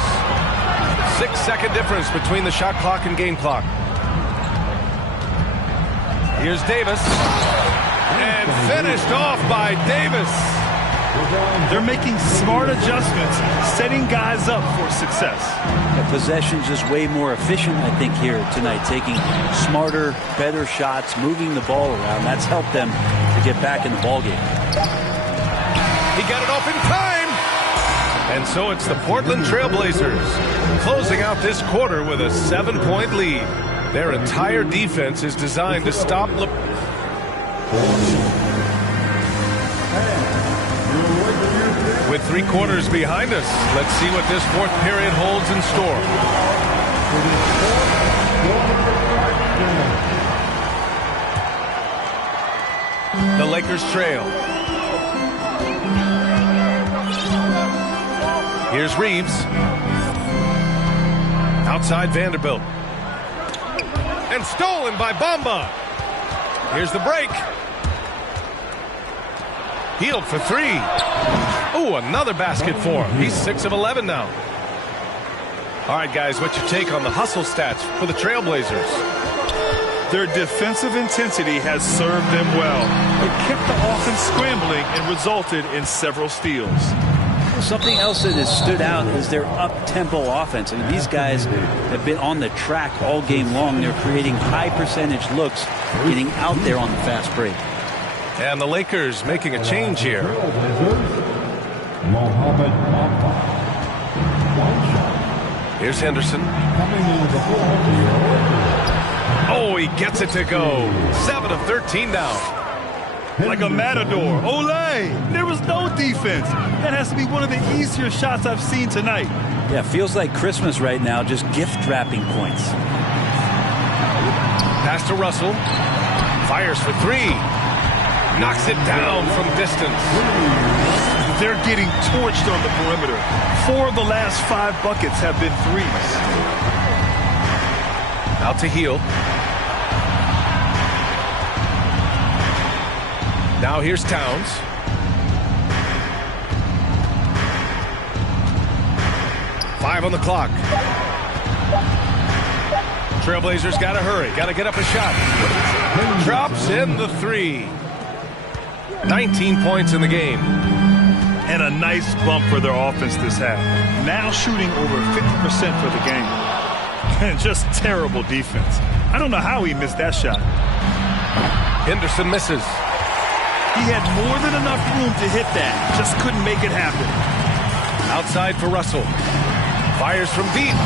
6-second difference between the shot clock and game clock. Here's Davis. And finished off by Davis. They're making smart adjustments, setting guys up for success. The possession's just way more efficient, I think, here tonight. Taking smarter, better shots, moving the ball around. That's helped them to get back in the ballgame. He got it off in time. And so it's the Portland Trailblazers closing out this quarter with a 7-point lead. Their entire defense is designed to stop With 3 quarters behind us, let's see what this fourth period holds in store. The Lakers trail. Here's Reeves. Outside Vanderbilt. And stolen by Bamba. Here's the break. Hield for 3. Oh, another basket for him. He's 6 of 11 now. All right, guys, what's your take on the hustle stats for the Trailblazers? Their defensive intensity has served them well. It kept the offense scrambling and resulted in several steals. Something else that has stood out is their up-tempo offense. I mean, these guys have been on the track all game long. They're creating high-percentage looks, getting out there on the fast break. And the Lakers making a change here. Here's Henderson. Oh, he gets it to go. 7 of 13 now. Like a matador. Olé! There was no defense. That has to be one of the easier shots I've seen tonight. Yeah, feels like Christmas right now, just gift-wrapping points. Pass to Russell. Fires for 3. Knocks it down from distance. They're getting torched on the perimeter. 4 of the last 5 buckets have been threes. Out to Hield. Now here's Towns. Five on the clock. Trailblazers got to hurry. Got to get up a shot. Drops in the 3. 19 points in the game. And a nice bump for their offense this half. Now shooting over 50% for the game. And just terrible defense. I don't know how he missed that shot. Henderson misses. He had more than enough room to hit that. Just couldn't make it happen. Outside for Russell. Fires from deep.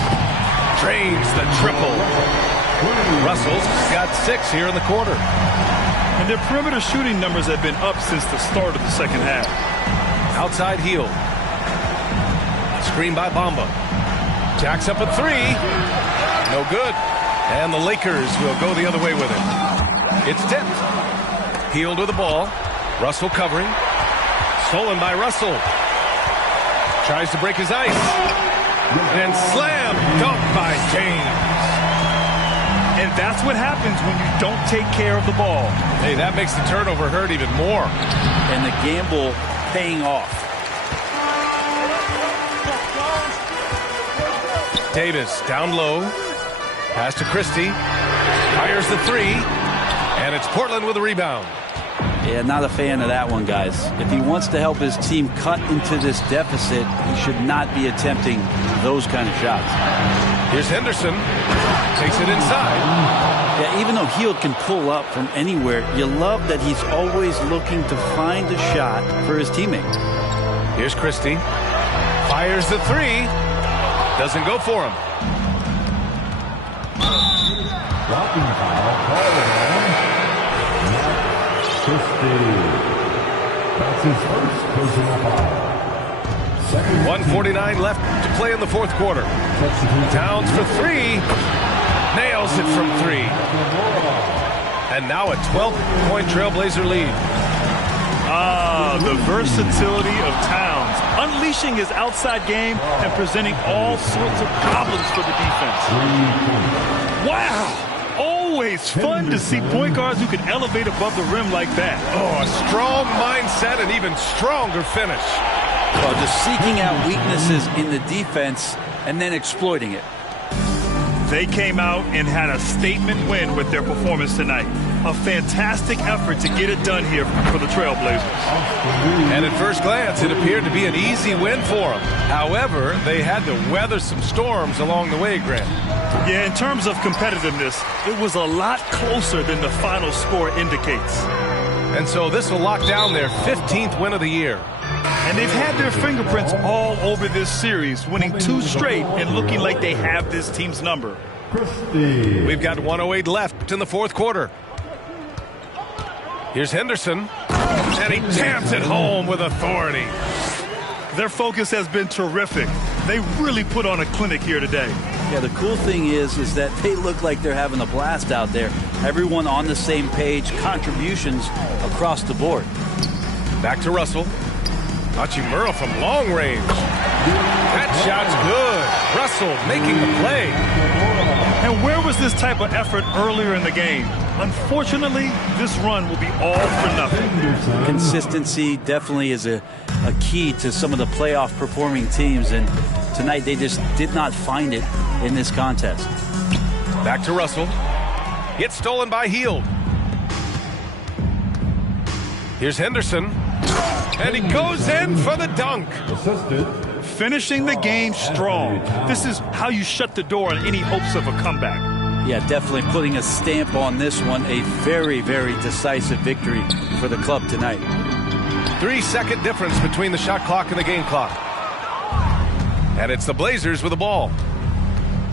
Drains the triple. Russell's got 6 here in the quarter. And their perimeter shooting numbers have been up since the start of the second half. Outside Hield. Screen by Bamba. Jacks up a 3. No good. And the Lakers will go the other way with it. It's tipped. Hield with the ball. Russell covering. Stolen by Russell. Tries to break his ice. And slam dunk by James. And that's what happens when you don't take care of the ball. Hey, that makes the turnover hurt even more. And the gamble paying off. Davis down low. Pass to Christie. Fires the 3. And it's Portland with a rebound. Yeah, not a fan of that one, guys. If he wants to help his team cut into this deficit, he should not be attempting those kind of shots. Here's Henderson. Takes it inside. Yeah, even though Hield can pull up from anywhere, you love that he's always looking to find a shot for his teammate. Here's Christie. Fires the three. Doesn't go for him. Blocking foul called on Matt Christie. That's his first personal foul. 1:49 left to play in the fourth quarter. Towns for three. Nails it from three. And now a 12-point Trailblazer lead. The versatility of Towns, unleashing his outside game and presenting all sorts of problems for the defense. Wow! Always fun to see point guards who can elevate above the rim like that. Oh, a strong mindset and even stronger finish. Well, just seeking out weaknesses in the defense and then exploiting it. They came out and had a statement win with their performance tonight. A fantastic effort to get it done here for the Trailblazers. And at first glance, it appeared to be an easy win for them. However, they had to weather some storms along the way, Grant. Yeah, in terms of competitiveness, it was a lot closer than the final score indicates. And so this will lock down their 15th win of the year. And they've had their fingerprints all over this series, winning 2 straight and looking like they have this team's number. We've got 1:08 left in the fourth quarter. Here's Henderson, and he jams it home with authority. Their focus has been terrific. They really put on a clinic here today. Yeah, the cool thing is that they look like they're having a blast out there. Everyone on the same page, contributions across the board. Back to Russell. Hachimura from long range. That shot's good. Russell making the play. And where was this type of effort earlier in the game? Unfortunately, this run will be all for nothing. Consistency definitely is a key to some of the playoff performing teams, and tonight they just did not find it in this contest. Back to Russell. Gets stolen by Hield. Here's Henderson. And he goes in for the dunk. Finishing the game strong. This is how you shut the door on any hopes of a comeback. Yeah, definitely putting a stamp on this one. A very, very decisive victory for the club tonight. 3-second difference between the shot clock and the game clock. And it's the Blazers with the ball.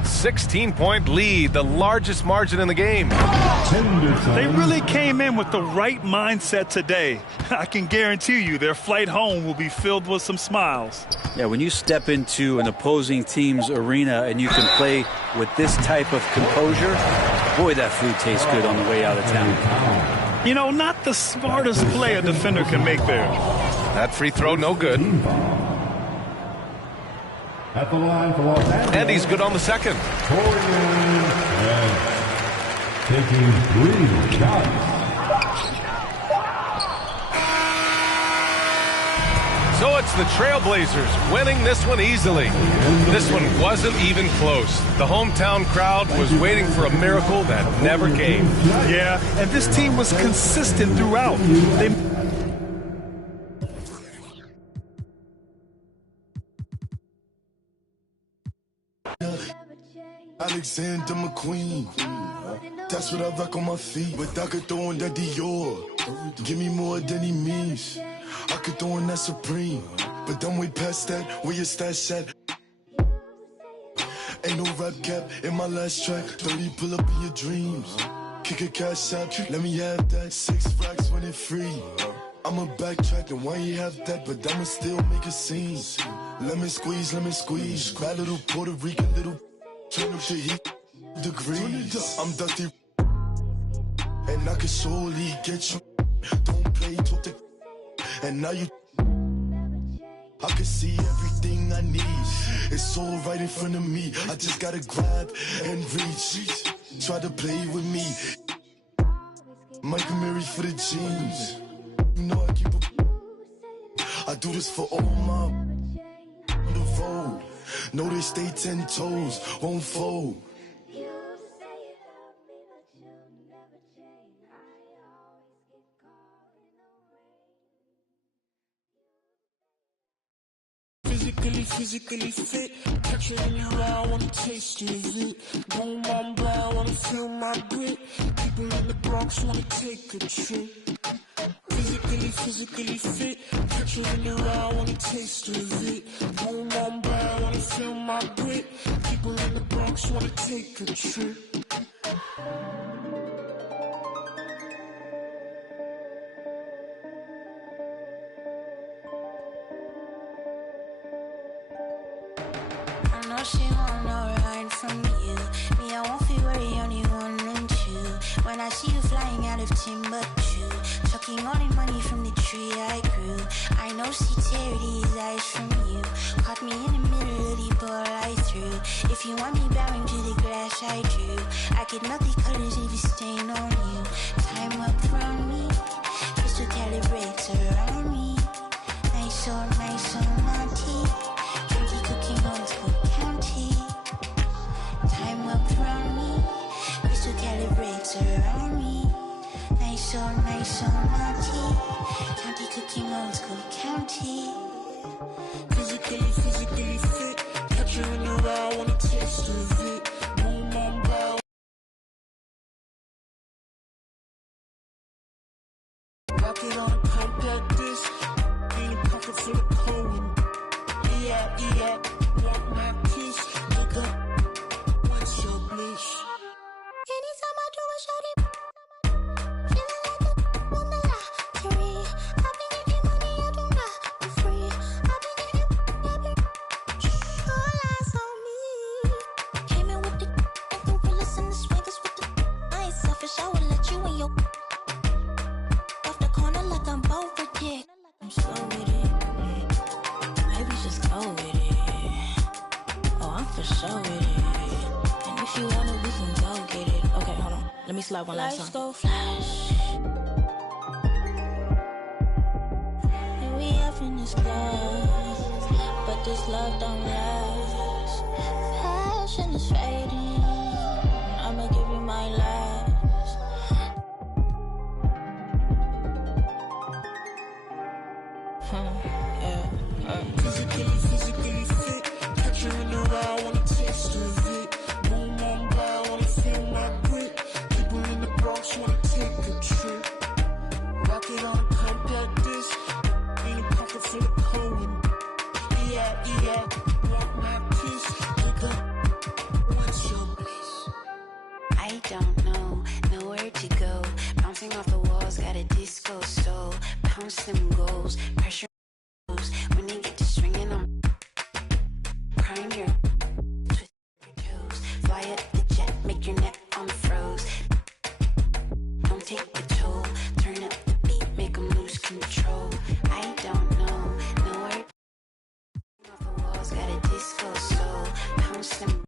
16-point lead, the largest margin in the game. They really came in with the right mindset today. I can guarantee you their flight home will be filled with some smiles. Yeah, when you step into an opposing team's arena and you can play with this type of composure, boy, that food tastes good on the way out of town. You know, not the smartest play a defender can make there. That free throw, no good. At the line for Los Angeles. And he's good on the second. Taking 3 shots. So it's the Trailblazers winning this one easily. This one wasn't even close. The hometown crowd was waiting for a miracle that never came. Yeah, and this team was consistent throughout. Alexander McQueen. That's what I rock on my feet. But I could throw in that Dior. Give me more than he means. I could throw in that Supreme. But I'm way past that. Where your stash at? Ain't no rap cap in my last track. 30 pull up in your dreams. Kick a cash out. Let me have that. 6 racks when it free. I'ma backtrack and why you have that, but I'ma still make a scene. Lemon squeeze. Bad little Puerto Rican little. Turn up the heat degrees. I'm dusty and I can surely get you. Don't play, talk the and now you. I can see everything I need. It's all right in front of me. I just gotta grab and reach. Try to play with me. Michael Mary for the jeans. You know I keep a. I do this for all my on the road. Know they stay 10 toes, won't fold. Physically physically fit. Catch it in your eye, wanna taste of it. Boom, on brown, wanna feel my grit. People in the Bronx wanna take a trip. Physically fit. Catch it in your eye, wanna taste of it. Boom, on brown, wanna feel my grit. People in the Bronx wanna take a trip. I know she want no ride from you. Me, I won't feel worry, only one and two. When I see you flying out of Timbuktu, chucking all the money from the tree I grew. I know she teared his eyes from you. Caught me in the middle of the ball I threw. If you want me bowing to the grass I drew, I could melt the colors if you stain on you. Time up from me, crystal calibrates around me. Nice, so naughty. Dirty cooking on Cook County. Time up from me, crystal calibrates around me. Nice, so naughty. County cooking on Cook County. Physically fit. Catch you in your eye, wanna taste of it. Boom, on brown. Rock it on a compact disc. In a pocket full of cold. Yeah, want my kiss. Look up, what's your bliss? Anytime I do a shawty, feeling like a won the lottery. I've been getting money, I do not for free. I've been getting, all eyes on me. Came in with the gorillas and the swingers with the. I ain't selfish, I will let you in your. Off the corner like I'm both a dick. I'm slow with it. Maybe just go with it. Oh, I'm for sure with it. And if you want it, we can go get it. Okay, hold on. Let me slide one last time. Lights go flash. And we up in this class, but this love don't last. Passion is fading. I'ma give you my last. Physically fit. Catch you in the eye, wanna taste of it. Boom, on brown, wanna feel my grit. People in the Bronx wanna take a trip. Rock it on a compact disc. In a pocket full of cold. Yeah, want my kiss. Look up, what's your bliss? I don't know, nowhere to go. Bouncing off the walls, got a disco soul. Pounce them goals, pressure moves. When they get to swinging on, prime your twist your toes. Fly up the jet, make your neck unfroze. Don't take the toll, turn up the beat, make them lose control. I don't know, nowhere. Off the walls, got a disco soul. Pounce them.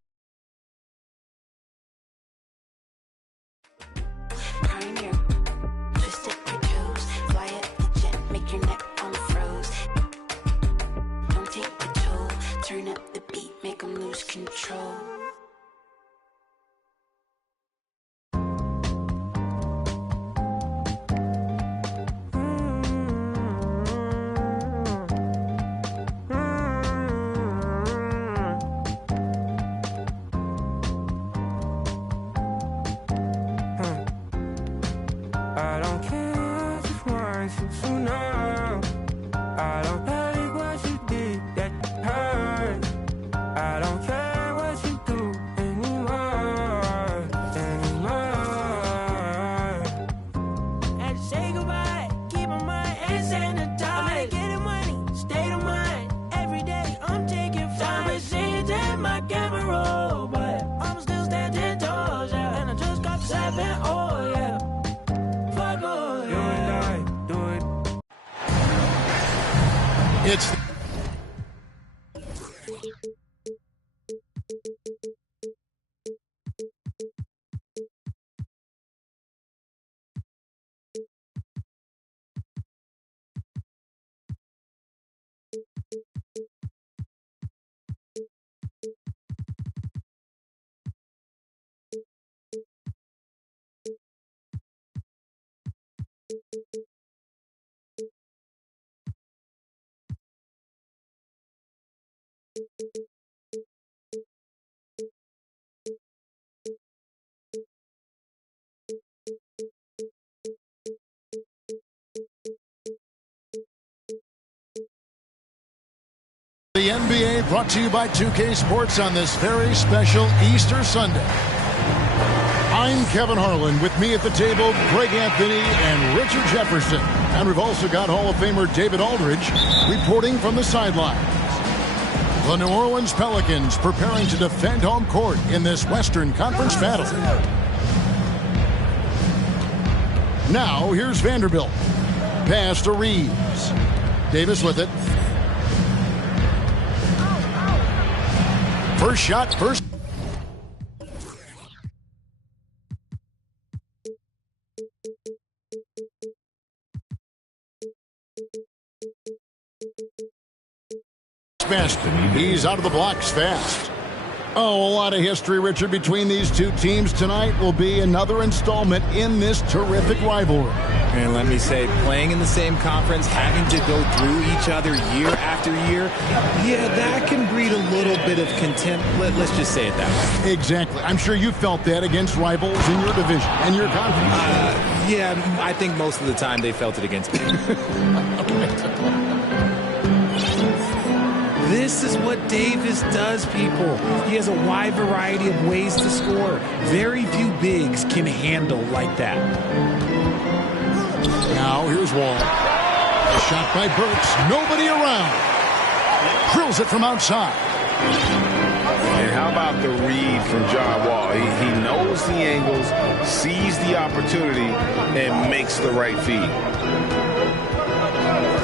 Prime your twist up your toes. Fly up the jet, make your neck unfroze. Don't take the toll, turn up the beat, make them lose control. I don't care if one too now. I don't like what you did that hurt. I don't care what you do anymore. Had to say goodbye, keep my mind and sanitize. I'm getting money, state of mind. Every day I'm taking flight. Scenes in my camera roll, but I'm still standing tall, yeah. And I just got 7, oh yeah. Fuck all, You and I do it. It's The NBA brought to you by 2K Sports on this very special Easter Sunday. I'm Kevin Harlan. With me at the table, Greg Anthony and Richard Jefferson. And we've also got Hall of Famer David Aldridge reporting from the sidelines. The New Orleans Pelicans preparing to defend home court in this Western Conference battle. Now, here's Vanderbilt. Pass to Reeves. Davis with it. First shot, first. He's out of the blocks fast. Oh, a lot of history, Richard, between these two teams. Tonight will be another installment in this terrific rivalry. And let me say, playing in the same conference, having to go through each other year after year, yeah, that can breed a little bit of contempt. Let's just say it that way. Exactly. I'm sure you felt that against rivals in your division and your conference. Yeah, I think most of the time they felt it against me. This is what Davis does, people. He has a wide variety of ways to score. Very few bigs can handle like that. Now here's Wall. A shot by Burks. Nobody around. Drills it from outside. And how about the read from John Wall? He knows the angles, sees the opportunity, and makes the right feed.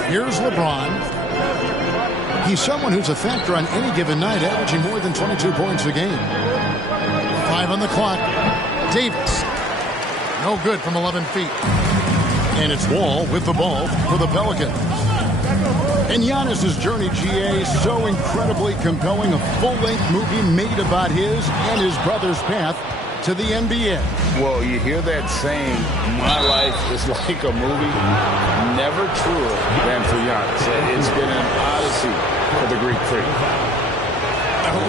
Here's LeBron. He's someone who's a factor on any given night, averaging more than 22 points a game. 5 on the clock. Davis. No good from 11 feet. And it's Wall with the ball for the Pelicans. And Giannis's journey, GA, so incredibly compelling. A full-length movie made about his and his brother's path to the NBA. Well, you hear that saying, my life is like a movie. Never truer than for Giannis. It's been an odyssey for the Greek freak.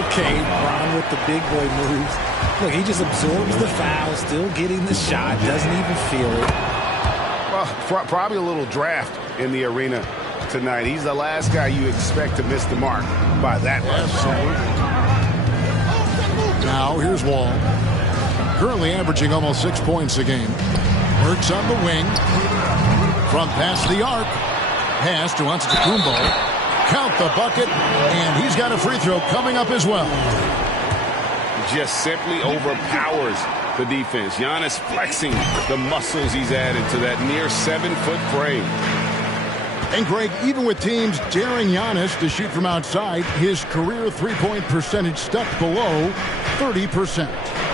Okay, Bron with the big boy moves. Look, he just absorbs the foul, still getting the shot, doesn't even feel it. Well, probably a little draft in the arena tonight. He's the last guy you expect to miss the mark by that much. Now here's Wall. Currently averaging almost 6 points a game. Burks on the wing. From past the arc. Pass to Antetokounmpo. Count the bucket. And he's got a free throw coming up as well. Just simply overpowers the defense. Giannis flexing the muscles he's added to that near 7-foot frame. And Greg, even with teams daring Giannis to shoot from outside, his career three-point percentage stepped below 30%.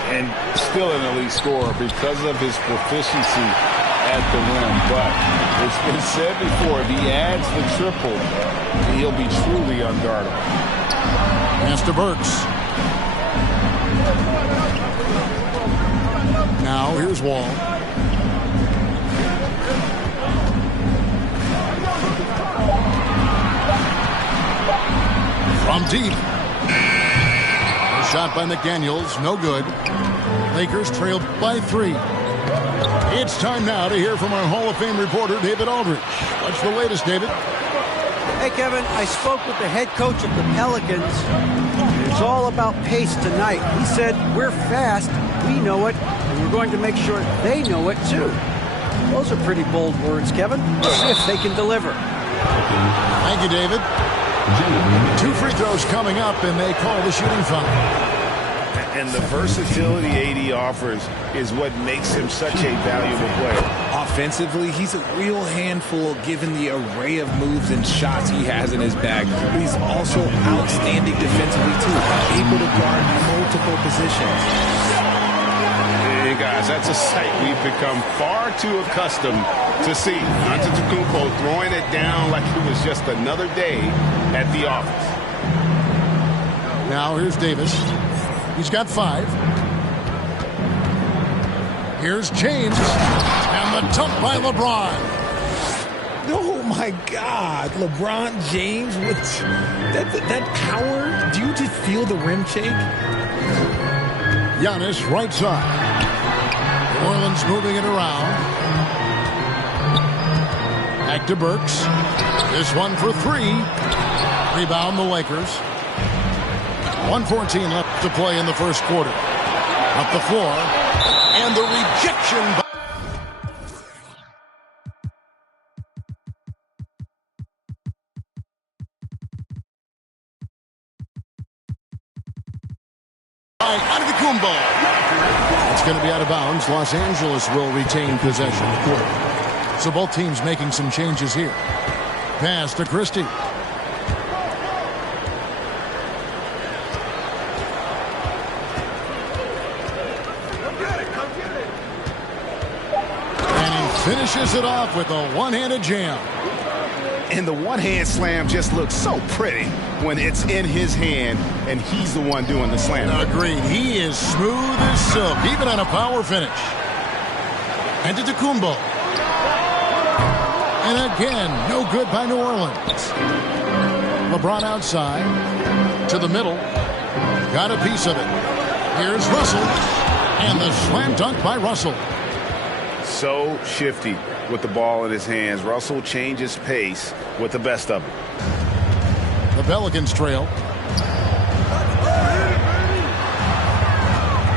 And still an elite scorer because of his proficiency at the rim. But it's been said before, if he adds the triple, he'll be truly unguardable. Pass to Burks. Now here's Wall. From deep. A shot by McDaniels, no good. Lakers trailed by 3. It's time now to hear from our Hall of Fame reporter, David Aldridge. What's the latest, David? Hey, Kevin, I spoke with the head coach of the Pelicans. It's all about pace tonight. He said, we're fast, we know it, and we're going to make sure they know it too. Those are pretty bold words, Kevin. Let's see if they can deliver. Thank you, David. 2 free throws coming up, and they call the shooting foul. And the versatility AD offers is what makes him such a valuable player. Offensively, he's a real handful given the array of moves and shots he has in his bag. But he's also outstanding defensively, too, able to guard multiple positions. Hey, guys, that's a sight we've become far too accustomed to see. Antetokounmpo throwing it down like it was just another day at the office. Now here's Davis. He's got 5. Here's James. And the dunk by LeBron. Oh, my God. LeBron James with that power. Do you just feel the rim shake? Giannis right side. New Orleans moving it around. Back to Burks. This one for 3. Rebound the Lakers. 1:14 left to play in the first quarter. Up the floor. And the rejection by Antetokounmpo. It's going to be out of bounds. Los Angeles will retain possession. So both teams making some changes here. Pass to Christie. Finishes it off with a one-handed jam. And the one-hand slam just looks so pretty when it's in his hand and he's the one doing the slam. Agreed. He is smooth as silk, even on a power finish. Antetokounmpo. And again, no good by New Orleans. LeBron outside. To the middle. Got a piece of it. Here's Russell. And the slam dunk by Russell. So shifty with the ball in his hands. Russell changes pace with the best of it. The Pelicans trail.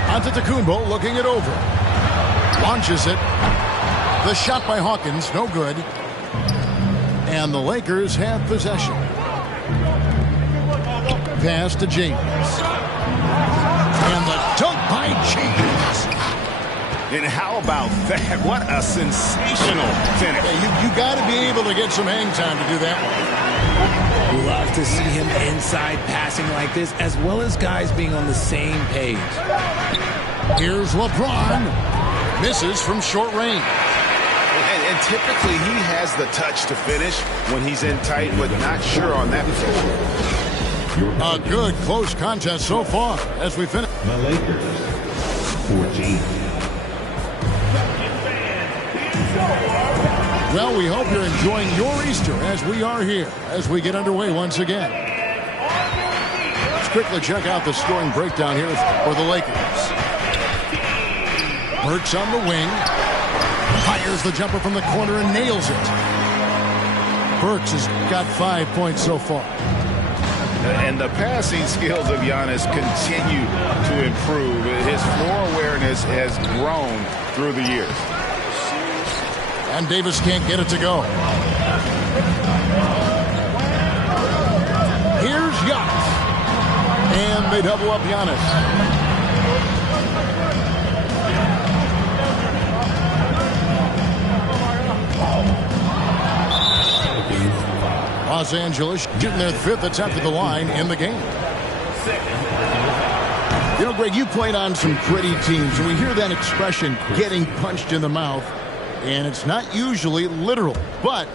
Antetokounmpo looking it over. Launches it. The shot by Hawkins, no good. And the Lakers have possession. Pass to James. And the dunk by James. And how about that? What a sensational finish. Yeah, you got to be able to get some hang time to do that one. Love to see him inside passing like this, as well as guys being on the same page. Here's LeBron. Misses from short range. And typically he has the touch to finish when he's in tight, but not sure on that position. A good close contest so far as we finish. The Lakers, 14. Well, we hope you're enjoying your Easter as we are here as we get underway once again. Let's quickly check out the scoring breakdown here for the Lakers. Burks on the wing. Fires the jumper from the corner and nails it. Burks has got 5 points so far. And the passing skills of Giannis continue to improve. His floor awareness has grown through the years. And Davis can't get it to go. Here's Giannis. And they double up Giannis. Los Angeles getting their 5th attempt at the line in the game. You know, Greg, you played on some pretty teams, and we hear that expression, getting punched in the mouth. And it's not usually literal, but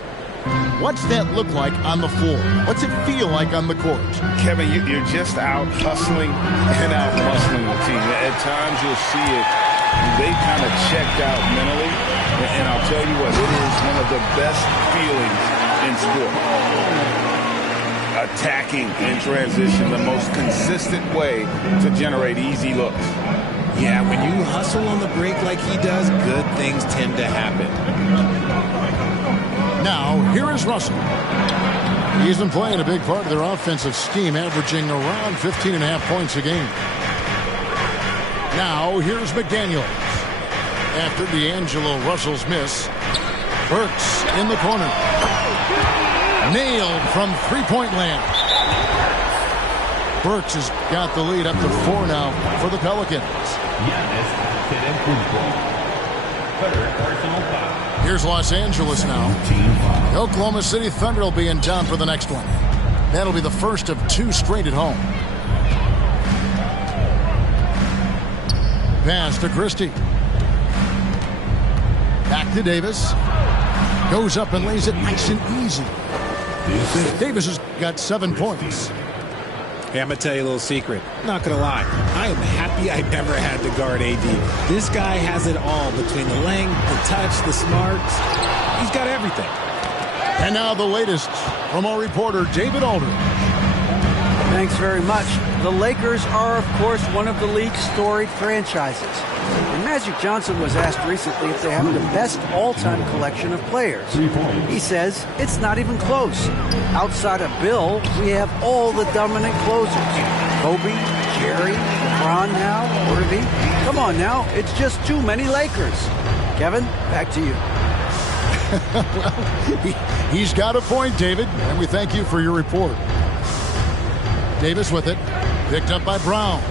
what's that look like on the floor? What's it feel like on the court? Kevin, you're just out hustling and out muscling the team. At times you'll see it, they kind of checked out mentally. And I'll tell you what, it is one of the best feelings in sport. Attacking in transition, the most consistent way to generate easy looks. Yeah, when you hustle on the break like he does, good things tend to happen. Now, here is Russell. He's been playing a big part of their offensive scheme, averaging around 15.5 points a game. Now, here's McDaniels. After D'Angelo Russell's miss, Burks in the corner. Nailed from three-point land. Burks has got the lead up to 4 now for the Pelicans. Here's Los Angeles now. The Oklahoma City Thunder will be in town for the next one. That'll be the first of 2 straight at home. Pass to Christie. Back to Davis. Goes up and lays it nice and easy. Davis has got 7 points. Hey, I'm going to tell you a little secret. Not going to lie. I am happy I never had to guard AD. This guy has it all between the length, the touch, the smarts. He's got everything. And now the latest from our reporter, David Aldridge. Thanks very much. The Lakers are, of course, one of the league's storied franchises. And Magic Johnson was asked recently if they have the best all-time collection of players. He says it's not even close. Outside of Bill, we have all the dominant closers. Kobe, Jerry, LeBron now, Worthy. Come on now, it's just too many Lakers. Kevin, back to you. Well, he's got a point, David, and we thank you for your report. Davis with it, picked up by Brown.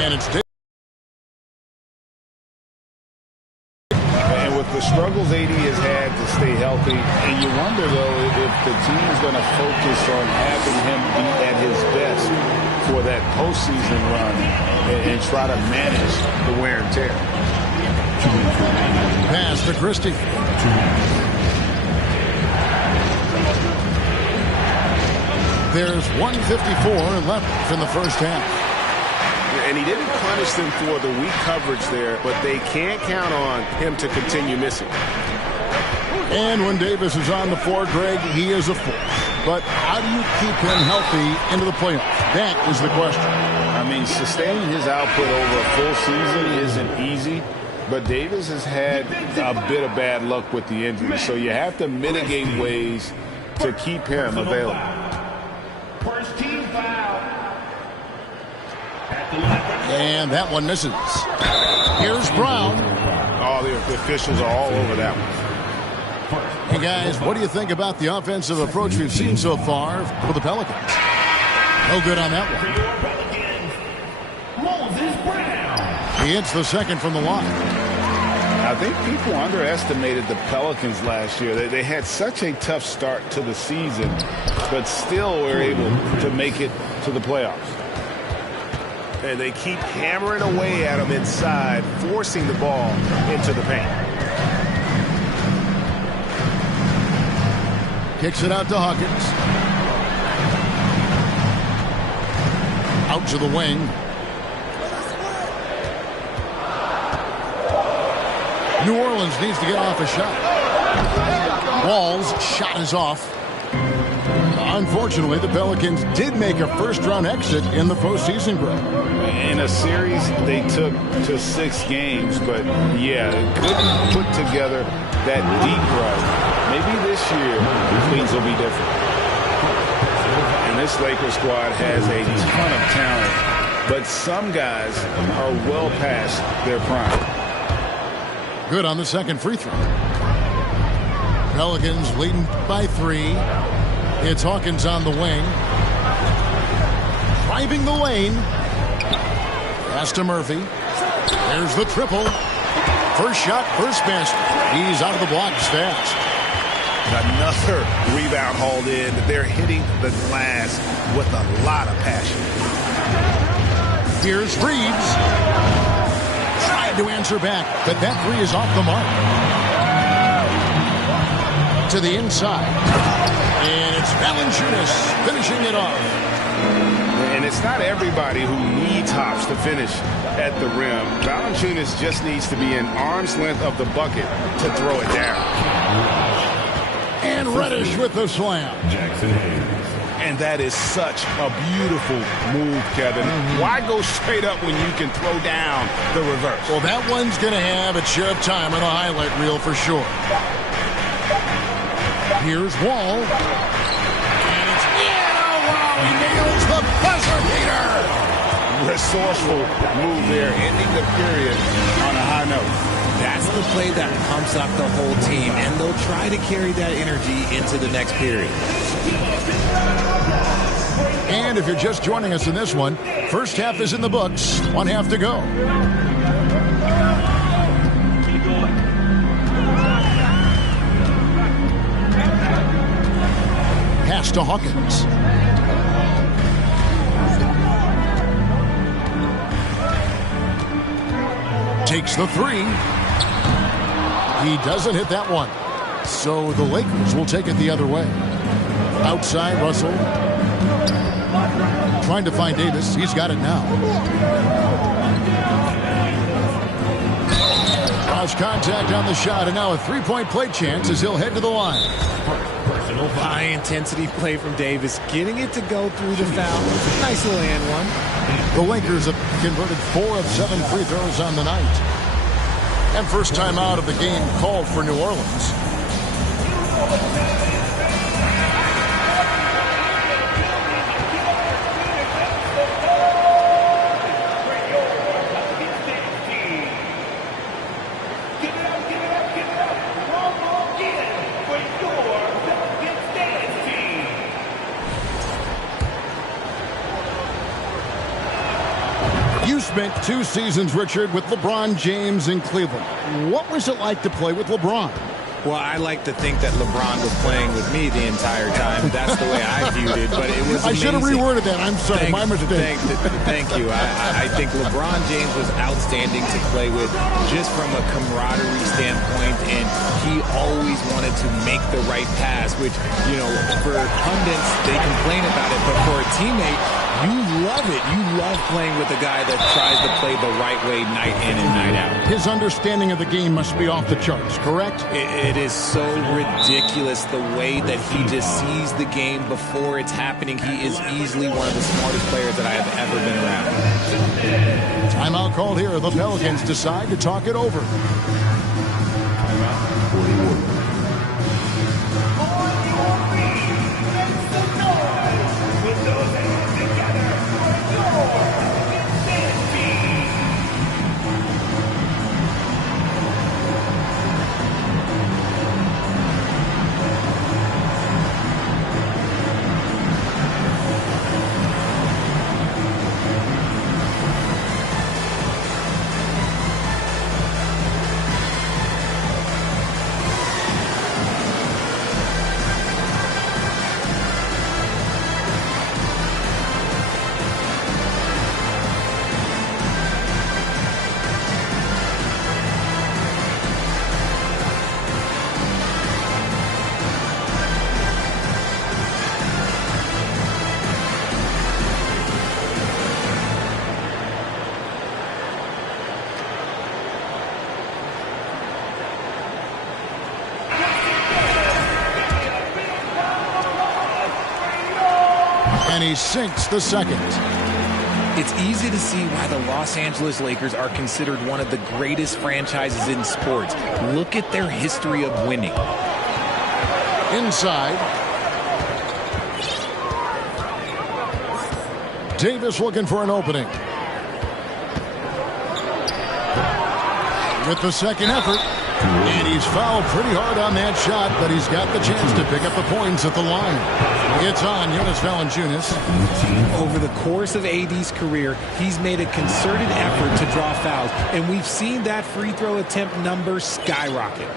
And it's Davis. And with the struggles AD has had to stay healthy, and you wonder, though, if the team is going to focus on having him be at his best for that postseason run and try to manage the wear and tear. Pass to Christie. There's 1:54 left in the first half. And he didn't punish them for the weak coverage there, but they can't count on him to continue missing. And when Davis is on the floor, Greg, he is a force. But how do you keep him healthy into the playoffs? That is the question. I mean, sustaining his output over a full season isn't easy, but Davis has had a bit of bad luck with the injury, so you have to mitigate ways to keep him available. First team foul. And that one misses. Here's Brown. Oh, the officials are all over that one. Hey, guys, what do you think about the offensive approach we've seen so far for the Pelicans? No good on that one. Moses Brown. He hits the second from the line. I think people underestimated the Pelicans last year. They had such a tough start to the season, but still were able to make it to the playoffs. And they keep hammering away at them inside, forcing the ball into the paint. Kicks it out to Hawkins. Out to the wing. New Orleans needs to get off a shot. Wall's shot is off. Unfortunately, the Pelicans did make a first-round exit in the postseason group. In a series, they took to 6 games, but yeah, couldn't put together that deep run. Maybe this year, things will be different. And this Lakers squad has a ton of talent, but some guys are well past their prime. Good on the second free throw. Pelicans leading by 3. It's Hawkins on the wing. Driving the lane. Pass to Murphy. There's the triple. First shot, first basket. He's out of the blocks fast. Another rebound hauled in. They're hitting the glass with a lot of passion. Here's Reeves. Tried to answer back, but that three is off the mark. To the inside. And it's Valanciunas finishing it off. And it's not everybody who needs hops to finish at the rim. Valanciunas just needs to be an arm's length of the bucket to throw it down. And Reddish with the slam. Jackson Hayes. And that is such a beautiful move, Kevin. Why go straight up when you can throw down the reverse? Well, that one's going to have its share of time on the highlight reel for sure. Here's Wall. And it's in. Oh, wow, he nails the buzzer beater. Resourceful move there, ending the period on a high note. That's the play that pumps up the whole team, and they'll try to carry that energy into the next period. And if you're just joining us in this one, first half is in the books. 1 half to go. Pass to Hawkins. Takes the three. He doesn't hit that one. So the Lakers will take it the other way. Outside, Russell. Trying to find Davis. He's got it now. Cross contact on the shot, and now a three-point play chance as he'll head to the line. High-intensity play from Davis, getting it to go through the foul. Nice little and one. The Lakers have converted 4 of 7 free throws on the night. And first time out of the game called for New Orleans. You spent 2 seasons, Richard, with LeBron James in Cleveland. What was it like to play with LeBron? Well, I like to think that LeBron was playing with me the entire time. That's the way I viewed it, but it was amazing. I should have reworded that. I'm sorry, my mistake. Thank you. I think LeBron James was outstanding to play with just from a camaraderie standpoint, and he always wanted to make the right pass, which, you know, for pundits, they complain about it, but for a teammate, you love it. You love playing with a guy that tries to play the right way night in and night out. His understanding of the game must be off the charts, correct? It is so ridiculous the way that he just sees the game before it's happening. He is easily one of the smartest players that I have ever been around. Timeout called here. The Pelicans decide to talk it over. And he sinks the second. It's easy to see why the Los Angeles Lakers are considered one of the greatest franchises in sports. Look at their history of winning. Inside. Davis looking for an opening. With the second effort. And he's fouled pretty hard on that shot, but he's got the chance to pick up the points at the line. It's on Jonas Valanciunas. Over the course of AD's career, he's made a concerted effort to draw fouls, and we've seen that free throw attempt number skyrocket.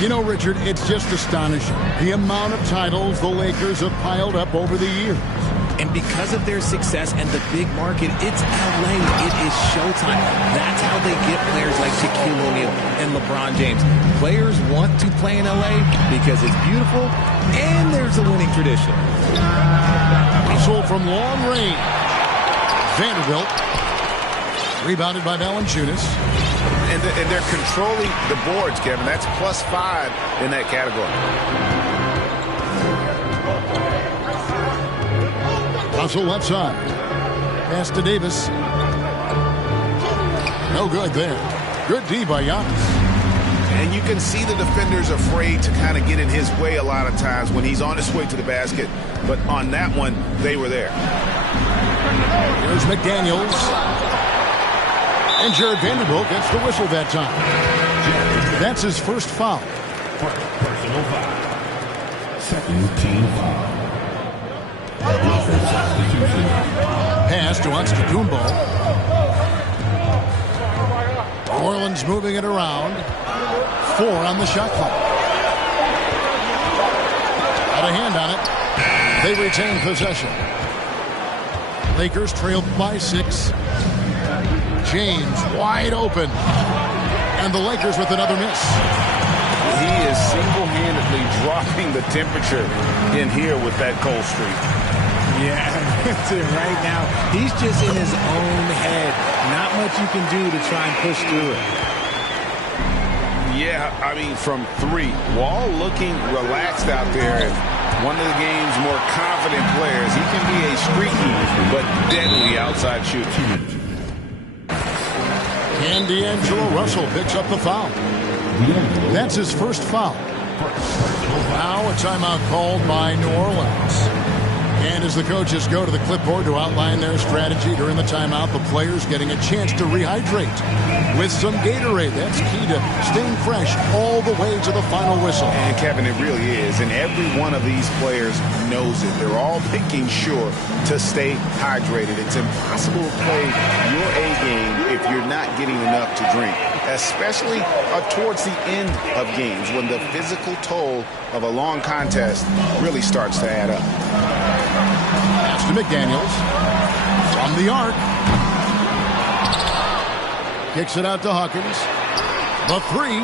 You know, Richard, it's just astonishing the amount of titles the Lakers have piled up over the years. And because of their success and the big market, it's LA. It is showtime. That's how they get players like Shaquille O'Neal and LeBron James. Players want to play in LA because it's beautiful and there's a winning tradition. Hustle from long range. Vanderbilt. Rebounded by Valanciunas. And they're controlling the boards, Kevin. That's +5 in that category. Hustle left side. Pass to Davis. No good there. Good D by Giannis. And you can see the defenders afraid to kind of get in his way a lot of times when he's on his way to the basket. But on that one, they were there. Here's McDaniels. And Jared Vanderbilt gets the whistle that time. That's his first foul. Personal foul. Second team foul. Pass to Antetokounmpo. New Orleans moving it around. 4 on the shot clock. Got a hand on it. They retain possession. Lakers trailed by 6. James wide open. And the Lakers with another miss. He is single-handedly dropping the temperature in here with that cold streak. Yeah, that's it right now. He's just in his own head. Not much you can do to try and push through it. Yeah, I mean, from 3. Wall looking relaxed out there. And one of the game's more confident players. He can be a streaky but deadly outside shooter. And D'Angelo Russell picks up the foul. That's his first foul. Now a timeout called by New Orleans. And as the coaches go to the clipboard to outline their strategy during the timeout, the players getting a chance to rehydrate with some Gatorade. That's key to staying fresh all the way to the final whistle. And Kevin, it really is. And every one of these players knows it. They're all making sure to stay hydrated. It's impossible to play your A game if you're not getting enough to drink, especially towards the end of games when the physical toll of a long contest really starts to add up. Pass to McDaniels from the arc. Kicks it out to Hawkins. The 3.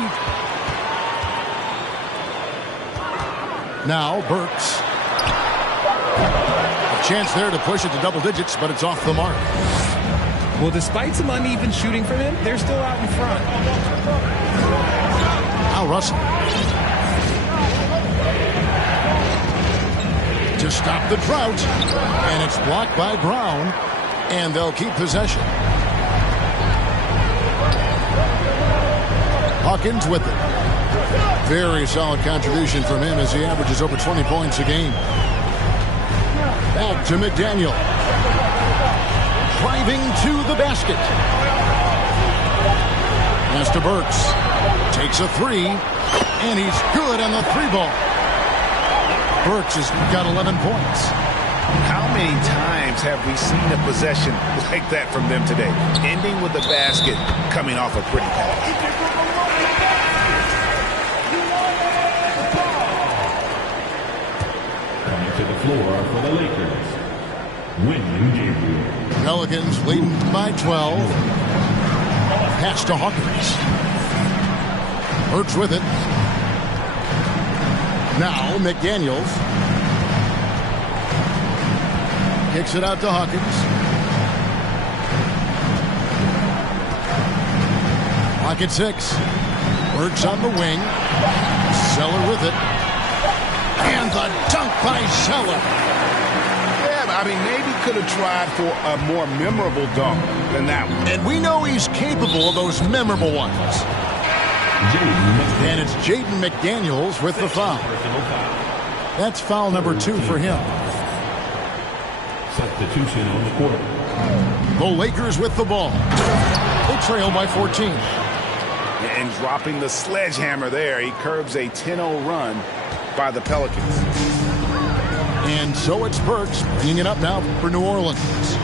Now Burks. A chance there to push it to double digits, but it's off the mark. Well, despite some uneven shooting from him, they're still out in front. Now Russell. To stop the drought. And it's blocked by Brown. And they'll keep possession. Hawkins with it. Very solid contribution from him as he averages over 20 points a game. Back to McDaniel. Driving to the basket. Pass to Burks. Takes a 3. And he's good on the 3-ball. Burks has got 11 points. How many times have we seen a possession like that from them today? Ending with a basket, coming off a pretty pass. Coming to the floor for the Lakers, Wenyen Gabriel. Pelicans leading by 12. Pass to Hawkins. Burks with it. Now McDaniels. Kicks it out to Hawkins. Pocket 6. Burks on the wing. Zeller with it. And the dunk by Zeller. Yeah, I mean, maybe could have tried for a more memorable dunk than that one. And we know he's capable of those memorable ones. And it's Jaden McDaniels with the foul. That's foul number 2 for him. Substitution on the court. The Lakers with the ball. They trail by 14. And dropping the sledgehammer there, he curbs a 10-0 run by the Pelicans. And so it's Burks bringing it up now for New Orleans.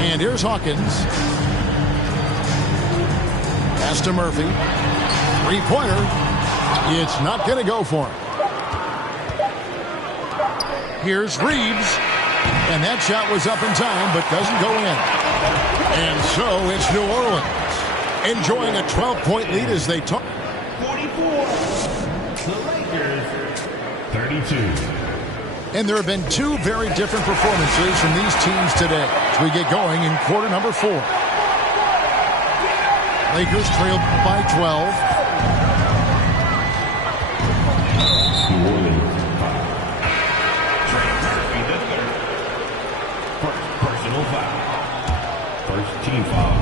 And here's Hawkins. Pass to Murphy. 3-pointer. It's not going to go for him. Here's Reeves. And that shot was up in time, but doesn't go in. And so it's New Orleans enjoying a 12-point lead as they talk. 44. The Lakers, 32. And there have been 2 very different performances from these teams today as we get going in quarter number 4. Lakers trail by 12. New Orleans, 5. First personal foul. First team foul.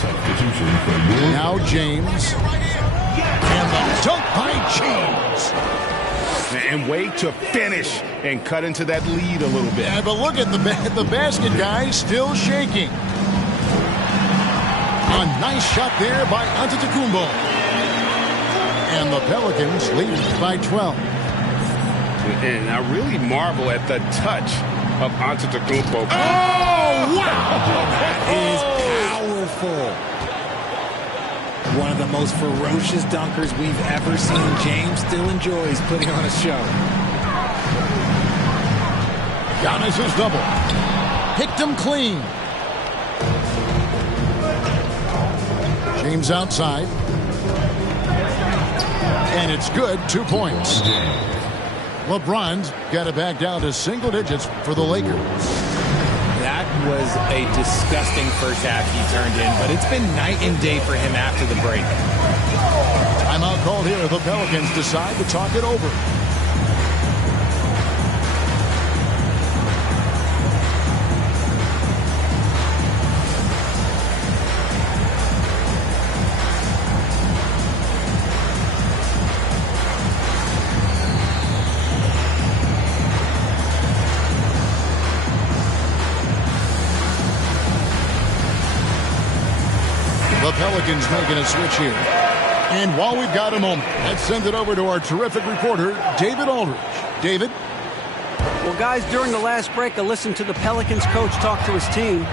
Substitution for New Orleans. Now James. And the dunk by James. And wait to finish and cut into that lead a little bit. Yeah, but look at the basket, guys, still shaking. A nice shot there by Antetokounmpo. And the Pelicans lead by 12. And I really marvel at the touch of Antetokounmpo. Oh, wow! That is powerful. One of the most ferocious dunkers we've ever seen. James still enjoys putting on a show. Giannis is double. Picked him clean. James outside. And it's good. 2 points. LeBron's got it back down to single digits for the Lakers. That was a disgusting first half he turned in, but it's been night and day for him after the break. Timeout called here. The Pelicans decide to talk it over. The Pelicans making a switch here. And while we've got a moment, let's send it over to our terrific reporter, David Aldridge. David? Well, guys, during the last break, I listened to the Pelicans coach talk to his team.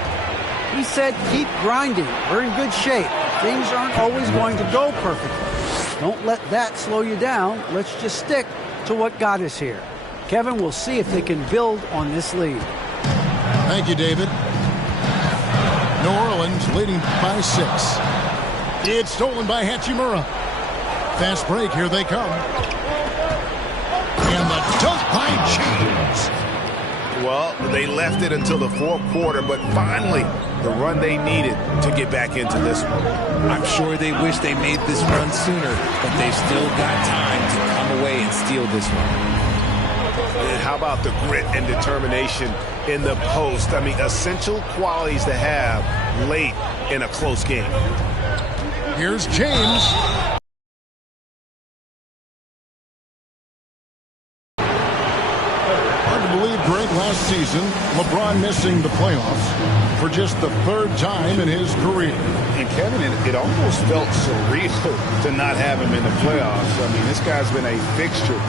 He said, keep grinding. We're in good shape. Things aren't always going to go perfectly. Don't let that slow you down. Let's just stick to what got us here. Kevin, we'll see if they can build on this lead. Thank you, David. New Orleans leading by 6. It's stolen by Hachimura. Fast break, here they come. And the dunk by James. Well, they left it until the fourth quarter, but finally the run they needed to get back into this one. I'm sure they wish they made this run sooner, but they've still got time to come away and steal this one. And how about the grit and determination in the post? I mean, essential qualities to have late in a close game. Here's James. Hard to believe, Greg, last season, LeBron missing the playoffs for just the 3rd time in his career. And Kevin, it almost felt surreal to not have him in the playoffs. I mean, this guy's been a fixture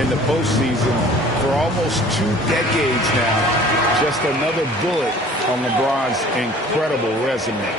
in the postseason for almost 2 decades now. Just another bullet on LeBron's incredible resume.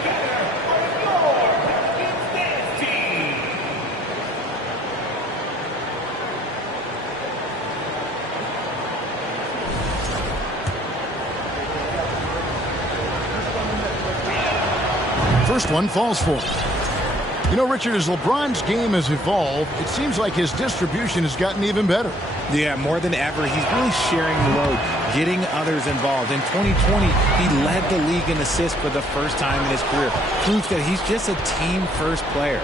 First one falls for him. You know, Richard, as LeBron's game has evolved, it seems like his distribution has gotten even better. Yeah, more than ever, he's really sharing the load, getting others involved. In 2020, he led the league in assists for the first time in his career. Proof that he's just a team-first player.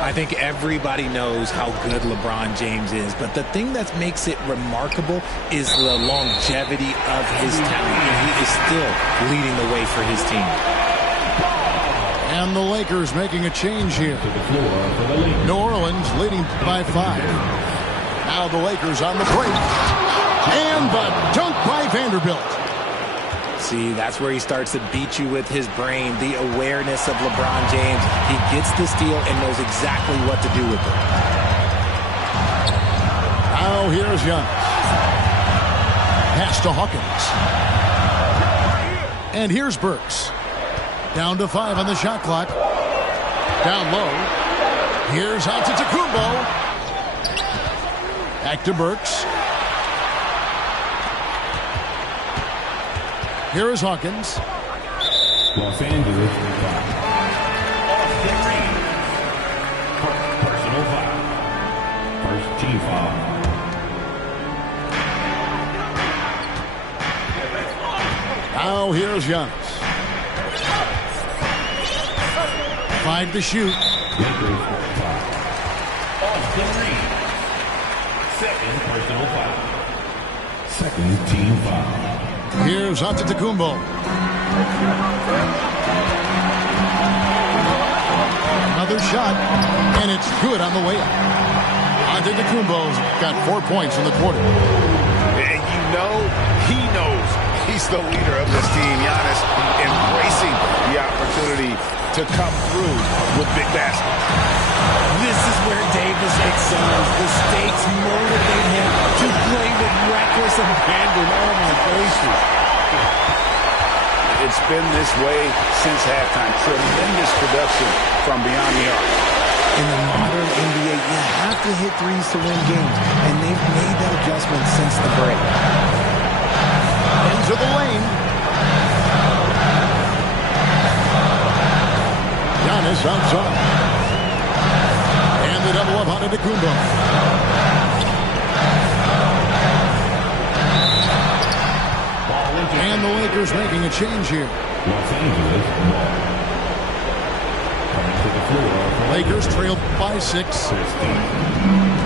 I think everybody knows how good LeBron James is, but the thing that makes it remarkable is the longevity of his talent, and he is still leading the way for his team. And the Lakers making a change here. New Orleans leading by 5. Now the Lakers on the break. And the dunk by Vanderbilt. See, that's where he starts to beat you with his brain, the awareness of LeBron James. He gets the steal and knows exactly what to do with it. Now here's Giannis. Pass to Hawkins. And here's Burks. Down to 5 on the shot clock. Down low. Here's Antetokounmpo. Back to Burks. Here is Hawkins. Los Angeles. Personal foul. First team foul. Now here's Giannis. 5 to shoot. Second personal foul. Second team foul. Here's Antetokounmpo. Another shot, and it's good on the way up. Antetokounmpo's got 4 points in the quarter. And you know, he knows he's the leader of this team. Giannis embracing the opportunity to come through with big basket. This is where Davis excels. The stakes motivate him to play with reckless abandon. Oh my gracious. It's been this way since halftime. Tremendous production from beyond the arc. In the modern NBA, you have to hit threes to win games, and they've made that adjustment since the break. Into the lane. Giannis outside. And the double up on Antetokounmpo. And the Lakers making a change here. Los Angeles ball. Coming to the floor. Lakers trail by 6.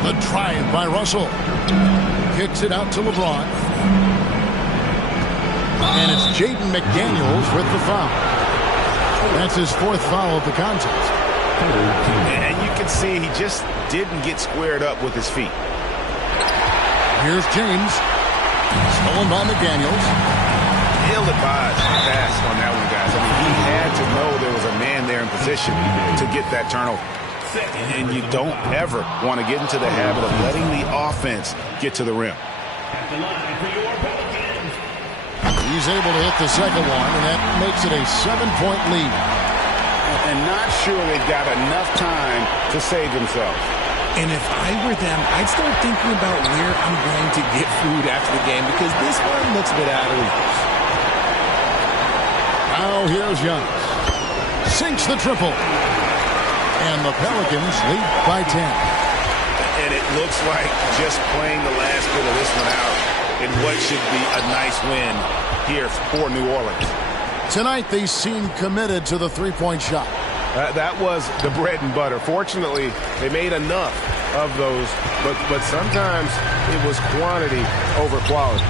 The drive by Russell. Kicks it out to LeBron. And it's Jaden McDaniels with the foul. That's his 4th foul of the contest. And you can see he just didn't get squared up with his feet. Here's James. Stolen by McDaniels. Ill-advised pass on that one, guys. I mean, he had to know there was a man there in position to get that turnover. And you don't ever want to get into the habit of letting the offense get to the rim. He's able to hit the second one, and that makes it a 7-point lead. And not sure they've got enough time to save themselves. And if I were them, I'd start thinking about where I'm going to get food after the game, because this one looks a bit out of reach. Now here's Giannis. Sinks the triple. And the Pelicans lead by 10. And it looks like just playing the last bit of this one out in what should be a nice win here for New Orleans. Tonight they seem committed to the three-point shot. That was the bread and butter. Fortunately, they made enough of those, but sometimes it was quantity over quality.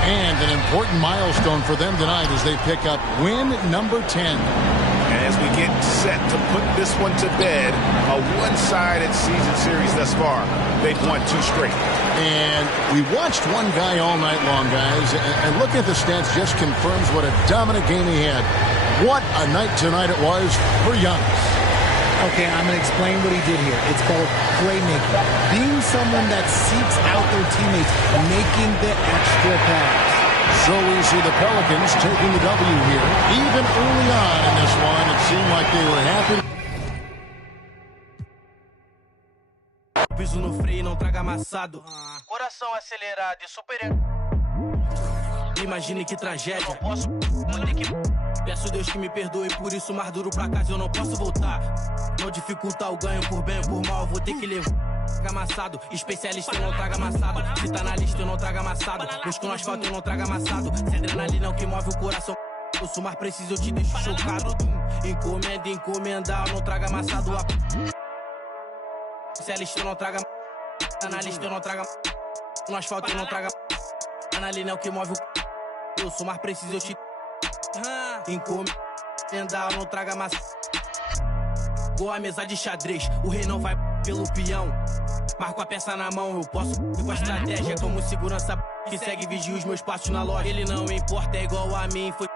And an important milestone for them tonight as they pick up win number 10. As we get set to put this one to bed, a one-sided season series thus far. They've won 2 straight. And we watched one guy all night long, guys, and looking at the stats just confirms what a dominant game he had. What a night tonight it was for Giannis. Okay, I'm going to explain what he did here. It's called playmaking. Being someone that seeks out their teammates, making the extra pass. So we see the Pelicans taking the W here. Even early on in this one, it seemed like they were happy. Piso no freio, não traga amassado. Coração acelerado e super. Imagine que tragédia. Não posso, vou ter que. Peço Deus que me perdoe por isso, mais duro pra casa eu não posso voltar. Não dificultar o ganho por bem ou por mal, vou ter que levar. Amassado, especialista eu não traga amassado. Se tá na lista eu não trago amassado. Busco no asfalto eu não trago amassado. Se adrenalina é o que move o coração. Eu sou mais preciso, eu te deixo chocado. Encomenda, encomendar, eu não trago amassado. Especialista eu não trago. Tá na lista eu não trago. No asfalto eu não trago. Adrenalina é o que move o. Eu sou mais preciso, eu te. Encomendar, eu não trago amassado. Igual a mesa de xadrez, o rei não vai pelo peão. Marco a peça na mão, eu posso ir com a estratégia como segurança que segue e vigia os meus passos na loja. Ele não importa, é igual a mim, foi.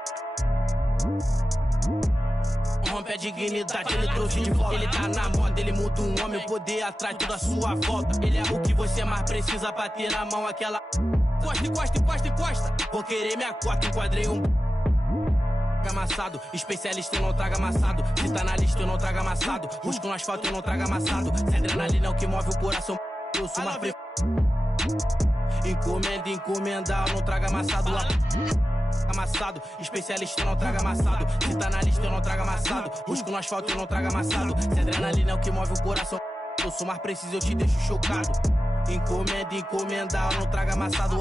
Rompe a dignidade, ele trouxe de volta. Ele tá na moda, ele muda um homem, o poder atrás toda a sua volta. Ele é o que você mais precisa pra ter na mão aquela. Encosta, encosta, encosta, encosta. Vou querer minha cota, enquadrei um. Amassado, especialista eu não trago amassado. Se tá na lista eu não trago amassado. Busco no asfalto eu não trago amassado. Se adrenalina é o que move o coração. Eu sou mais pre... Encomenda, encomendar, eu não trago amassado. Amassado, especialista eu não trago amassado. Se tá na lista eu não trago amassado. Busco no asfalto eu não trago amassado. Se adrenalina é o que move o coração. Eu sou mais preciso, eu te deixo chocado. Encomenda, encomendar, eu não trago amassado.